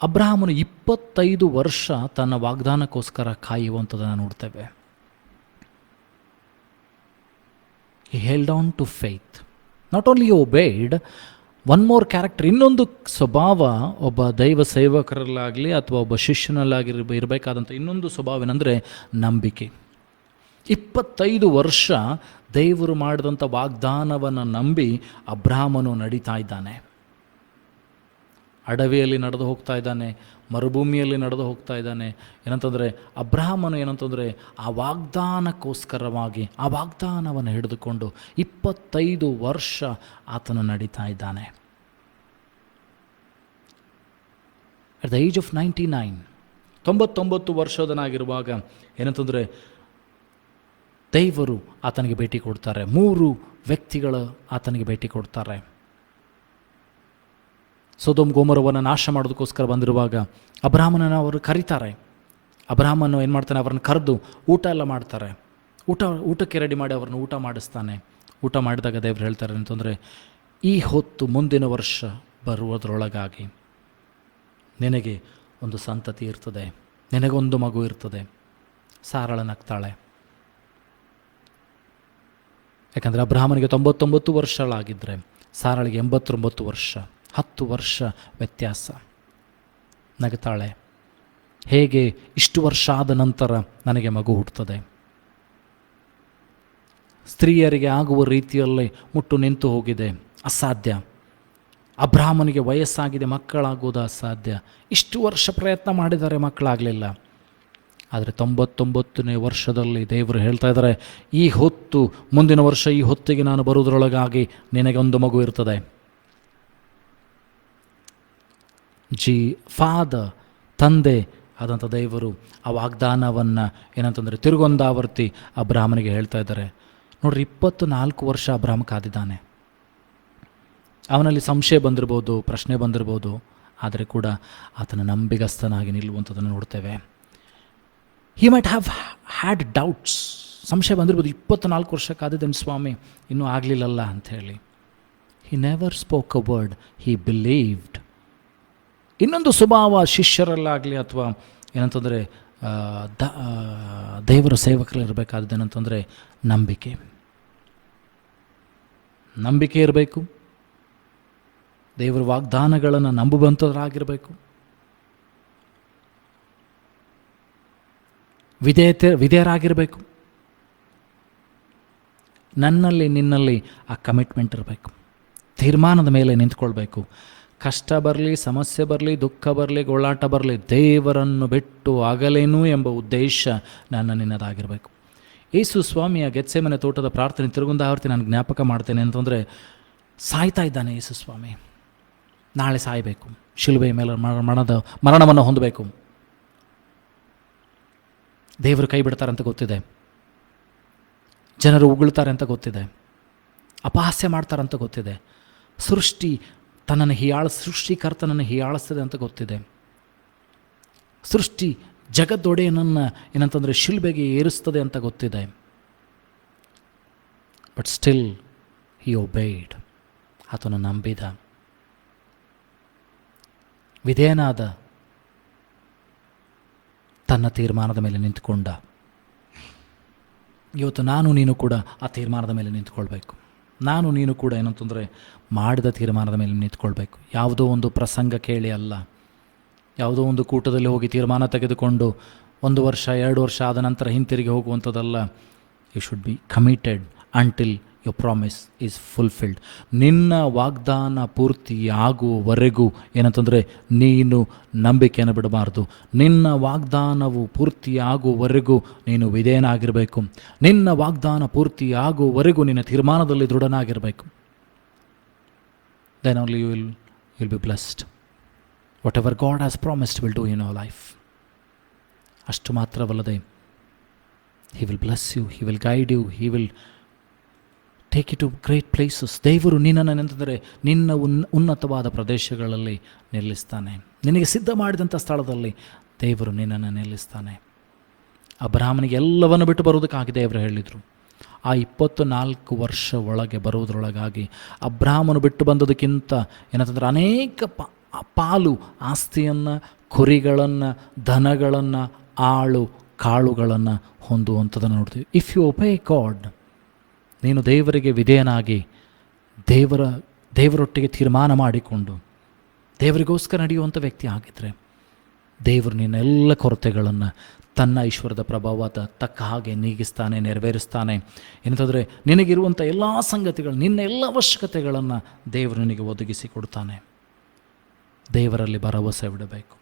ಅಬ್ರಹಾಮನು 25 ವರ್ಷ ತನ್ನ ವಾಗ್ದಾನಕ್ಕೋಸ್ಕರ ಕಾಯುವಂಥದ್ದನ್ನು ನೋಡ್ತೇವೆ. He held on to faith. Not only obeyed, one more character, ಇನ್ನೊಂದು ಸ್ವಭಾವ ಒಬ್ಬ ದೈವ ಸೇವಕರಲ್ಲಾಗಲಿ ಅಥವಾ ಒಬ್ಬ ಶಿಷ್ಯನಲ್ಲಾಗಿ ಇರಬೇಕಾದಂಥ ಇನ್ನೊಂದು ಸ್ವಭಾವವೇನೆಂದರೆ ನಂಬಿಕೆ. 25 ವರ್ಷ ದೇವರು ಮಾಡಿದಂಥ ವಾಗ್ದಾನವನ್ನು ನಂಬಿ ಅಬ್ರಹಾಮನು ನಡೀತಾ ಇದ್ದಾನೆ. ಅಡವಿಯಲ್ಲಿ ನಡೆದು ಹೋಗ್ತಾ ಇದ್ದಾನೆ, ಮರುಭೂಮಿಯಲ್ಲಿ ನಡೆದು ಹೋಗ್ತಾ ಇದ್ದಾನೆ. ಏನಂತಂದರೆ ಅಬ್ರಹಾಮನು ಏನಂತಂದರೆ ಆ ವಾಗ್ದಾನಕ್ಕೋಸ್ಕರವಾಗಿ ಆ ವಾಗ್ದಾನವನ್ನು ಹಿಡಿದುಕೊಂಡು 25 ವರ್ಷ ಆತನು ನಡೀತಾ ಇದ್ದಾನೆ. ಅಟ್ ದ ಏಜ್ ಆಫ್ 99 ವರ್ಷದನಾಗಿರುವಾಗ ಏನಂತಂದರೆ ದೇವರು ಆತನಿಗೆ ಭೇಟಿ ಕೊಡ್ತಾರೆ. 3 ವ್ಯಕ್ತಿಗಳು ಆತನಿಗೆ ಭೇಟಿ ಕೊಡ್ತಾರೆ. ಸೊದೋಮ್ ಗೋಮರವನ್ನು ನಾಶ ಮಾಡೋದಕ್ಕೋಸ್ಕರ ಬಂದಿರುವಾಗ ಅಬ್ರಹಾಮನನ್ನು ಅವರು ಕರೀತಾರೆ. ಅಬ್ರಹಾಮನು ಏನು ಮಾಡ್ತಾನೆ, ಅವರನ್ನು ಕರೆದು ಊಟ ಎಲ್ಲ ಮಾಡ್ತಾರೆ. ಊಟಕ್ಕೆ ರೆಡಿ ಮಾಡಿ ಅವ್ರನ್ನ ಊಟ ಮಾಡಿಸ್ತಾನೆ. ಊಟ ಮಾಡಿದಾಗ ದೇವರು ಹೇಳ್ತಾರೆ ಅಂತಂದರೆ, ಈ ಹೊತ್ತು ಮುಂದಿನ ವರ್ಷ ಬರುವುದರೊಳಗಾಗಿ ನಿನಗೆ ಒಂದು ಸಂತತಿ ಇರ್ತದೆ, ನಿನಗೊಂದು ಮಗು ಇರ್ತದೆ. ಸಾರಳ ನಗ್ತಾಳೆ. ಯಾಕಂದರೆ ಅಬ್ರಹಾಮನಿಗೆ 99 ವರ್ಷಗಳಾಗಿದ್ದರೆ ಸಾರಳಿಗೆ 89 ವರ್ಷ, 10 ವರ್ಷ ವ್ಯತ್ಯಾಸ. ನಗ್ತಾಳೆ. ಹೇಗೆ ಇಷ್ಟು ವರ್ಷ ಆದ ನಂತರ ನನಗೆ ಮಗು ಹುಟ್ಟುತ್ತದೆ? ಸ್ತ್ರೀಯರಿಗೆ ಆಗುವ ರೀತಿಯಲ್ಲಿ ಮುಟ್ಟು ನಿಂತು ಹೋಗಿದೆ, ಅಸಾಧ್ಯ. ಅಬ್ರಹಾಮನಿಗೆ ವಯಸ್ಸಾಗಿದೆ, ಮಕ್ಕಳಾಗುವುದು ಅಸಾಧ್ಯ. ಇಷ್ಟು ವರ್ಷ ಪ್ರಯತ್ನ ಮಾಡಿದ್ದಾರೆ, ಮಕ್ಕಳಾಗಲಿಲ್ಲ. ಆದರೆ 99ನೇ ವರ್ಷದಲ್ಲಿ ದೇವರು ಹೇಳ್ತಾ ಇದ್ದಾರೆ, ಈ ಹೊತ್ತು ಮುಂದಿನ ವರ್ಷ ಈ ಹೊತ್ತಿಗೆ ನಾನು ಬರುವುದರೊಳಗಾಗಿ ನಿನಗೆ ಒಂದು ಮಗು ಇರ್ತದೆ. ಫಾದರ್, ತಂದೆ ಆದಂಥ ದೇವರು ಆ ವಾಗ್ದಾನವನ್ನು ಏನಂತಂದರೆ ತಿರುಗೊಂದಾವರ್ತಿ ಅಬ್ರಹಾಮನಿಗೆ ಹೇಳ್ತಾ ಇದ್ದಾರೆ. ನೋಡ್ರಿ, 24 ವರ್ಷ ಅಬ್ರಹಾಮ ಕಾದಿದ್ದಾನೆ. ಅವನಲ್ಲಿ ಸಂಶಯ ಬಂದಿರ್ಬೋದು, ಪ್ರಶ್ನೆ ಬಂದಿರ್ಬೋದು, ಆದರೆ ಕೂಡ ಆತನ ನಂಬಿಗಸ್ತನಾಗಿ ನಿಲ್ಲುವಂಥದ್ದನ್ನು ನೋಡ್ತೇವೆ. He might have had doubts, ಸಂಶಯ ಬಂದಿರ್ಬೋದು. 24 ವರ್ಷ ಕಾದಿದ್ದೇನೆ ಸ್ವಾಮಿ, ಇನ್ನೂ ಆಗಲಿಲ್ಲಲ್ಲ ಅಂಥೇಳಿ. He never spoke a word, he believed. ಇನ್ನೊಂದು ಸ್ವಭಾವ ಶಿಷ್ಯರಲ್ಲಾಗಲಿ ಅಥವಾ ಏನಂತಂದರೆ ದೇವರ ಸೇವಕರಿರಬೇಕಾದ್ದೇನಂತಂದರೆ ನಂಬಿಕೆ. ನಂಬಿಕೆ ಇರಬೇಕು. ದೇವರ ವಾಗ್ದಾನಗಳನ್ನು ನಂಬುವಂಥವರಾಗಿರಬೇಕು. ವಿಧೇಯರಾಗಿರಬೇಕು. ನನ್ನಲ್ಲಿ ನಿನ್ನಲ್ಲಿ ಆ ಕಮಿಟ್ಮೆಂಟ್ ಇರಬೇಕು. ತೀರ್ಮಾನದ ಮೇಲೆ ನಿಂತ್ಕೊಳ್ಬೇಕು. ಕಷ್ಟ ಬರಲಿ, ಸಮಸ್ಯೆ ಬರಲಿ, ದುಃಖ ಬರಲಿ, ಗೋಳಾಟ ಬರಲಿ, ದೇವರನ್ನು ಬಿಟ್ಟು ಆಗಲೇನು ಎಂಬ ಉದ್ದೇಶ ನಿನ್ನದಾಗಿರಬೇಕು. ಯೇಸು ಸ್ವಾಮಿಯ ಗೆತ್ಸೆಮನೆ ತೋಟದ ಪ್ರಾರ್ಥನೆ ತಿರುಗುಂದಾವರ್ತಿ ನಾನು ಜ್ಞಾಪಕ ಮಾಡ್ತೇನೆ ಅಂತಂದರೆ, ಸಾಯ್ತಾ ಇದ್ದಾನೆ ಯೇಸು ಸ್ವಾಮಿ. ನಾಳೆ ಸಾಯಬೇಕು, ಶಿಲುಬೆಯ ಮೇಲೆ ಮರಣವನ್ನು ಹೊಂದಬೇಕು. ದೇವರು ಕೈ ಬಿಡ್ತಾರೆ ಅಂತ ಗೊತ್ತಿದೆ, ಜನರು ಉಗುಳ್ತಾರೆ ಅಂತ ಗೊತ್ತಿದೆ, ಅಪಹಾಸ್ಯ ಮಾಡ್ತಾರಂತ ಗೊತ್ತಿದೆ, ಸೃಷ್ಟಿಕರ್ತನನ್ನು ಹೀಯಾಳಿಸ್ತದೆ ಅಂತ ಗೊತ್ತಿದೆ, ಸೃಷ್ಟಿ ಜಗದೊಡೆಯನನ್ನು ಏನಂತಂದರೆ ಶಿಲ್ಬೆಗೆ ಏರಿಸ್ತದೆ ಅಂತ ಗೊತ್ತಿದೆ. But still he obeyed. ಆತನು ನಂಬಿದ, ವಿಧೇಯನಾದ, ತನ್ನ ತೀರ್ಮಾನದ ಮೇಲೆ ನಿಂತುಕೊಂಡ. ಇವತ್ತು ನಾನು ನೀನು ಕೂಡ ಆ ತೀರ್ಮಾನದ ಮೇಲೆ ನಿಂತ್ಕೊಳ್ಬೇಕು. ನಾನು ನೀನು ಕೂಡ ಏನಂತಂದರೆ ಮಾಡಿದ ತೀರ್ಮಾನದ ಮೇಲೆ ನಿಂತ್ಕೊಳ್ಬೇಕು. ಯಾವುದೋ ಒಂದು ಪ್ರಸಂಗ ಕೇಳಿ ಅಲ್ಲ, ಯಾವುದೋ ಒಂದು ಕೂಟದಲ್ಲಿ ಹೋಗಿ ತೀರ್ಮಾನ ತೆಗೆದುಕೊಂಡು 1 ವರ್ಷ 2 ವರ್ಷ ಆದ ನಂತರ ಹಿಂತಿರುಗಿ ಹೋಗುವಂಥದ್ದಲ್ಲ. You should be committed until your promise is fulfilled. ನಿನ್ನ ವಾಗ್ದಾನ ಪೂರ್ತಿ ಆಗುವವರೆಗೂ ಏನಂತಂದರೆ ನೀನು ನಂಬಿಕೆಯನ್ನು ಬಿಡಬಾರ್ದು. ನಿನ್ನ ವಾಗ್ದಾನವು ಪೂರ್ತಿ ಆಗುವವರೆಗೂ ನೀನು ವಿಧೇಯನಾಗಿರಬೇಕು. ನಿನ್ನ ವಾಗ್ದಾನ ಪೂರ್ತಿ ಆಗುವವರೆಗೂ ನಿನ್ನ ತೀರ್ಮಾನದಲ್ಲಿ ದೃಢನಾಗಿರಬೇಕು. then only you'll be blessed. Whatever God has promised will do in your life. ಅಷ್ಟು ಮಾತ್ರವಲ್ಲದೆ he will bless you, he will guide you, he will take you to great places. ದೇವರು ನಿನ್ನನ್ನು ಏನಂತಂದರೆ ನಿನ್ನ ಉನ್ನತವಾದ ಪ್ರದೇಶಗಳಲ್ಲಿ ನಿಲ್ಲಿಸ್ತಾನೆ. ನಿನಗೆ ಸಿದ್ಧ ಮಾಡಿದಂಥ ಸ್ಥಳದಲ್ಲಿ ದೇವರು ನಿನ್ನನ್ನು ನಿಲ್ಲಿಸ್ತಾನೆ. ಅಬ್ರಹಾಮನಿಗೆ ಎಲ್ಲವನ್ನು ಬಿಟ್ಟು ಬರುವುದಕ್ಕಾಗಿ ದೇವರು ಹೇಳಿದರು. ಆ 24 ವರ್ಷ ಒಳಗೆ ಬರುವುದರೊಳಗಾಗಿ ಅಬ್ರಹಾಮನು ಬಿಟ್ಟು ಬಂದದಕ್ಕಿಂತ ಏನಂತಂದ್ರೆ ಅನೇಕ ಪಾಲು ಆಸ್ತಿಯನ್ನು, ಕುರಿಗಳನ್ನು, ದನಗಳನ್ನು, ಆಳು ಕಾಳುಗಳನ್ನು ಹೊಂದುವಂಥದ್ದನ್ನು ನೋಡ್ತೀವಿ. ಇಫ್ ಯು ಒಬೇ ಗಾಡ್, ನೀನು ದೇವರಿಗೆ ವಿಧೇಯನಾಗಿ ದೇವರೊಟ್ಟಿಗೆ ತೀರ್ಮಾನ ಮಾಡಿಕೊಂಡು ದೇವರಿಗೋಸ್ಕರ ನಡೆಯುವಂಥ ವ್ಯಕ್ತಿ ಆಗಿದ್ದರೆ ದೇವರು ನಿನ್ನೆಲ್ಲ ಕೊರತೆಗಳನ್ನು ತನ್ನ ಐಶ್ವರ್ಯದ ಪ್ರಭಾವದ ತಕ್ಕ ಹಾಗೆ ನೀಗಿಸ್ತಾನೆ, ನೆರವೇರಿಸ್ತಾನೆ. ಏನಂತಂದರೆ ನಿನಗಿರುವಂಥ ಎಲ್ಲ ಸಂಗತಿಗಳು, ನಿನ್ನ ಎಲ್ಲ ಅವಶ್ಯಕತೆಗಳನ್ನು ದೇವರು ನಿನಗೆ ಒದಗಿಸಿ ಕೊಡ್ತಾನೆ. ದೇವರಲ್ಲಿ ಭರವಸೆ ಬಿಡಬೇಕು.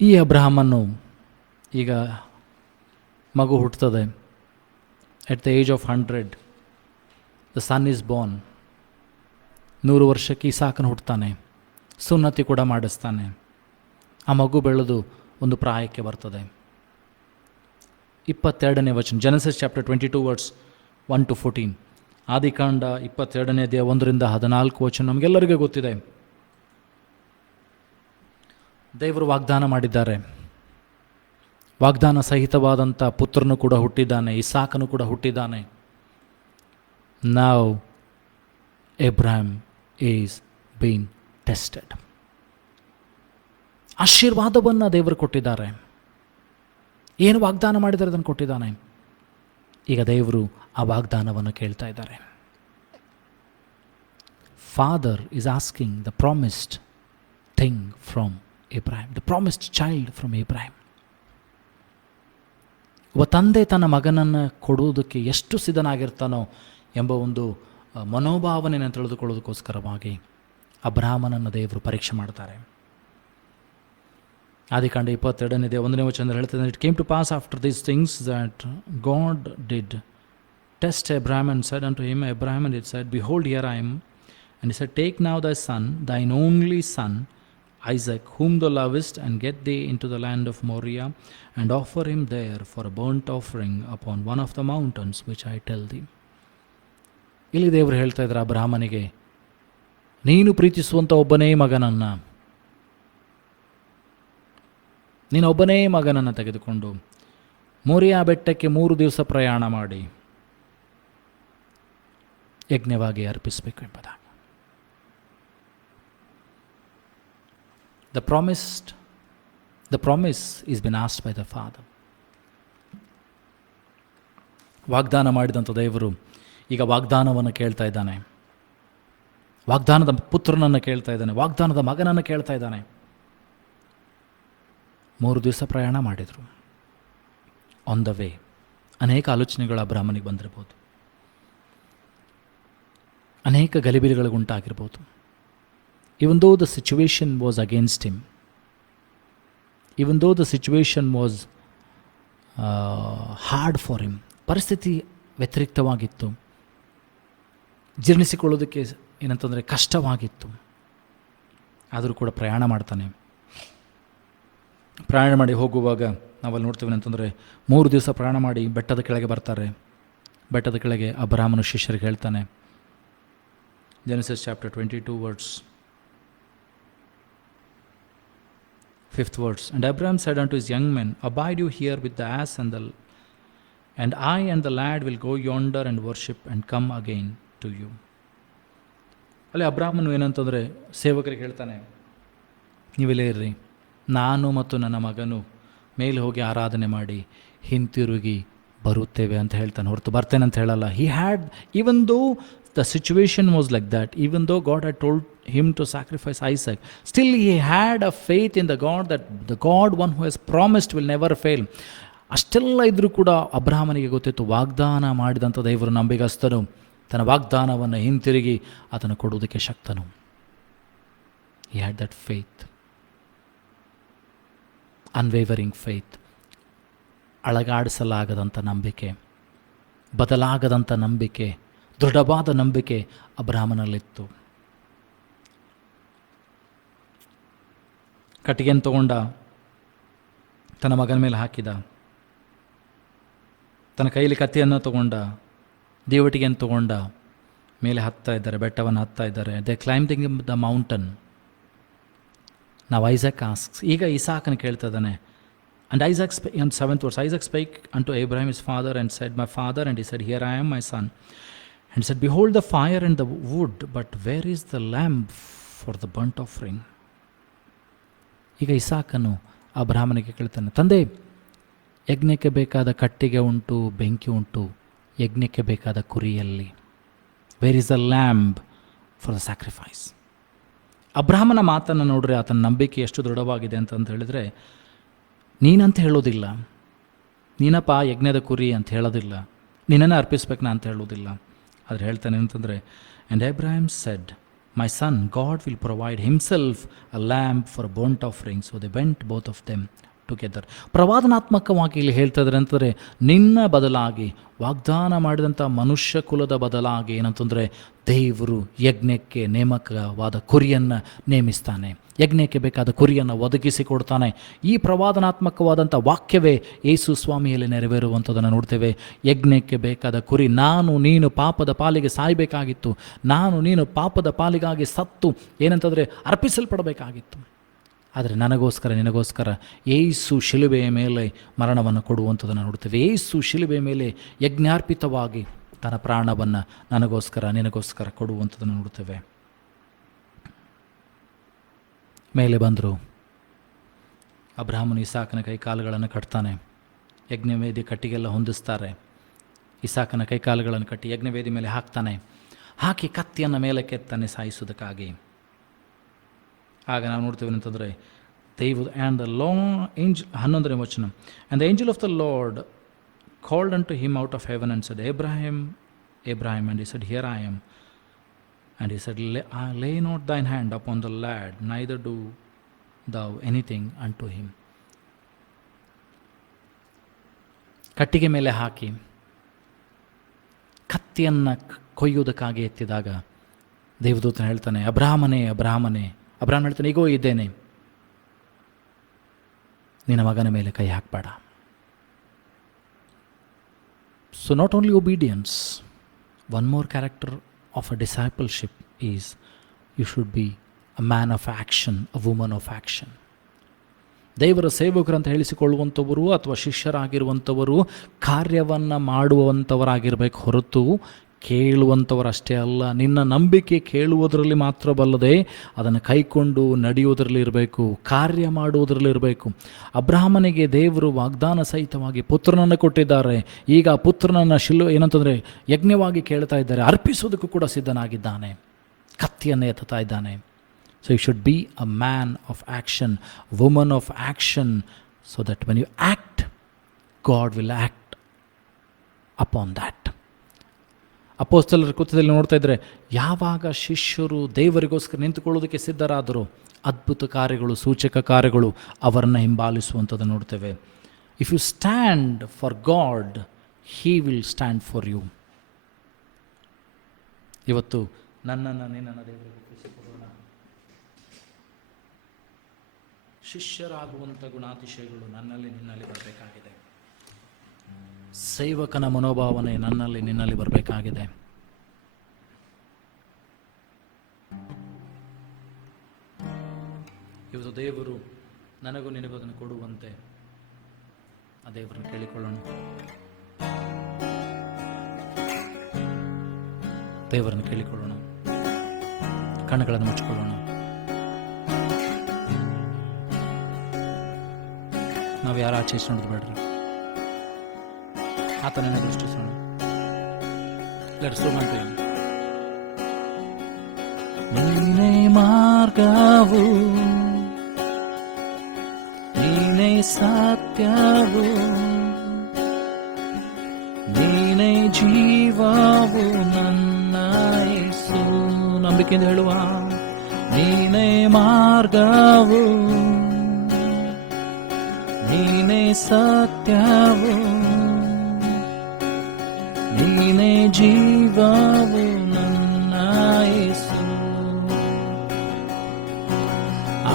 ಈ ಅಬ್ರಹಾಮನ್ನು ಈಗ ಮಗು ಹುಟ್ಟುತ್ತದೆ. At the age of 100 the son is born. 100 ವರ್ಷಕ್ಕೆ ಇಸಾಕನು ಹುಟ್ಟುತ್ತಾನೆ. ಸುನ್ನತಿ ಕೂಡ ಮಾಡಿಸ್ತಾನೆ. ಆ ಮಗು ಬೆಳೆದು ಒಂದು ಪ್ರಾಯಕ್ಕೆ ಬರ್ತದೆ. 22ನೇ ವಚನ, Genesis chapter 22 verse 1 to 14. ಆದಿಕಾಂಡ 22ನೇ ಅಧ್ಯಾಯ 1-14 ವಚನ ನಮಗೆಲ್ಲರಿಗೂ ಗೊತ್ತಿದೆ. ದೇವರು ವಾಗ್ದಾನ ಮಾಡಿದ್ದಾರೆ. ವಾಗ್ದಾನ ಸಹಿತವಾದಂಥ ಪುತ್ರನು ಕೂಡ ಹುಟ್ಟಿದ್ದಾನೆ, ಇಸಾಕನು ಕೂಡ ಹುಟ್ಟಿದ್ದಾನೆ. Now Abraham is being tested. ಆಶೀರ್ವಾದವನ್ನು ದೇವರು ಕೊಟ್ಟಿದ್ದಾರೆ. ಏನು ವಾಗ್ದಾನ ಮಾಡಿದರೆ ಅದನ್ನು ಕೊಟ್ಟಿದ್ದಾನೆ. ಈಗ ದೇವರು ಆ ವಾಗ್ದಾನವನ್ನು ಕೇಳ್ತಾ ಇದ್ದಾರೆ. Father is asking the promised thing from Abraham, the promised child from Abraham. ಒಬ್ಬ ತಂದೆ ತನ್ನ ಮಗನನ್ನು ಕೊಡುವುದಕ್ಕೆ ಎಷ್ಟು ಸಿದ್ಧನಾಗಿರ್ತಾನೋ ಎಂಬ ಒಂದು ಮನೋಭಾವನೆಯನ್ನು ತಿಳಿದುಕೊಳ್ಳೋದಕ್ಕೋಸ್ಕರವಾಗಿ ಅಬ್ರಹಾಮನನ್ನು ದೇವರು ಪರೀಕ್ಷೆ ಮಾಡ್ತಾರೆ. ಆದಿಕಾಂಡ 22ನೇ ಅಧ್ಯಾಯ 1ನೇ ವಚನದಲ್ಲಿ ಹೇಳ್ತಾರೆ, it came to pass after these things that God did test Abraham and said unto him, Abraham, and it said, behold, here I am. And he said, take now thy son, thine only son, Isaac, whom thou lovest, and get thee into the land of Moriah, and offer him there for a burnt offering upon one of the mountains which I tell thee. ಇಲ್ಲಿ ದೇವರು ಹೇಳ್ತಾ ಇದ್ದಾರೆ ಅಬ್ರಹಾಮನಿಗೆ, ನೀನು ಪ್ರೀತಿಸುವಂಥ ಒಬ್ಬನೇ ಮಗನನ್ನು, ನೀನು ಒಬ್ಬನೇ ಮಗನನ್ನು ತೆಗೆದುಕೊಂಡು ಮೋರಿಯಾ ಬೆಟ್ಟಕ್ಕೆ 3 ದಿವಸ ಪ್ರಯಾಣ ಮಾಡಿ ಯಜ್ಞವಾಗಿ ಅರ್ಪಿಸಬೇಕು ಎಂಬುದಾಗಿ. The promise is been asked by the Father. ವಾಗ್ದಾನ ಮಾಡಿದಂಥ ದೇವರು ಈಗ ವಾಗ್ದಾನವನ್ನು ಕೇಳ್ತಾ ಇದ್ದಾನೆ. ವಾಗ್ದಾನದ ಪುತ್ರನನ್ನು ಕೇಳ್ತಾ ಇದ್ದಾನೆ. ವಾಗ್ದಾನದ ಮಗನನ್ನು ಕೇಳ್ತಾ ಇದ್ದಾನೆ. 3 ದಿವಸ ಪ್ರಯಾಣ ಮಾಡಿದರು. ಆನ್ ದ ವೇ ಅನೇಕ ಆಲೋಚನೆಗಳು ಅಬ್ರಹಾಮನಿಗೆ ಬಂದಿರ್ಬೋದು, ಅನೇಕ ಗಲಿಬಿಲಿಗಳಿಗುಂಟಾಗಿರ್ಬೋದು. Even though the situation was against him, even though the situation was hard for him, ಪರಿಸ್ಥಿತಿ ವ್ಯತಿರಿಕ್ತವಾಗಿತ್ತು, ಜೀರ್ಣಿಸಿಕೊಳ್ಳೋದಕ್ಕೆ ಏನಂತಂದರೆ ಕಷ್ಟವಾಗಿತ್ತು, ಆದರೂ ಕೂಡ ಪ್ರಯಾಣ ಮಾಡ್ತಾನೆ. ಪ್ರಯಾಣ ಮಾಡಿ ಹೋಗುವಾಗ ನಾವಲ್ಲಿ ನೋಡ್ತೀವಿ ಅಂತಂದರೆ 3 ದಿವಸ ಪ್ರಯಾಣ ಮಾಡಿ ಬೆಟ್ಟದ ಕೆಳಗೆ ಬರ್ತಾರೆ. ಬೆಟ್ಟದ ಕೆಳಗೆ ಅಬ್ರಹಾಮನು ಶಿಷ್ಯರಿಗೆ ಹೇಳ್ತಾನೆ, Genesis chapter 22 verse 5th verse, and Abraham said unto his young men, abide you here with the ass and I and the lad will go yonder and worship and come again to you. ಅಲ್ಲಿ ಅಬ್ರಹಾಮನು ಏನಂತಂದರೆ ಸೇವಕರಿಗೆ ಹೇಳ್ತಾನೆ, ನೀವೆಲ್ಲೇ ಇರ್ರಿ, ನಾನು ಮತ್ತು ನನ್ನ ಮಗನು ಮೇಲೆ ಹೋಗಿ ಆರಾಧನೆ ಮಾಡಿ ಹಿಂತಿರುಗಿ ಬರುತ್ತೇವೆ ಅಂತ ಹೇಳ್ತಾನೆ, ಹೊರತು ಬರ್ತೇನೆ ಅಂತ ಹೇಳಲ್ಲ. He had, even though the situation was like that, even though God had told him to sacrifice Isaac, still he had a faith in the God, that the God, one who has promised, will never fail. ಅಷ್ಟೆಲ್ಲ ಇದ್ರೂ ಕೂಡ ಅಬ್ರಹಾಮನಿಗೆ ಗೊತ್ತಿತ್ತು, ವಾಗ್ದಾನ ಮಾಡಿದಂಥ ದೇವರು ನಂಬಿಗಸ್ತನು, ತನ್ನ ವಾಗ್ದಾನವನ್ನು ಹಿಂತಿರುಗಿ ಆತನು ಕೊಡುವುದಕ್ಕೆ ಶಕ್ತನು. He had that faith, unwavering faith, ಅಳಗಾಡಿಸಲಾಗದಂಥ ನಂಬಿಕೆ, ಬದಲಾಗದಂಥ ನಂಬಿಕೆ, ದೃಢವಾದ ನಂಬಿಕೆ ಅಬ್ರಹಾಮನಲ್ಲಿತ್ತು. ಕಟ್ಟಿಗೆಯನ್ನು ತಗೊಂಡ ತನ್ನ ಮಗನ ಮೇಲೆ ಹಾಕಿದ, ತನ್ನ ಕೈಯಲ್ಲಿ ಕತ್ತಿಯನ್ನು ತಗೊಂಡ, ದೇವಟಿಗೆಯನ್ನು ತಗೊಂಡ ಮೇಲೆ ಹತ್ತಾ ಇದ್ದಾರೆ, ಬೆಟ್ಟವನ್ನು ಹತ್ತಾ ಇದ್ದಾರೆ. They climbing the mountain. ನಾವು ಐಸಾಕ್ ಆಸ್ಕ್ಸ್, ಈಗ ಇಸಾಕನ ಕೇಳ್ತಾ ಇದ್ದಾನೆ. And Isaac, in 7th verse, Isaac spake unto Abraham his father and said, my father, and he said, here I am, my son. And he said, behold the fire and the wood, but where is the lamb for the burnt offering? ಈಗ ಇಸಾಕನು ಅಬ್ರಹಾಮನಿಗೆ ಕೇಳ್ತಾನೆ, ತಂದೆ, ಯಜ್ಞಕ್ಕೆ ಬೇಕಾದ ಕಟ್ಟಿಗೆ ಉಂಟು, ಬೆಂಕಿ ಉಂಟು, ಯಜ್ಞಕ್ಕೆ ಬೇಕಾದ ಕುರಿಯಲ್ಲಿ, where is the lamb for the sacrifice? ಅಬ್ರಹಾಮನ ಮಾತನ್ನು ನೋಡ್ರಿ, ಆತನ ನಂಬಿಕೆ ಎಷ್ಟು ದೃಢವಾಗಿದೆ ಅಂತಂತ ಹೇಳಿದರೆ, ನೀನಂತ ಹೇಳೋದಿಲ್ಲ, ನೀನಪ್ಪ ಯಜ್ಞದ ಕುರಿ ಅಂತ ಹೇಳೋದಿಲ್ಲ, ನಿನ್ನನ್ನು ಅರ್ಪಿಸ್ಬೇಕು ನಾ ಅಂತ ಹೇಳೋದಿಲ್ಲ. ಆದರೆ ಹೇಳ್ತಾನೆ ಅಂತಂದರೆ, and Abraham said, my son, God will provide himself a lamb for burnt offering. So they went both of them together. ಪ್ರವಾದನಾತ್ಮಕವಾಗಿ ಇಲ್ಲಿ ಹೇಳ್ತಾ ಇದ್ದಾರೆ ಅಂತಂದರೆ, ನಿನ್ನ ಬದಲಾಗಿ ವಾಗ್ದಾನ ಮಾಡಿದಂಥ ಮನುಷ್ಯ ಕುಲದ ಬದಲಾಗಿ ಏನಂತಂದರೆ ದೇವರು ಯಜ್ಞಕ್ಕೆ ನೇಮಕವಾದ ಕುರಿಯನ್ನು ನೇಮಿಸ್ತಾನೆ, ಯಜ್ಞಕ್ಕೆ ಬೇಕಾದ ಕುರಿಯನ್ನು ಒದಗಿಸಿಕೊಡ್ತಾನೆ. ಈ ಪ್ರವಾದನಾತ್ಮಕವಾದಂಥ ವಾಕ್ಯವೇ ಯೇಸು ಸ್ವಾಮಿಯಲ್ಲಿ ನೆರವೇರುವಂಥದ್ದನ್ನು ನೋಡ್ತೇವೆ. ಯಜ್ಞಕ್ಕೆ ಬೇಕಾದ ಕುರಿ, ನಾನು ನೀನು ಪಾಪದ ಪಾಲಿಗೆ ಸಾಯಬೇಕಾಗಿತ್ತು, ನಾನು ನೀನು ಪಾಪದ ಪಾಲಿಗಾಗಿ ಸತ್ತು ಏನಂತಂದರೆ ಅರ್ಪಿಸಲ್ಪಡಬೇಕಾಗಿತ್ತು. ಆದರೆ ನನಗೋಸ್ಕರ ನಿನಗೋಸ್ಕರ ಯೇಸು ಶಿಲುಬೆಯ ಮೇಲೆ ಮರಣವನ್ನು ಕೊಡುವಂಥದ್ದನ್ನು ನೋಡ್ತೇವೆ. ಯೇಸು ಶಿಲುಬೆಯ ಮೇಲೆ ಯಜ್ಞಾರ್ಪಿತವಾಗಿ ತನ್ನ ಪ್ರಾಣವನ್ನು ನನಗೋಸ್ಕರ ನಿನಗೋಸ್ಕರ ಕೊಡುವಂಥದ್ದನ್ನು ನೋಡ್ತೇವೆ. ಮೇಲೆ ಬಂದರು, ಅಬ್ರಹಾಮನು ಇಸಾಕನ ಕೈಕಾಲುಗಳನ್ನು ಕಟ್ತಾನೆ, ಯಜ್ಞವೇದಿ ಕಟ್ಟಿಗೆಲ್ಲ ಹೊಂದಿಸ್ತಾರೆ. ಇಸಾಕನ ಕೈಕಾಲುಗಳನ್ನು ಕಟ್ಟಿ ಯಜ್ಞವೇದಿ ಮೇಲೆ ಹಾಕ್ತಾನೆ, ಹಾಕಿ ಕತ್ತಿಯನ್ನು ಮೇಲಕ್ಕೆ ಎತ್ತಾನೆ ಸಾಯಿಸೋದಕ್ಕಾಗಿ. ಆಗ ನಾವು ನೋಡ್ತೇವೆ ಅಂತಂದರೆ ದೇವರು ಆ್ಯಂಡ್ ದ ಏಂಜಲ್ 11ನೇ ವಚನ, and the angel of the lord called unto him out of heaven and said, Abraham, Abraham, and he said, Here I am. And he said, lay not thine hand upon the lad, neither do thou anything unto him. ಕಟ್ಟಿಗೆ ಮೇಲೆ ಹಾಕಿ ಕತ್ತಿಯನ್ನು ಕೊಯ್ಯುವುದಕ್ಕಾಗಿ ಎತ್ತಿದಾಗ ದೇವದೂತನ ಹೇಳ್ತಾನೆ, ಅಬ್ರಹಾಮನೇ ಅಬ್ರಹಾಮನೇ. ಅಬ್ರಹಾಮ ಹೇಳ್ತಾನೆ, ಈಗೋ ಇದ್ದೇನೆ, ನಿನ್ನ ಮಗನ ಮೇಲೆ ಕೈ ಹಾಕಬೇಡ. So not only obedience, one more character of a discipleship is you should be a man of action, a woman of action. ದೇವರ ಸೇವಕರಂತ ಹೇಳಿಸಿಕೊಳ್ಳುವಂಥವರು ಅಥವಾ ಶಿಷ್ಯರಾಗಿರುವಂಥವರು ಕಾರ್ಯವನ್ನು ಮಾಡುವಂಥವರಾಗಿರಬೇಕು ಹೊರತು ಕೇಳುವಂಥವರಷ್ಟೇ ಅಲ್ಲ. ನಿನ್ನ ನಂಬಿಕೆ ಕೇಳುವುದರಲ್ಲಿ ಮಾತ್ರ ಬಲ್ಲದೆ ಅದನ್ನು ಕೈಕೊಂಡು ನಡೆಯುವುದರಲ್ಲಿ ಇರಬೇಕು, ಕಾರ್ಯ ಮಾಡುವುದರಲ್ಲಿ ಇರಬೇಕು. ಅಬ್ರಹಾಮನಿಗೆ ದೇವರು ವಾಗ್ದಾನ ಸಹಿತವಾಗಿ ಪುತ್ರನನ್ನು ಕೊಟ್ಟಿದ್ದಾರೆ. ಈಗ ಆ ಪುತ್ರನನ್ನು ಏನಂತಂದರೆ ಯಜ್ಞವಾಗಿ ಕೇಳ್ತಾ ಇದ್ದಾರೆ, ಅರ್ಪಿಸುವುದಕ್ಕೂ ಕೂಡ ಸಿದ್ಧನಾಗಿದ್ದಾನೆ, ಕತ್ತಿಯನ್ನು ಎತ್ತುತ್ತಾ ಇದ್ದಾನೆ. So you should be a man of action, woman of action, so that when you act, God will act upon that. ಅಪೊಸ್ತಲರ ಕೃತ್ಯದಲ್ಲಿ ನೋಡ್ತಾ ಇದ್ದರೆ, ಯಾವಾಗ ಶಿಷ್ಯರು ದೇವರಿಗೋಸ್ಕರ ನಿಂತುಕೊಳ್ಳೋದಕ್ಕೆ ಸಿದ್ಧರಾದರೂ ಅದ್ಭುತ ಕಾರ್ಯಗಳು, ಸೂಚಕ ಕಾರ್ಯಗಳು ಅವರನ್ನು ಹಿಂಬಾಲಿಸುವಂಥದ್ದು ನೋಡ್ತೇವೆ. If you stand for God, he will stand for you. ಇವತ್ತು ನನ್ನನ್ನು ನಿನ್ನನ್ನು ದೇವರಿಗೆ ಒಪ್ಪಿಸಿಕೊಡೋಣ. ಶಿಷ್ಯರಾಗುವಂಥ ಗುಣಾತಿಶಯಗಳು ನನ್ನಲ್ಲಿ ನಿನ್ನಲ್ಲಿ ಬರಬೇಕಾಗಿದೆ. ಸೇವಕನ ಮನೋಭಾವನೆ ನನ್ನಲ್ಲಿ ನಿನ್ನಲ್ಲಿ ಬರಬೇಕಾಗಿದೆ. ಇವತ್ತು ದೇವರು ನನಗೂ ನಿನಗೂ ಅದನ್ನು ಕೊಡುವಂತೆ ಆ ದೇವರನ್ನು ಕೇಳಿಕೊಳ್ಳೋಣ. ದೇವರನ್ನು ಕೇಳಿಕೊಳ್ಳೋಣ. ಕಣ್ಣುಗಳನ್ನು ಮುಚ್ಚಿಕೊಳ್ಳೋಣ. ನಾವು ಯಾರು ಆಚೆ ನೋಡೋದು ಬೇಡ್ರಿ, ಆತನನ್ನು ದೃಷ್ಟಿಸೋಣ. ನೀನೇ ಮಾರ್ಗವು, ನೀನೇ ಸತ್ಯವು, ನೀನೇ ಜೀವವು ನನ್ನ ಯೇಸು. ನಂಬಿಕೆಯಿಂದ ಹೇಳುವ, ನೀನೇ ಮಾರ್ಗವು, ನೀನೇ ಸತ್ಯವು, ನೀನೇ ಜೀವವು ನನ್ನ ಯೇಸು.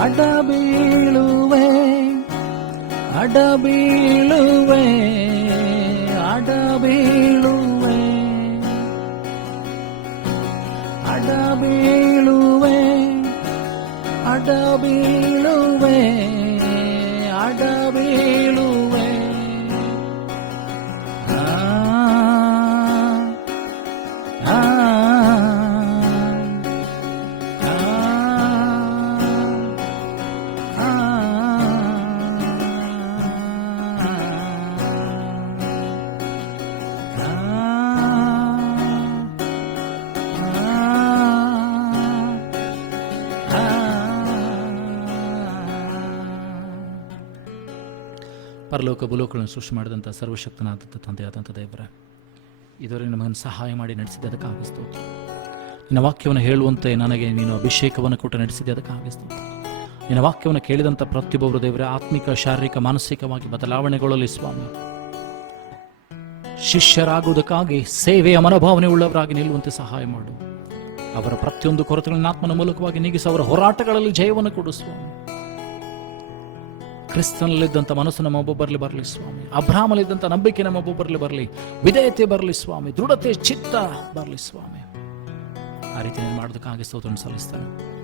ಅಡಬೀಳುವೆ ಅಡಬೀಳುವೆ ಅಡಬೀಳುವೆ ಅಡಬೀಳುವೆ ಅಡಬೀಳುವೆ ಅಡಬೀಳುವೆ. ಪರಲೋಕ ಭೂಲೋಕಗಳನ್ನು ಸೃಷ್ಟಿ ಮಾಡಿದಂಥ ಸರ್ವಶಕ್ತನಾದಂಥ ತಂದೆಯಾದಂಥ ದೇವರ, ಇದುವರೆಗೆ ನಮಗನ್ನು ಸಹಾಯ ಮಾಡಿ ನಡೆಸಿದೆ, ಅದಕ್ಕಾಗಿ ಸ್ತೋತ್ರ. ನಿನ್ನ ವಾಕ್ಯವನ್ನು ಹೇಳುವಂತೆ ನನಗೆ ನೀನು ಅಭಿಷೇಕವನ್ನು ಕೊಟ್ಟು ನಡೆಸಿದೆ, ಅದಕ್ಕಾಗಿ ಸ್ತೋತ್ರ. ನಿನ್ನ ವಾಕ್ಯವನ್ನು ಕೇಳಿದಂಥ ಪ್ರತಿಯೊಬ್ಬರು ದೇವರೇ ಆತ್ಮಿಕ, ಶಾರೀರಿಕ, ಮಾನಸಿಕವಾಗಿ ಬದಲಾವಣೆಗೊಳ್ಳಲಿ ಸ್ವಾಮಿ. ಶಿಷ್ಯರಾಗುವುದಕ್ಕಾಗಿ ಸೇವೆಯ ಮನೋಭಾವನೆ ಉಳ್ಳವರಾಗಿ ನಿಲ್ಲುವಂತೆ ಸಹಾಯ ಮಾಡು. ಅವರ ಪ್ರತಿಯೊಂದು ಕೊರತೆಗಳನ್ನು ಆತ್ಮನ ಮೂಲಕವಾಗಿ ನೀಗಿಸಿ ಅವರ ಹೋರಾಟಗಳಲ್ಲಿ ಜಯವನ್ನು ಕೊಡು ಸ್ವಾಮಿ. ಕ್ರಿಸ್ತನಲ್ಲಿದ್ದಂಥ ಮನಸ್ಸು ನಮ್ಮ ಒಬ್ಬೊಬ್ಬರಲ್ಲಿ ಬರಲಿ ಸ್ವಾಮಿ. ಅಬ್ರಾಹ್ಮನಲ್ಲಿದ್ದಂಥ ನಂಬಿಕೆ ನಮ್ಮ ಒಬ್ಬೊಬ್ಬರಲ್ಲಿ ಬರಲಿ. ವಿಧೇಯತೆ ಬರಲಿ ಸ್ವಾಮಿ. ದೃಢತೆ, ಚಿತ್ತ ಬರಲಿ ಸ್ವಾಮಿ. ಆ ರೀತಿ ನೀನು ಮಾಡೋದಕ್ಕಾಗಿ ಸ್ತೋತ್ರವನ್ನು ಸಲ್ಲಿಸ್ತಾನೆ.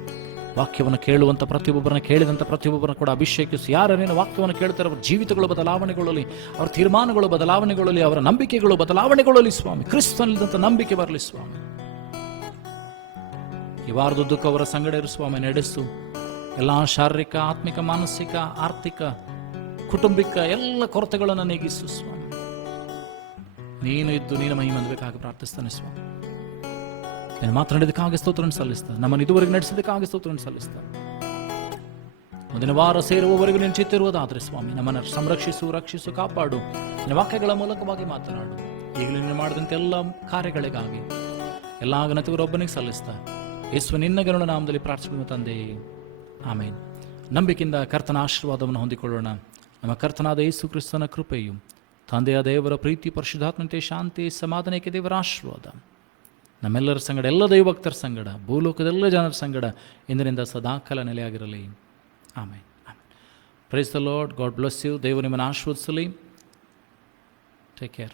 ವಾಕ್ಯವನ್ನು ಕೇಳುವಂಥ ಪ್ರತಿಯೊಬ್ಬರನ್ನ, ಕೇಳಿದಂಥ ಪ್ರತಿಯೊಬ್ಬರನ್ನ ಕೂಡ ಅಭಿಷೇಕಿಸಿ. ಯಾರೇನು ವಾಕ್ಯವನ್ನು ಕೇಳ್ತಾರೆ ಅವರ ಜೀವಿತಗಳು ಬದಲಾವಣೆಗೊಳ್ಳಲಿ, ಅವರ ತೀರ್ಮಾನಗಳು ಬದಲಾವಣೆಗೊಳ್ಳಲಿ, ಅವರ ನಂಬಿಕೆಗಳು ಬದಲಾವಣೆಗೊಳ್ಳಲಿ ಸ್ವಾಮಿ. ಕ್ರಿಸ್ತನಲ್ಲಿದ್ದಂಥ ನಂಬಿಕೆ ಬರಲಿ ಸ್ವಾಮಿ. ಈ ವಾರದುದ್ದಕ್ಕೂ ಅವರ ಸಂಗಡ ಇರು ಸ್ವಾಮಿ. ನಡೆಸು. ಎಲ್ಲ ಶಾರೀರಿಕ, ಆತ್ಮಿಕ, ಮಾನಸಿಕ, ಆರ್ಥಿಕ, ಕುಟುಂಬಿಕ ಎಲ್ಲ ಕೊರತೆಗಳನ್ನು ನೀಗಿಸು ಸ್ವಾಮಿ. ನೀನು ಇದ್ದು ನೀನು ಮಹಿಮೆ ಹೊಂದಬೇಕಾಗಿ ಪ್ರಾರ್ಥಿಸ್ತಾನೆ ಸ್ವಾಮಿ. ನೀನು ಮಾತನಾಡಿದಕ್ಕಾಗಿ ಸ್ತೋತ್ರವನ್ನು ಸಲ್ಲಿಸ್ತಾನೆ. ನಮ್ಮನ್ನು ಇದುವರೆಗೆ ನಡೆಸಿದಕ್ಕಾಗಿ ಸ್ತೋತ್ರವನ್ನು ಸಲ್ಲಿಸ್ತಾನೆ. ಮುಂದಿನ ವಾರ ಸೇರುವವರೆಗೂ ನೀನು ಚಿತ್ತಿರುವುದಾದರೆ ಸ್ವಾಮಿ ನಮ್ಮನ್ನು ಸಂರಕ್ಷಿಸು, ರಕ್ಷಿಸು, ಕಾಪಾಡು. ನಿನ್ನ ವಾಕ್ಯಗಳ ಮೂಲಕವಾಗಿ ಮಾತನಾಡು. ಈಗಲೂ ನೀನು ಮಾಡಿದಂಥ ಎಲ್ಲ ಕಾರ್ಯಗಳಿಗಾಗಿ ಎಲ್ಲ ಘನತೆಯವರೊಬ್ಬನಿಗೆ ಸಲ್ಲಿಸ್ತಾ ಯೇಸು ನಿನ್ನ ಗರುಡ ನಾಮದಲ್ಲಿ ಪ್ರಾರ್ಥಿಸುವ ತಂದೆ, ಆಮೇನ್. ನಂಬಿಕೆಯಿಂದ ಕರ್ತನ ಆಶೀರ್ವಾದವನ್ನು ಹೊಂದಿಕೊಳ್ಳೋಣ. ನಮ್ಮ ಕರ್ತನಾದ ಯೇಸು ಕ್ರಿಸ್ತನ ಕೃಪೆಯು, ತಂದೆಯ ದೇವರ ಪ್ರೀತಿ, ಪರಿಶುದ್ಧಾತ್ಮತೆ, ಶಾಂತಿ, ಸಮಾಧಾನಕ್ಕೆ ದೇವರ ಆಶೀರ್ವಾದ ನಮ್ಮೆಲ್ಲರ ಸಂಗಡ, ಎಲ್ಲ ದೈವಭಕ್ತರ ಸಂಗಡ, ಭೂಲೋಕದೆಲ್ಲ ಜನರ ಸಂಗಡ ಇಂದಿನಿಂದ ಸದಾಕಾಲ ನೆಲೆಯಾಗಿರಲಿ. Amen. Praise the Lord. God bless you. ದೇವರು ನಿಮ್ಮನ್ನು ಆಶೀರ್ವದಿಸಲಿ. Take care.